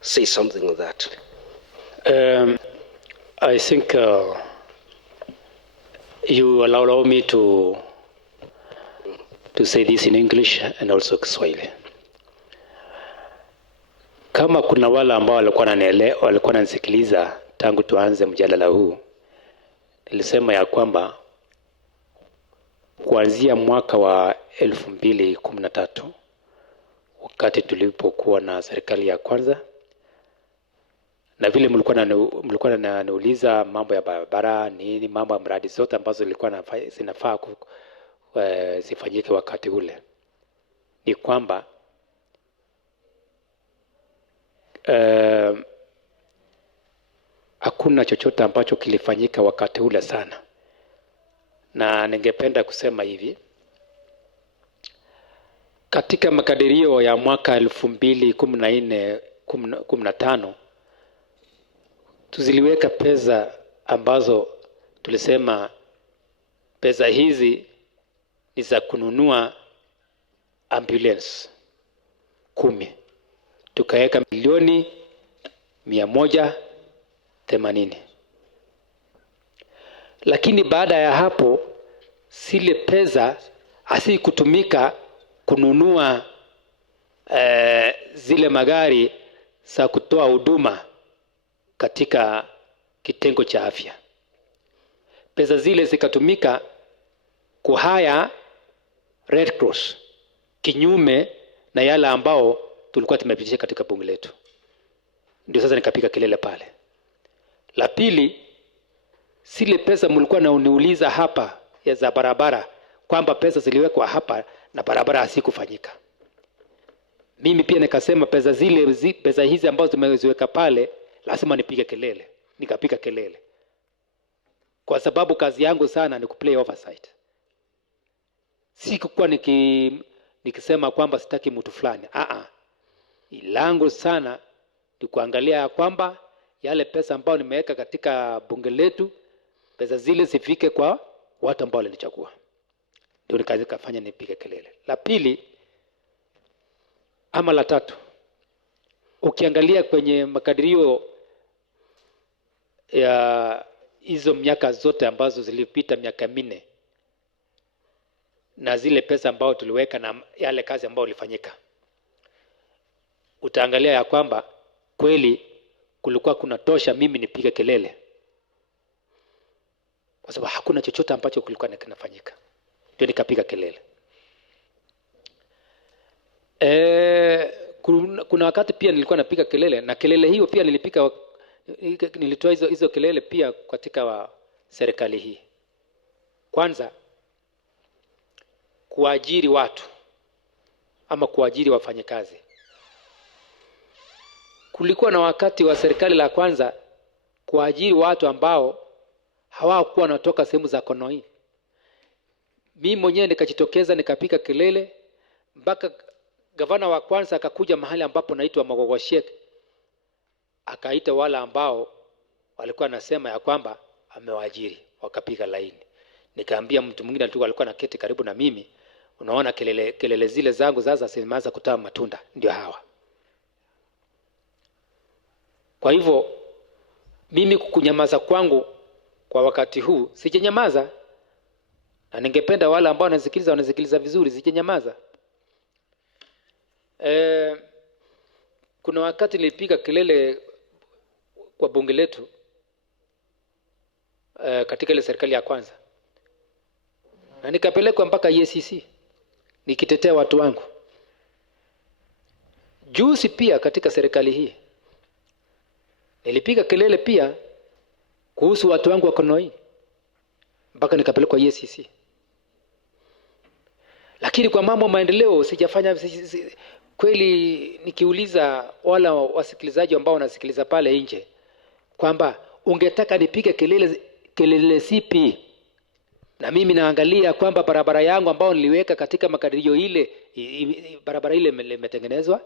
say something on that. I think you allow me to say this in English and also Kiswahili. Kama kuna wale ambao walikuwa wananisikiliza tangu tuanze mjadala huu, nilisema ya kwamba kuanzia mwaka wa 2013 wakati tulipokuwa na serikali ya kwanza, na vile mlikuwa naniuliza mambo ya barabara nini, mambo ya mradi zote ambazo zilikuwa zinafaa zifanyike wakati ule, ni kwamba hakuna chochote ambacho kilifanyika wakati ule sana. Na ningependa kusema hivi, katika makadirio ya mwaka 2014-15 tuziliweka pesa ambazo tulisema pesa hizi ni za kununua ambulance 10. Tukaweka milioni 180. Lakini baada ya hapo zile pesa hazikutumika kununua zile magari za kutoa huduma katika kitengo cha afya. Pesa zile zikatumika kuhaya Red Cross, kinyume na yale ambao tulikuwa tumepitisha katika bunge letu. Ndio sasa nikapiga kelele pale. La pili, zile pesa mlikuwa nauniuliza hapa ya za barabara kwamba pesa ziliwekwa hapa na barabara hasikufanyika. Mimi pia nikasema pesa hizi ambazo tumeziweka pale lazima nipige kelele. Nikapiga kelele. Kwa sababu kazi yangu sana ni kuplay oversight. Sikuwa nikisema kwamba sitaki mtu fulani. Langu sana ni kuangalia kwamba yale pesa ambayo nimeweka katika bunge letu, pesa zile zifike kwa watu ambao walinichagua. Ndio nikafanya nipige kelele. La pili ama la tatu, ukiangalia kwenye makadirio ya hizo miaka zote ambazo zilipita miaka 4 na zile pesa ambao tuliweka na yale kazi ambao ilifanyika, utaangalia ya kwamba kweli kulikuwa kuna tosha mimi nipige kelele, kwa sababu hakuna chochote ambacho kulikuwa kinafanyika. Ndio nikapiga kelele. Kuna wakati pia nilikuwa napiga kelele, na kelele hiyo pia nilitoa hizo kelele pia katika serikali hii. Kwanza, kuajiri watu ama kuajiri wafanyakazi. Kulikuwa na wakati wa serikali la kwanza kuajiri watu ambao hawakuwa wanatoka sehemu za Konoi. Mimi mwenyewe nikajitokeza nikapiga kelele mpaka gavana wa kwanza akakuja mahali ambapo naitwa Magogoshek, akaita wale ambao walikuwa nasema ya kwamba amewaajiri, wakapiga laini. Nikaambia mtu mwingine alikuwa na keti karibu na mimi, unaona kelele zile zangu sasa zimeanza kutoa matunda, ndio hawa. Kwa hivyo mimi kukunyamaza kwangu kwa wakati huu sijanyamaza, na ningependa wale ambao wanasikiliza vizuri sijanyamaza. Kuna wakati nilipiga kelele kwa bunge letu katika ile serikali ya kwanza, na nikapelekwa mpaka EACC nikitetea watu wangu. Juzi pia katika serikali hii nilipiga kelele pia kuhusu watu wangu wa Konoi mpaka nikapelekwa EACC. Lakini kwa mambo maendeleo sijafanya kweli. Nikiuliza wala wasikilizaji ambao wanasikiliza pale nje kwamba ungetaka nipige kelele zipi, na mimi naangalia kwamba barabara yangu ambao niliweka katika makadirio ile barabara ile imetengenezwa,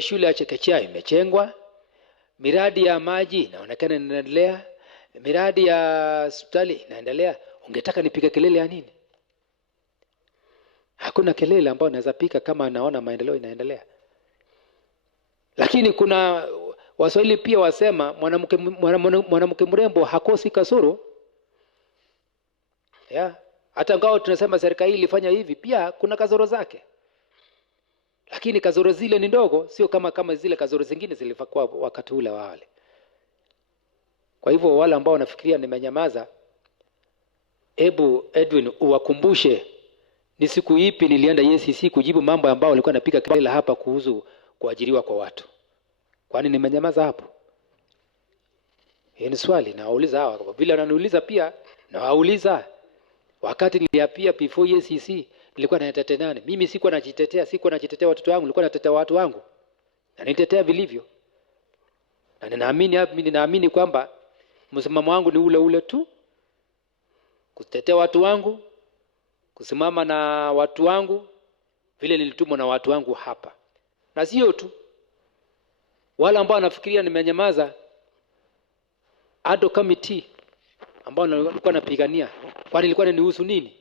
shule ya chekechea imechengwa, miradi ya maji inaonekana inaendelea, miradi ya hospitali inaendelea. Ungetaka nipige kelele ya nini? Hakuna kelele ambayo naweza pika kama naona maendeleo inaendelea. Lakini kuna Waswahili pia wasema mwanamke mrembo hakosi kasoro. Hata ngao tunasema serikali ilifanya hivi, pia kuna kasoro zake. Lakini kasoro zile ni ndogo, sio kama zile kasoro zingine zilifakwa wakati ule wa wale. Kwa hivyo wale ambao wanafikiria nimenyamaza, Edwin uwakumbushe ni siku ipi nilienda EACC kujibu mambo ambayo walikuwa napiga kelele hapa kuhusu kuajiriwa kwa watu. Kwani nimenyamaza hapo? Hii ni swali nawauliza hawa. Kwa vile wananiuliza pia nawauliza, wakati niliapia before EACC nilikuwa natetea nani? Mimi sikuwa najitetea watoto wangu, nilikuwa natetea watu wangu. Na nitetea vilivyo. Na ninaamini kwamba msimamo wangu ni ule tu. Kutetea watu wangu, kusimama na watu wangu vile nilitumwa na watu wangu hapa. Na sio tu wala ambao wanafikiria nimenyamaza, ado committee ambao nilikuwa napigania, kwani ilikuwa inanihusu nini?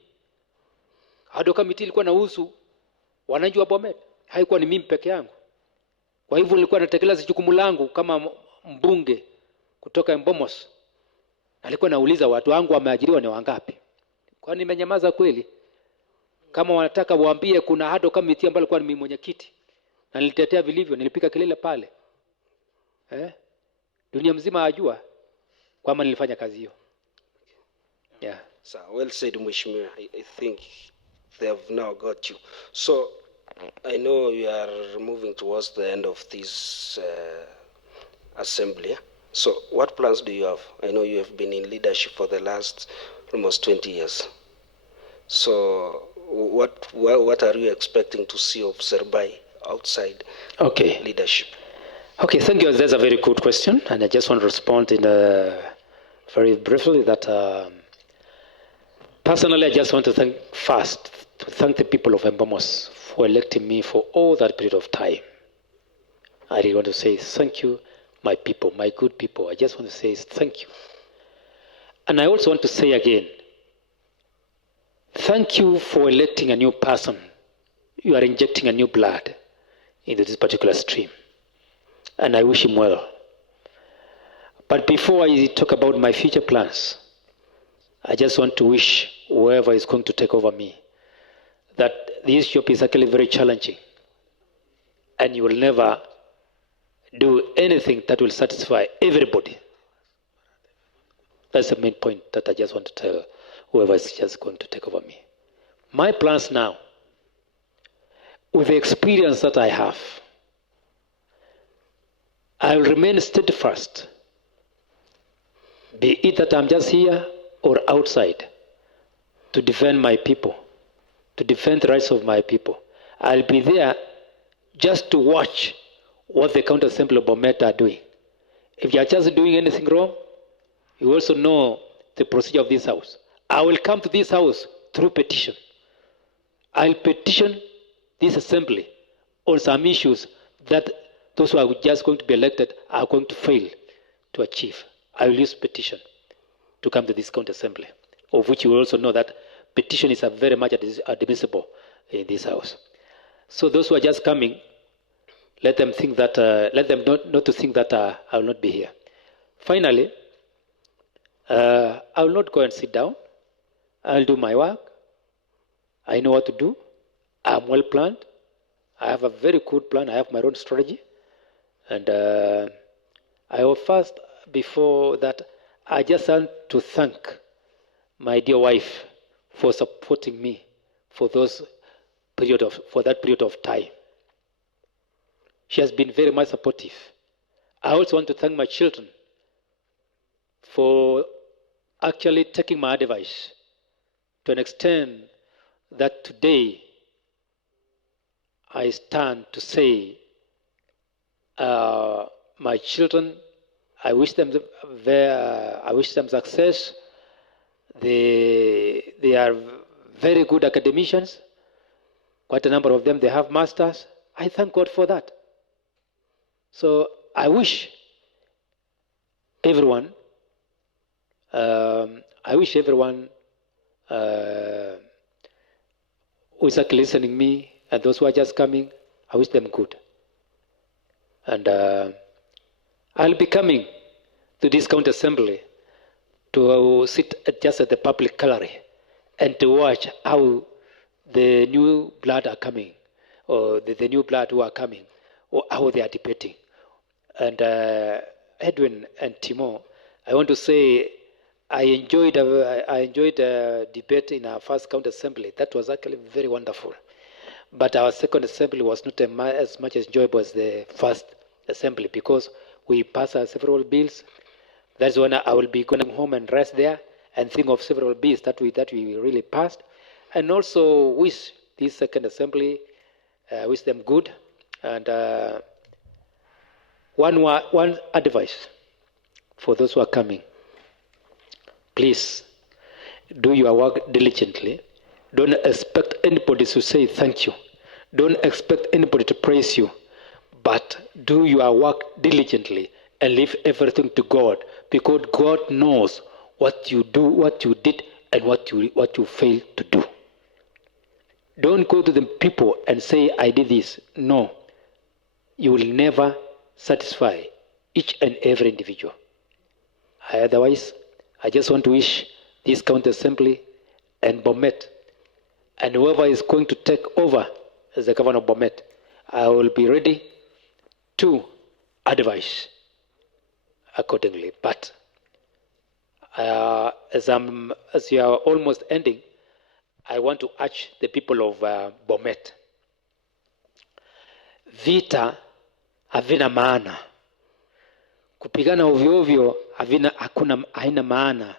Ado committee ilikuwa inahusu wananchi wa Bomet, haikuwa ni mimi peke yangu. Kwa hivyo nilikuwa natekeleza jukumu langu kama mbunge kutoka Mbomos. Nilikuwa nauliza watu wangu wameajiriwa ni wangapi? Kwani nimenyamaza kweli? Kama wanataka waambie kuna ado committee ambayo ilikuwa ni mimi mwenyekiti na nilitetea vilivyo, nilipiga kelele pale. Dunia mzima ajua kwamba nilifanya kazi hiyo. So well said, Mheshimiwa. I think they have now got you. So I know you are moving towards the end of this assembly. So what plans do you have? I know you have been in leadership for the last almost 20 years. So what are you expecting to see of Serbai outside leadership? Okay, thank you. That's a very good question, and I just want to respond in very briefly that personally, I just want to thank the people of Embamos for electing me for all that period of time. I really want to say thank you, my people, my good people. I just want to say thank you. And I also want to say again, thank you for electing a new person. You are injecting a new blood into this particular stream. And I wish him well. But before I talk about my future plans, I just want to wish whoever is going to take over me that this job is actually very challenging. And you will never do anything that will satisfy everybody. That's the main point that I just want to tell whoever is just going to take over me. My plans now, with the experience that I have, I will remain steadfast, be it that I'm just here or outside, to defend my people, to defend the rights of my people. I'll be there just to watch what the County Assembly of Bomet are doing. If you are just doing anything wrong, you also know the procedure of this house. I will come to this house through petition. I'll petition this assembly on some issues that those who are just going to be elected are going to fail to achieve. I will use petition to come to this county assembly, of which you will also know that petition is very much admissible in this house. So those who are just coming, let them think that, let them not to think that I will not be here. Finally, I will not go and sit down. I'll do my work. I know what to do. I'm well planned. I have a very good plan. I have my own strategy. And I will first, before that, I just want to thank my dear wife for supporting me for that period of time. She has been very much supportive. I also want to thank my children for actually taking my advice to an extent that today I stand to say my children, I wish them success. They are very good academicians. Quite a number of them, they have masters. I thank God for that. So I wish everyone who is actually listening to me and those who are just coming, I wish them good. And I'll be coming to this county assembly to sit just at the public gallery and to watch how the new blood are coming, or the new blood who are coming, or how they are debating. And Edwin and Timo, I want to say I enjoyed a debate in our first county assembly. That was actually very wonderful. But our second assembly was not as much enjoyable as the first assembly because we passed several bills. That's when I will be going home and rest there and think of several bills that we really passed. And also wish this second assembly, wish them good. And one advice for those who are coming. Please do your work diligently. Don't expect anybody to say thank you. Don't expect anybody to praise you. But do your work diligently and leave everything to God, because God knows what you do, what you did, and what you failed to do. Don't go to the people and say, I did this. No. You will never satisfy each and every individual. Otherwise, I just want to wish this county assembly and Bomet and whoever is going to take over as the governor of Bomet, I will be ready to advise accordingly. But as you are almost ending, I want to urge the people of Bomet vita havina maana, kupigana ovyo ovyo haina maana,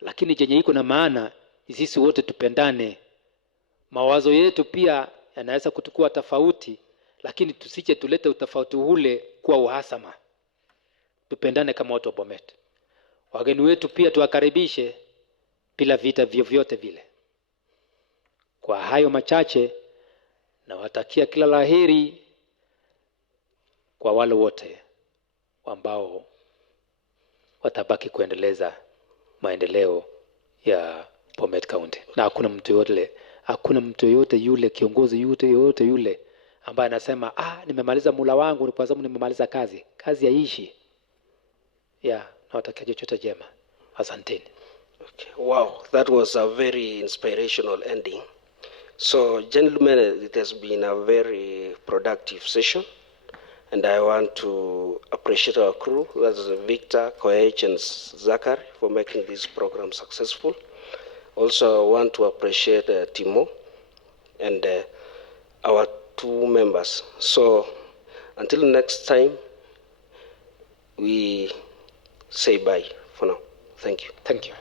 lakini chenye iko na maana ni sisi wote tupendane. Mawazo yetu pia yanaweza kutukua tofauti, lakini tusije tulete utofauti ule kuwa uhasama. Tupendane kama watu wa Bomet. Wageni wetu pia tuwakaribishe bila vita vyovyote vile. Kwa hayo machache, nawatakia kila laheri kwa wale wote ambao watabaki kuendeleza maendeleo ya Bomet County. Na hakuna mtu yote yule, kiongozi yote yule ambaye anasema nimemaliza mula wangu ni kwa sababu nimemaliza kazi. Kazi haiishi. Nawatakia chochote jema. Asanteni. Okay. Wow, that was a very inspirational ending. So, gentlemen, it has been a very productive session, and I want to appreciate our crew, that's Victor, Koech, and Zachary, for making this program successful. Also, I want to appreciate Timo and our 2 members. So, until next time, we say bye for now. Thank you. Thank you.